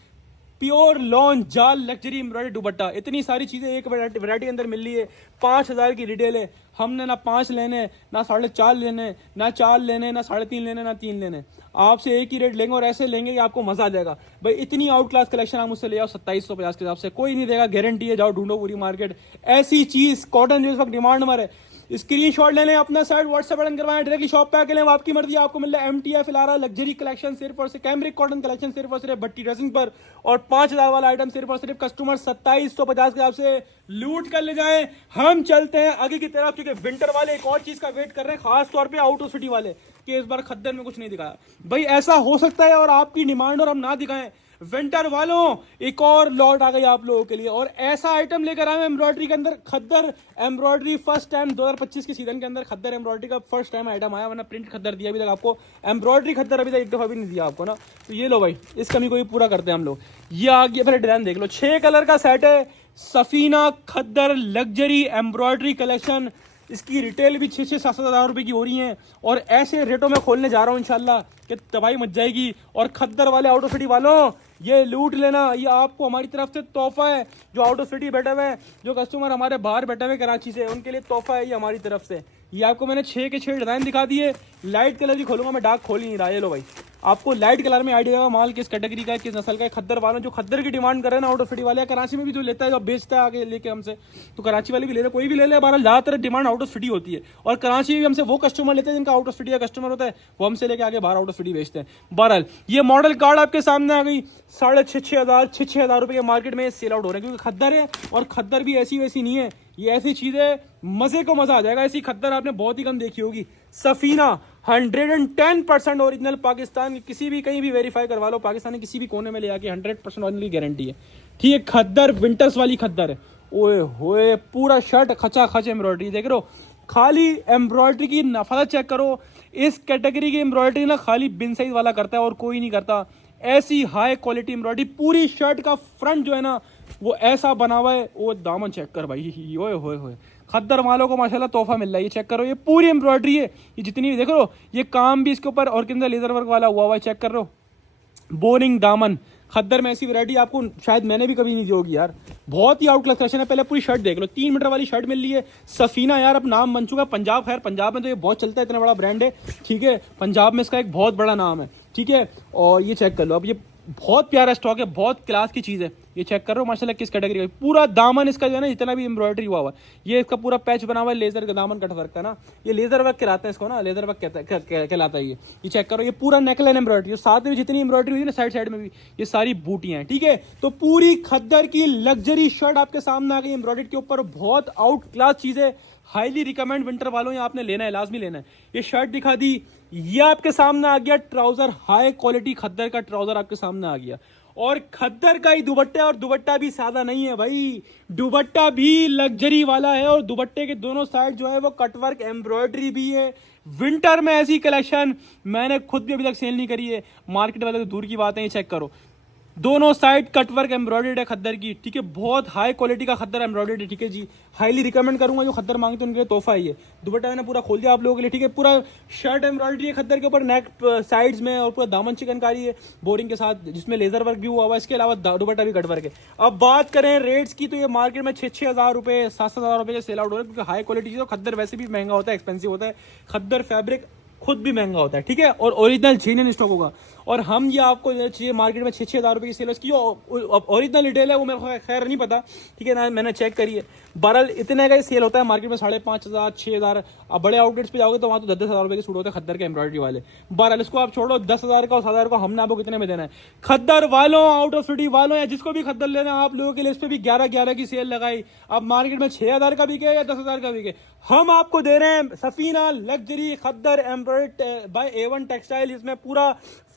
pure lawn जाल लग्जरी एम्ब्रॉयडरी दुपट्टा, इतनी सारी चीजें एक वैरायटी के अंदर मिल रही है। 5,000 की रिटेल है। हमने ना 5 लेने, ना 4.5 लेने, ना 4 लेने, ना 3.5 लेने, ना 3 लेने, आपसे एक ही रेट लेंगे और ऐसे लेंगे कि आपको मजा आ जाएगा भाई। इतनी आउट क्लास कलेक्शन आप मुझसे ले आओ 2750 के हिसाब से, कोई नहीं देगा, गारंटी है। जाओ ढूंढो पूरी मार्केट ऐसी चीज, कॉटन जो इस वक्त डिमांड में है। स्क्रीनशॉट ले लें, अपना साइड व्हाट्सएप बटन करवाएं, डायरेक्टली शॉप पे आके लें, आपकी मर्जी। आपको मिल रहा है MTF लारा लग्जरी कलेक्शन सिर्फ और सिर्फ, कैमरिक कॉटन कलेक्शन सिर्फ और सिर्फ भट्टी ड्रेसिंग पर, और 5,000 वाला आइटम सिर्फ और सिर्फ कस्टमर 2750 के हिसाब से लूट कर ले जाएं। हम चलते हैं आगे की तरफ, क्योंकि विंटर वाले एक और चीज का वेट कर रहे हैं, खास तौर पे आउट ऑफ सिटी वाले, कि इस बार खद्दर में कुछ नहीं दिखाया भाई। ऐसा हो सकता है और आपकी डिमांड और हम ना दिखाएं। विंटर वालों एक और लॉट आ गई आप लोगों के लिए, और ऐसा आइटम लेकर आए एम्ब्रॉयडरी के अंदर, खद्दर एम्ब्रॉयडरी। फर्स्ट टाइम 2025 के सीजन के अंदर खद्दर एम्ब्रॉयडरी का फर्स्ट टाइम आइटम आया, वरना प्रिंट खद्दर दिया अभी तक आपको, एम्ब्रॉयडरी खद्दर अभी तक एक दफा भी नहीं दिया आपको ना। तो ये लो भाई, इस कमी को भी पूरा करते हैं हम लोग। ये आ गया, पहले डिजाइन देख लो, 6 कलर का सेट है, सफीना खद्दर लग्जरी एम्ब्रॉयडरी कलेक्शन। इसकी रिटेल भी 6-7 हज़ार रुपए की हो रही है, और ऐसे रेटों में खोलने जा रहा हूँ इंशाल्लाह कि तबाही मच जाएगी। और खद्दर वाले आउट ऑफ सिटी वालों, ये लूट लेना, ये आपको हमारी तरफ से तोहफा है। जो आउट ऑफ सिटी बैठे हुए हैं, जो कस्टमर हमारे बाहर बैठे हुए कराची से, उनके लिए तोहफा है ये हमारी तरफ से। ये आपको मैंने 6 के 6 डिजाइन दिखा दिए। लाइट कलर की खोलूंगा मैं, डार्क खोल ही नहीं रहा। ये लो भाई, आपको लाइट कलर में आइडिया होगा माल किस कैटेगरी का है, किस नस्ल का है। खद्दर वालों, जो खद्दर की डिमांड कर रहे हैं ना आउट ऑफ सिटी वाले, कराची में भी जो लेता है, जो बेचता है आगे लेके हमसे, तो कराची वाले भी ले रहे, कोई भी ले ले, बहरहाल ज्यादातर डिमांड आउट ऑफ सिटी होती है। और कराची में भी हमसे वो कस्टमर लेते हैं जिनका आउट ऑफ सिटी का कस्टमर होता है, वो हमसे लेके आगे बाहर आउट ऑफ सिटी बेचते हैं। बहरहाल ये मॉडल कार्ड आपके सामने आ गई, 6,500 रुपए के मार्केट में सेल आउट हो रहे हैं, क्योंकि खद्दर है। और खद्दर भी ऐसी वैसी नहीं है, ये ऐसी चीज है, मजे को मजा आ जाएगा। ऐसी खद्दर आपने बहुत ही कम देखी होगी। सफीना 110% ओरिजिनल, पाकिस्तान की किसी भी कहीं भी वेरीफाई करवा लो, पाकिस्तान के किसी भी कोने में ले आके 100% ओरिजिनल की गारंटी है। ठीक है, खद्दर विंटर्स वाली खद्दर है। ओए होए, पूरा शर्ट खचा खच एम्ब्रॉयडरी देख रहे हो। खाली एम्ब्रॉयडरी की नफाजत चेक करो, इस कैटेगरी की एम्ब्रॉयडरी ना खाली बिन साइज वाला करता है और कोई नहीं करता। ऐसी हाई क्वालिटी एम्ब्रॉयडरी, पूरी शर्ट का फ्रंट जो है ना वो ऐसा बना हुआ है। वो दामन चेक कर भाई, ओए होए होए, खद्दर वालों को माशाल्लाह तोहफा मिल रहा है। ये चेक करो, ये पूरी एम्ब्रॉयडरी है, ये जितनी देख लो, ये काम भी इसके ऊपर और के अंदर लेजर वर्क वाला हुआ है, चेक कर लो। बोरिंग दामन, खद्दर में ऐसी वैरायटी आपको शायद मैंने भी कभी नहीं दी होगी यार। बहुत ही आउट क्लास कलेक्शन है। पहले पूरी शर्ट देख लो, 3 मीटर वाली शर्ट मिल रही है। सफीना यार अब नाम बन चुका है पंजाब, खैर पंजाब में तो ये बहुत चलता है, इतना बड़ा ब्रांड है। ठीक है, पंजाब में इसका एक बहुत बड़ा नाम है। ठीक है, और ये चेक कर लो, अब ये बहुत प्यारा स्टॉक है, बहुत क्लास की चीज है। ये चेक कर रहे हो माशाल्लाह किस कैटेगरी का। पूरा दामन इसका जो है ना, जितना भी एम्ब्रॉयडरी हुआ हुआ है, ये इसका पूरा पैच बना हुआ है लेजर का, दामन कट वर्क का ना, ये लेजर वर्क कहलाते हैं इसको ना, लेजर वर्क कहलाता है ये चेक करो, ये पूरा नेकलाइन एम्ब्रॉयडरी, साथ में जितनी एम्ब्रॉयडरी हुई है ना साइड साइड में भी, ये सारी बूटियां हैं। ठीक है, तो पूरी खद्दर की लग्जरी शर्ट आपके सामने आ गई एम्ब्रॉयडरी के ऊपर, बहुत आउट क्लास चीज है। हाईली रिकमेंड विंटर वालों, ये आपने लेना है, लाजमी लेना है। ये शर्ट दिखा दी, ये आपके सामने आ गया ट्राउजर, हाई क्वालिटी खद्दर का ट्राउजर आपके सामने आ गया, और खद्दर का ही दुपट्टा, और दुपट्टा भी सादा नहीं है भाई, दुपट्टा भी लग्जरी वाला है, और दुपट्टे के दोनों साइड जो है वो कटवर्क एम्ब्रॉयडरी भी है। विंटर में ऐसी कलेक्शन मैंने खुद भी अभी तक सेल नहीं करी है, मार्केट वाले तो दूर की बात है। ये चेक करो, दोनों साइड कटवर्क एम्ब्रॉयडर्ड है खद्दर की। ठीक है, बहुत हाई क्वालिटी का खद्दर एम्ब्रॉयडर्ड है। ठीक है जी, हाईली रिकमेंड करूंगा, जो खद्दर मांगते हैं उनके लिए तोहफा है ये। दुपट्टा मैंने पूरा खोल दिया आप लोगों के लिए। ठीक है, पूरा शर्ट एम्ब्रॉयडरी है खद्दर के ऊपर, नेक साइड्स में, और पूरा दामन चिकनकारी है बोरिंग के साथ, जिसमें लेजर वर्क भी हुआ हुआ है। इसके अलावा दुपट्टा भी कटवर्क है। अब बात करें रेट्स की, तो ये मार्केट में 6-6 हज़ार रुपए, 7-7 हज़ार रुपए के सेल आउट हो रहे हैं, क्योंकि हाई क्वालिटी चीज, खद्दर वैसे भी महंगा होता है, एक्सपेंसिव होता है। खद्दर फैब्रिक खुद भी महंगा होता है। ठीक है, और ओरिजिनल जेन्युइन स्टॉक होगा। और हम ये आपको चाहिए मार्केट में 6-6 हज़ार रुपए की सेल है, इसकी ओरिजिनल रिटेल है वो मेरे को खैर नहीं पता। ठीक है ना, मैंने चेक करी है, बहरहाल इतने का ही सेल होता है मार्केट में, 5,500 6,000। अब बड़े आउटलेट्स पे जाओगे तो वहाँ तो 10-10 हज़ार रुपए के सूट होते हैं खद्दर के एम्ब्रॉयडरी वाले। बहरहाल इसको आप छोड़ो, 10,000 का और 7,000 का हमने आपको कितने में देना है। खद्दर वालों, आउट ऑफ सिटी वालों, या जिसको भी खद्दर लेना है, आप लोगों के लिए इस पर भी 11-11 की सेल लगाई। अब मार्केट में 6,000 का बिके या 10,000 का बिके, हम आपको दे रहे हैं Safina luxury khaddar embroidery by A1 textile. इसमें पूरा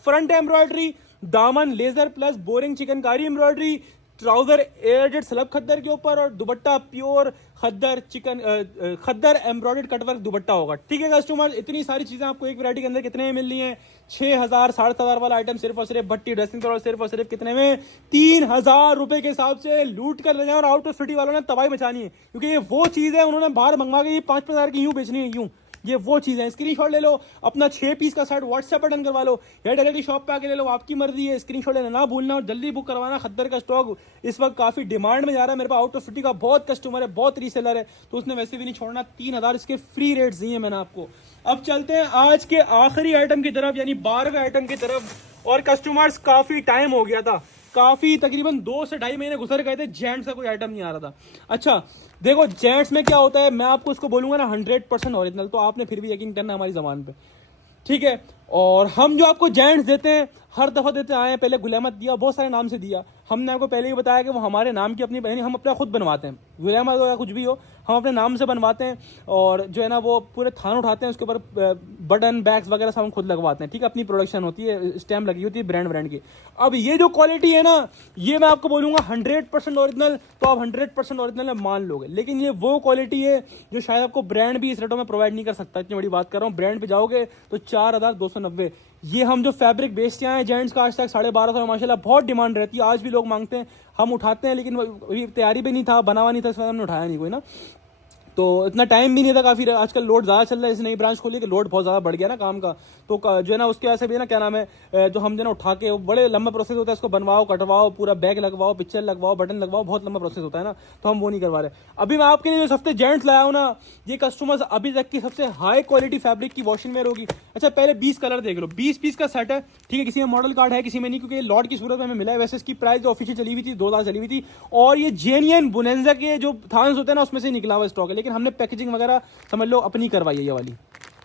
फ्रंट एम्ब्रॉयडरी, दामन laser plus boring chikankari embroidery, trouser air jet slub khaddar के ऊपर, और dupatta pure khaddar embroidered cutwork dupatta होगा। ठीक है कस्टमर, इतनी सारी चीजें आपको एक वैरायटी के अंदर कितने में मिल रही हैं? 6,000 7,500 वाला आइटम सिर्फ और सिर्फ भट्टी ड्रेसिंग और सिर्फ कितने में? 3,000 रुपए के हिसाब से लूट कर ले जाए। और आउट ऑफ सिटी वालों ने तबाही मचानी है, क्योंकि ये वो चीज है उन्होंने बाहर मंगवा के 5,000 की यूं बेचनी है, यूं ये वो चीज़ है, स्क्रीनशॉट ले लो, अपना 6 पीस का सेट व्हाट्सएप पर डन करवा लो या डायरेक्टली शॉप पे आके ले लो, आपकी मर्जी है। स्क्रीनशॉट लेना ना भूलना और जल्दी बुक करवाना। खद्दर का स्टॉक इस वक्त काफ़ी डिमांड में जा रहा है, मेरे पास आउट ऑफ सिटी का बहुत कस्टमर है, बहुत रीसेलर है, तो उसने वैसे भी नहीं छोड़ना। 3000 इसके फ्री रेट्स दिए मैंने आपको। अब चलते हैं आज के आखिरी आइटम की तरफ, यानी 12वें आइटम की तरफ। और कस्टमर्स काफ़ी टाइम हो गया था, काफ़ी तकरीबन 2 से 2.5 महीने गुजर गए थे, जेंट्स का कोई आइटम नहीं आ रहा था। अच्छा देखो जेंट्स में क्या होता है, मैं आपको उसको बोलूँगा ना 100% ओरिजिनल, तो आपने फिर भी यकीन करना हमारी ज़बान पे, ठीक है। और हम जो आपको जेंट्स देते हैं हर दफ़ा देते आए हैं, पहले गुलामत दिया, बहुत सारे नाम से दिया, हमने आपको पहले ही बताया कि वो हमारे नाम की अपनी, यानी हम अपना खुद बनवाते हैं, गुलामत हो या कुछ भी हो, हम अपने नाम से बनवाते हैं। और जो है ना वो पूरे थान उठाते हैं, उसके ऊपर बटन बैग्स वगैरह सब हम खुद लगवाते हैं, ठीक है। अपनी प्रोडक्शन होती है, स्टैम्प लगी होती है ब्रांड की। अब ये जो क्वालिटी है ना, ये मैं आपको बोलूँगा 100% ओरिजिनल, तो आप 100% ओरिजिनल मान लोगे। लेकिन ये वो क्वालिटी है जो शायद आपको ब्रांड भी इस रेटों में प्रोवाइड नहीं कर सकता, इतनी बड़ी बात कर रहा हूँ। ब्रांड पे जाओगे तो 4290। ये हम जो फैब्रिक बेचते हैं जेंट्स का आज तक 1250 माशाल्लाह बहुत डिमांड रहती है, आज भी लोग मांगते हैं, हम उठाते हैं, लेकिन अभी तैयारी भी नहीं था, बना हुआ नहीं था, इस वजह हमने उठाया नहीं कोई ना, तो इतना टाइम भी नहीं था। काफ़ी आजकल लोड ज़्यादा चल रहा है, इस नई ब्रांच खोली कि लोड बहुत ज़्यादा बढ़ गया ना काम का, तो जो है ना उसके वजह से भी ना क्या नाम है, जो हम जो ना उठा के, बड़े लंबा प्रोसेस होता है, इसको बनवाओ, कटवाओ, पूरा बैग लगवाओ, पिक्चर लगवाओ, बटन लगवाओ, बहुत लंबा प्रोसेस होता है ना, तो हम वो नहीं करवा रहे। अभी मैं आपके लिए जो हफ्ते जेंट्स लाया हूँ ना, ये कस्टमर्स अभी तक की सबसे हाई क्वालिटी फैब्रिक की वॉशिंग वेयर होगी। अच्छा पहले 20 कलर देख लो, 20 पीस का सेट है, ठीक है। किसी में मॉडल कार्ड है, किसी में नहीं, क्योंकि लॉट की सूरत में हमें मिला है। वैसे इसकी प्राइस जो ऑफिशियल चली हुई थी 2000 चली हुई थी, और ये जेन्युइन बुनेंजा के जो थान्स होते हैं ना, उसमें से निकला हुआ स्टॉक है, लेकिन हमने पैकेजिंग वगैरह समझ लो अपनी करवाई है। ये वाली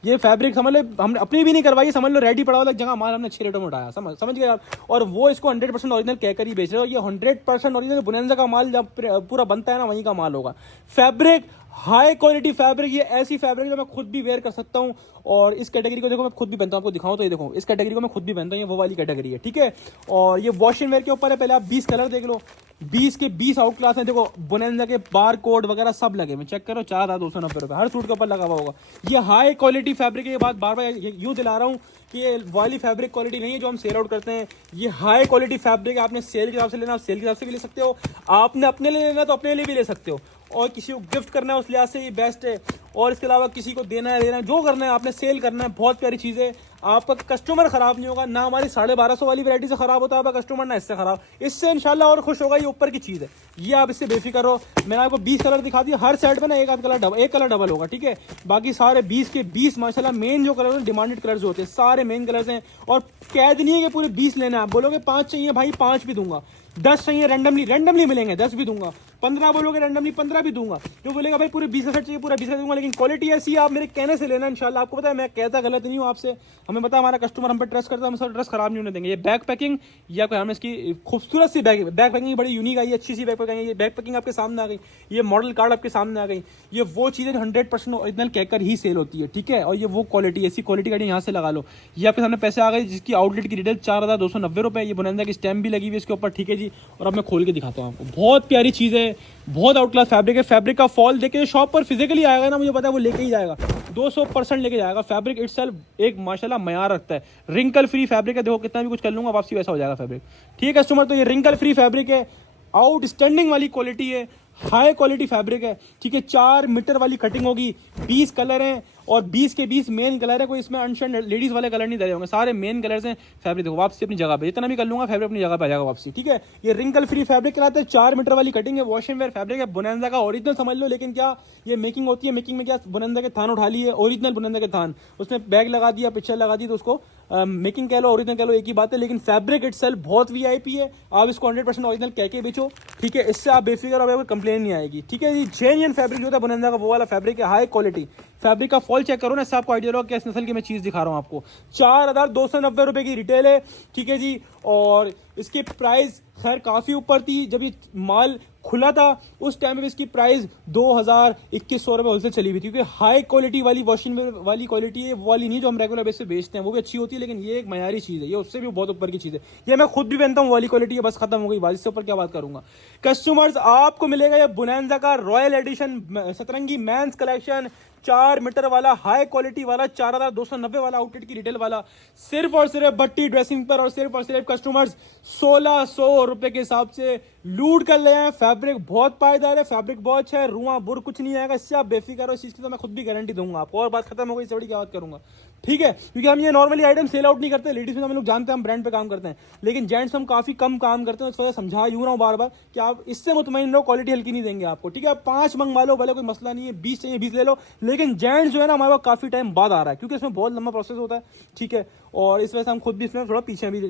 ये फैब्रिक समझ लो हमने अपनी भी नहीं करवाई, समझ लो रेडी पड़ा हुआ जगह माल हमने 6 रेटों में उठाया, समझ गए आप। और वो इसको 100% ओरिजिनल कहकर ही बेच रहे हो। ये 100% ओरिजिनल बुनेंजा का माल जब पूरा बनता है ना, वहीं का माल होगा। फैब्रिक हाई क्वालिटी फैब्रिक, ये ऐसी फैब्रिक जो मैं खुद भी वेयर कर सकता हूँ। और इस कैटेगरी को देखो मैं खुद भी पहनता हूँ, आपको दिखाऊं तो ये देखो, इस कैटेगरी को मैं खुद भी पहनता हूँ, ये वो वाली कैटेगरी है, ठीक है। और ये वॉशिंग वेयर के ऊपर है। पहले आप 20 कलर देख लो, 20 के 20 आउट क्लास है। देखो बुनेंजा के बार कोड वगैरह सब लगे हुए, चेक करो, 4290 रुपये हर सूट के ऊपर लगा हुआ होगा। ये हाई क्वालिटी फैब्रिक है, ये बात बार बार यूँ दिला रहा हूँ कि ये वाली फैब्रिक क्वालिटी नहीं है जो हम सेल आउट करते हैं। ये हाई क्वालिटी फैब्रिक है, आपने सेल के हिसाब से लेना, आप सेल के हिसाब से भी ले सकते हो, आपने अपने लिए लेना तो अपने लिए भी ले सकते हो, और किसी को गिफ्ट करना है उस लिहाज से ये बेस्ट है। और इसके अलावा किसी को देना है, लेना है, जो करना है आपने, सेल करना है, बहुत प्यारी चीज़ है। आपका कस्टमर खराब नहीं होगा, ना हमारी 1250 वाली वैरायटी से खराब होता है आपका कस्टमर, ना इससे खराब, इससे इंशाल्लाह और खुश होगा। ये ऊपर की चीज़ है, ये आप इससे बेफिक्र हो। मैंने आपको 20 कलर दिखा दिया, हर सेट में ना एक कलर डबल होगा, ठीक है। बाकी सारे 20 के 20 माशाल्लाह मेन जो कलर डिमांडेड कलर्स होते हैं, सारे मेन कलर्स हैं। और कैद नहीं है कि पूरे 20 लेना है, आप बोलोगे 5 चाहिए भाई 5 भी दूंगा, 10 चाहिए रैंडमली मिलेंगे 10 भी दूंगा, 15 बोलोगे रैंडमली 15 भी दूंगा, जो बोलेगा भाई पूरे 20 का सेट चाहिए पूरा 20 का दूंगा। लेकिन क्वालिटी ऐसी है, आप मेरे कहने से लेना इंशाल्लाह। आपको पता है मैं कहता गलत नहीं हूँ आपसे, हमें पता है हमारा कस्टमर हम पे ट्रस्ट करता है, हम सब ट्रस्ट खराब नहीं होने देंगे। ये बैक पैकिंग या कोई, हमने इसकी खूबसूरत सी बैक पैकिंग बड़ी यूनिक आई, अच्छी सी बैक पैकिंग, ये बैक पैकिंग आपके सामने आ गई, ये मॉडल कार्ड आपके सामने आ गई। ये वो चीज़ें 100% ओरिजिनल कहकर ही सेल होती है, ठीक है। और ये वो क्वालिटी, ऐसी क्वालिटी का यहाँ से लगा लो। ये आपके सामने पैसे आ गए, जिसकी आउटलेट की रिटेल 4290 रुपये। ये बुनेंजा की स्टैम्प भी लगी हुई है इसके ऊपर, ठीक है जी। और अब मैं खोल के दिखाता हूँ आपको, बहुत प्यारी चीज़ है, बहुत आउट क्लास फैब्रिक है। फैब्रिक का फॉल देखे शॉप पर फिजिकली आएगा ना, मुझे पता है वो लेके ही जाएगा, 200% लेके जाएगा। फैब्रिक इटसेल्फ एक माशाल्लाह मयार रखता है, रिंकल फ्री फैब्रिक है। देखो कितना भी कुछ कर लूंगा वापसी वैसा हो जाएगा फैब्रिक, ठीक है कस्टमर। तो ये रिंकल फ्री फैब्रिक है, आउटस्टैंडिंग वाली क्वालिटी है, हाई क्वालिटी फैब्रिक है, ठीक है। 4 मीटर वाली कटिंग होगी, 20 कलर हैं और 20 के 20 मेन कलर है। कोई इसमें अनशन लेडीज वाले कलर नहीं दे रहे होंगे, सारे मेन कलर्स हैं। फैब्रिक देखो वापसी अपनी जगह पे, जितना भी कर लूंगा फैब्रिक अपनी जगह पे आ जाएगा वापसी, ठीक है। ये रिंकल फ्री फैब्रिक कहलाता है, 4 मीटर वाली कटिंग है, वॉशिंग वेयर फैब्रिक है, बुनेंजा का ओरिजिनल समझ लो। लेकिन क्या ये मेकिंग होती है, मेकिंग में क्या बुनेंजा के थान उठा लिए, ओरिजिनल बुनेंजा के थान, उसमें बैग लगा दिया, पिक्चर लगा दी, तो उसको मेकिंग कह लो, ओरिजिनल कह लो, एक ही बात है। लेकिन फैब्रिक इटसेल्फ बहुत वीआईपी है, आप इसको 100% ओरिजिनल कह के बेचो, ठीक है। इससे आप बेफिक्र हो, कंप्लेन नहीं आएगी, ठीक है। जेन्युइन फैब्रिक जो होता है बुनेंजा का, वो वाला फैब्रिक है, हाई क्वालिटी फैब्रिक का फॉल चेक करो ना, इससे आपको आइडिया होगा किस नस्ल की मैं चीज़ दिखा रहा हूँ आपको। 4290 रुपये की रिटेल है, ठीक है जी। और इसकी प्राइस खैर काफ़ी ऊपर थी, जब ये माल खुला था उस टाइम पे इसकी प्राइस 2000-2100 रुपये होलसेल चली हुई थी, क्योंकि हाई क्वालिटी वाली वॉशिंग वाली क्वालिटी है, वो वाली नहीं जो हम रेगुलर बेस पे बेचते हैं, वो भी अच्छी होती है, लेकिन ये एक मयारी चीज़ है, ये उससे भी बहुत ऊपर की चीज़ है। ये मैं खुद भी पहनता हूँ, वाली क्वालिटी है, बस खत्म हो गई बात, इससे ऊपर क्या बात करूंगा। कस्टमर्स आपको मिलेगा ये बुनेंजा का रॉयल एडिशन सतरंगी मेंस कलेक्शन, 4 मीटर वाला हाई क्वालिटी वाला 4290 वाला आउटलेट की रिटेल वाला सिर्फ और सिर्फ भट्टी ड्रेसिंग पर और सिर्फ कस्टमर्स 1600 रुपए के हिसाब से लूट कर ले आए। फैब्रिक बहुत पायदार है, फैब्रिक बहुत अच्छा है, रुआ बुर कुछ नहीं आएगा, इससे आप बेफिक्र हो। इस चीज की तो मैं खुद भी गारंटी दूंगा आपको। और बात खत्म हो गई, इससे बड़ी क्या बात करूंगा, ठीक है, क्योंकि हम ये नॉर्मली आइटम सेल आउट नहीं करते। लेडीज में हम लोग जानते हैं, हम ब्रांड पे काम करते हैं, लेकिन जेंट्स हम काफी कम काम करते हैं। इस वजह से समझा यूं रहा हूं बार बार कि आप इससे मुतमईन रहो, क्वालिटी हल्की नहीं देंगे आपको, ठीक है। आप 5 मंगवा लो, भले कोई मसला नहीं है, 20 चाहिए 20 ले लो, लेकिन जेंट्स जो है ना हमारे पास काफी टाइम बाद आ रहा है, क्योंकि इसमें बहुत लंबा प्रोसेस होता है, ठीक है। और इस वजह से हम खुद भी इसमें थोड़ा पीछे भी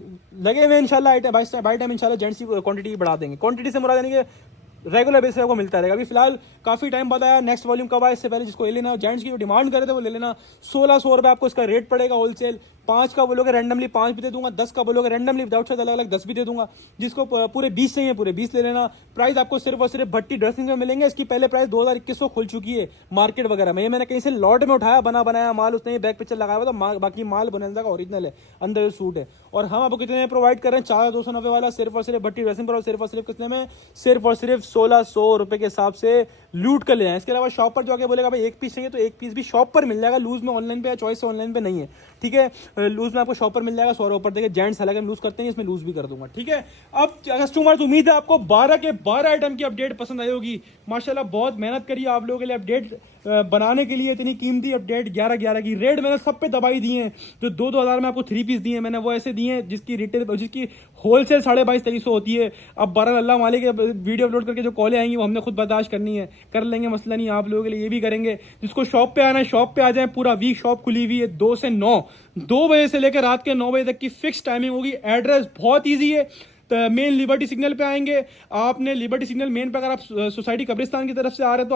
लगे हुए, इंशाल्लाह आइटम बाय टाइम इंशाल्लाह जेंट्स की क्वांटिटी बढ़ा देंगे। क्वांटिटी से मुराद यानी कि रेगुलर बेसिस आपको मिलता रहेगा। अभी फिलहाल काफी टाइम बाद आया, नेक्स्ट वॉल्यूम कब आया इससे पहले जिसको ले लेना, जेंट्स की जो डिमांड करे थे वो ले लेना। 1600 रुपये आपको इसका रेट पड़ेगा होलसेल। 5 का बोलोगे रैंडमली 5 भी दे दूंगा, 10 का बोलोगे रैंडमली विदाउट चार्ज अलग अलग 10 भी दे दूंगा। जिसको पूरे 20 चाहिए पूरे 20 ले लेना। प्राइस आपको सिर्फ और सिर्फ भट्टी ड्रेसिंग में मिलेंगे। इसकी पहले प्राइस 2021 को खुल चुकी है मार्केट वगैरह में। ये मैंने कहीं से लॉट में उठाया, बना बनाया माल, उसने बैक पिक्चर लगाया हुआ था, बाकी माल बोनेंजा का ओरिजिनल है, अंदर जो सूट है। और हम आपको कितने प्रोवाइड कर रहे हैं, 4290 वाला सिर्फ और सिर्फ भट्टी ड्रेसिंग पर, और सिर्फ और सिर्फ कितने में, सिर्फ और सिर्फ 1600 रुपए के हिसाब से लूट कर ले आए। इसके अलावा शॉप पर जो आके बोलेगा भाई एक पीस चाहिए तो एक पीस भी शॉप पर मिल जाएगा, लूज में ऑनलाइन पे या चॉइस ऑनलाइन पे नहीं है, ठीक है। लूज में आपको शॉप पर मिल जाएगा 100 रुपए। देखिए जेंट्स हालांकि हम लूज करते हैं, इसमें लूज भी कर दूंगा, ठीक है। अब कस्टमर्स, उम्मीद है आपको 12 के 12 आइटम की अपडेट पसंद आई होगी। माशाल्लाह बहुत मेहनत करी आप लोगों के लिए अपडेट बनाने के लिए, इतनी कीमती अपडेट 11 की रेट मैंने सब पे दबाई दी है। जो 2-2 हज़ार में आपको 3 पीस दिए मैंने, वो ऐसे दिए हैं जिसकी रिटेल, जिसकी होलसेल 22,500 होती है। अब 12 अल्लाह मालिक वीडियो अपलोड करके जो कॉलें आएंगी वो हमने खुद बर्दाश्त करनी है, कर लेंगे, मसला नहीं। आप लोगों के लिए ये भी करेंगे। जिसको शॉप पे आना है शॉप पे आ जाए, पूरा वीक शॉप खुली हुई है 2 से 9, 2 बजे से लेकर रात के 9 बजे तक की फिक्स टाइमिंग होगी। एड्रेस बहुत ईजी है, मेन लिबर्टी सिग्नल पे आएंगे। आपने लिबर्टी सिग्नल मेन पे अगर आप सोसाइटी कब्रिस्तान की तरफ से आ रहे हैं तो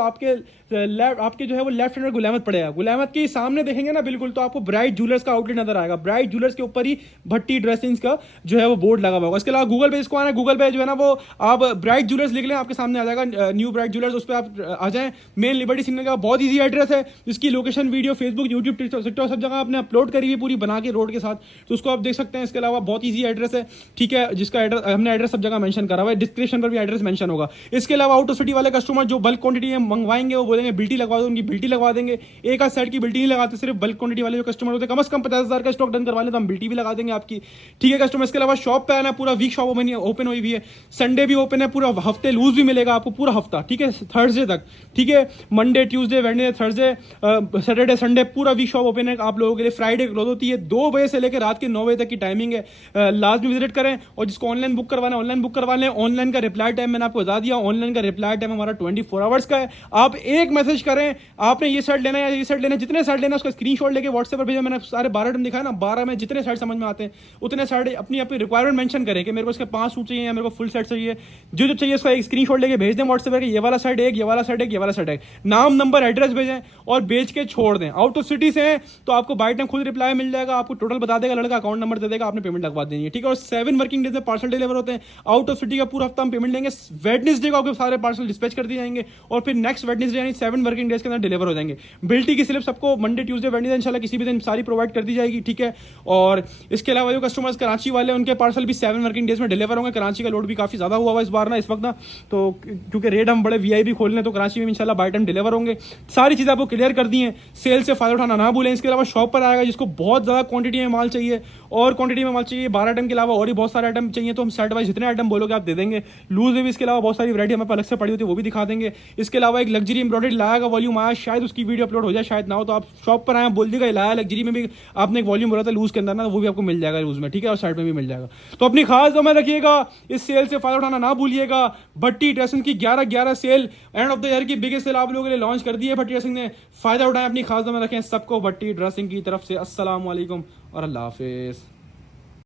आपके जो है वो लेफ्ट हैंड में गुलामत पड़ेगा। गुलामत के सामने देखेंगे ना बिल्कुल, तो आपको ब्राइट ज्वेलर्स का आउटलेट नजर आएगा। ब्राइट ज्वेलर्स के ऊपर ही भट्टी ड्रेसिंग्स का जो है वो बोर्ड लगा हुआ होगा। इसके अलावा गूगल पे इसको आना है, गूगल पे जो है ना वो आप ब्राइट ज्वेलर्स लिख लें, आपके सामने आ जाएगा न्यू ब्राइट ज्वेलर्स, उस पर आप आ जाएं। मेन लिबर्टी सिग्नल का बहुत ईजी एड्रेस है, जिसकी location video Facebook YouTube TikTok सब जगह आपने अपलोड करी हुई पूरी बना के रोड के साथ, तो उसको आप देख सकते हैं। इसके अलावा बहुत ईजी एड्रेस है, ठीक है, जिसका एड्रेस हमने एड्रेस सब जगह मेंशन करा हुआ है, डिस्क्रिप्शन पर भी एड्रेस मेंशन होगा। इसके अलावा आउट ऑफ सिटी वाले कस्टमर जो बल्क क्वांटिटी में मंगवाएंगे वो बोलेंगे बिल्टी लगवा दो, उनकी बिल्टी लगवा देंगे। एक आध साइड की बिल्टी नहीं लगाते, सिर्फ बल्क क्वांटिटी वाले जो कस्टमर होते हैं, कम से कम 50,000 का स्टॉक डन करवा लें तो हम बिल्टी भी लगा देंगे आपकी, ठीक है कस्टमर। इसके अलावा शॉप पे आना, पूरा वीक शॉप ओपन हुई हुई है, संडे भी ओपन है, पूरा हफ्ते लूज भी मिलेगा आपको पूरा हफ्ता, ठीक है, थर्सडे तक, ठीक है। Monday Tuesday Wednesday Thursday Saturday Sunday पूरा वीक शॉप ओपन है आप लोगों के लिए। फ्राइडे क्लोज होती है, 2 बजे से लेकर रात के 9 बजे तक की टाइमिंग है। लास्ट में विजिट करें, और जिसको ऑनलाइन बुक करवाना है ऑनलाइन बुक करवा लें। ऑनलाइन का रिप्लाई टाइम मैंने आपको बता दिया, ऑनलाइन का रिप्लाई टाइम हमारा 24 आवर्स का है। आप एक मैसेज करें, आपने ये शर्ट लेना है या ये शर्ट लेना है, जितने शर्ट लेना है उसका स्क्रीनशॉट लेके व्हाट्सएप पर भेजा। मैंने सारे 12 आइटम दिखाया ना, 12 में जितने शर्ट समझ में आते हैं उतने शर्ट अपनी अपनी रिक्वायरमेंट मेंशन करें कि मेरे को इसके 5 सूट चाहिए या मेरे को फुल सेट चाहिए, जो चाहिए उसका एक स्क्रीनशॉट लेके भेज दें व्हाट्सएप पर, ये वाला शर्ट एक, ये वाला शर्ट एक, ये वाला शर्ट एक, नाम नंबर एड्रेस भेजें और बेच के छोड़ दें। आउट ऑफ सिटी से हैं तो आपको बाय टाइम खुद रिप्लाई मिल जाएगा, आपको टोटल बता देगा, लड़का अकाउंट नंबर दे देगा, आपने पेमेंट लगवा देनी है, ठीक है। और 7 वर्किंग डेज में पार्सल डिलीवर होते हैं। आउट ऑफ सिटी का पूरा हफ्ता हम पेमेंट लेंगे, वेडनेसडे को आपके सारे पार्सल डिस्पैच कर दिए जाएंगे और फिर नेक्स्ट वेडनेसडे यानी 7 वर्किंग डेज के अंदर डिलीवर हो जाएंगे। बिल्टी की स्लिप सबको मंडे ट्यूसडे वेडनेसडे इंशाल्लाह किसी भी दिन सारी प्रोवाइड कर दी जाएगी, ठीक है। और इसके अलावा जो कस्टमर्स कराची वाले उनके पार्सल भी 7 वर्किंग डेज में डिलीवर होंगे। कराची का लोड भी काफी ज्यादा हुआ इस बार ना, इस वक्त ना, तो क्योंकि रेट हम बड़े वीआईपी खोल रहे हैं तो कराची में इंशाल्लाह बाय टाइम डिलीवर होंगे। सारी चीजें आपको क्लियर कर दी हैं, सेल से फायदा उठाना ना भूलें। इसके अलावा शॉप पर आएगा जिसको बहुत ज्यादा क्वांटिटी में माल चाहिए और क्वांटिटी में माल चाहिए, 12 आइटम के अलावा और भी बहुत सारे आइटम चाहिए तो हम सेट वाइज जितने आइटम बोलोगे आप दे देंगे। लूज में भी इसके अलावा बहुत सारी वैरायटी हमें अलग से पड़ी होती है, वो भी दिखा देंगे। इसके अलावा एक लग्जरी एम्ब्रॉयडरी लाया का वॉल्यूम आया, शायद उसकी वीडियो अपलोड हो जाए, शायद ना हो, तो आप शॉप पर आए बोल दीजिएगा लाया लग्जरी में भी आपने एक वॉल्यूम बोला था लूज के अंदर ना, वो भी आपको मिल जाएगा लूज में, ठीक है, और साइड में भी मिल जाएगा। तो अपनी खास दो में रखिएगा, इस सेल से फायदा उठाना ना भूलिएगा। भट्टी ड्रेसिंग की 11/11 sale, end of the year की बिगेस्ट सेल आप लोगों के लिए लॉन्च कर दी है भट्टी ड्रेसिंग ने। फायदा उठाएं, अपनी खास दो में रखें। सबको भट्टी ड्रेसिंग की तरफ से अस्सलाम वालेकुम और अल्लाह हाफिज।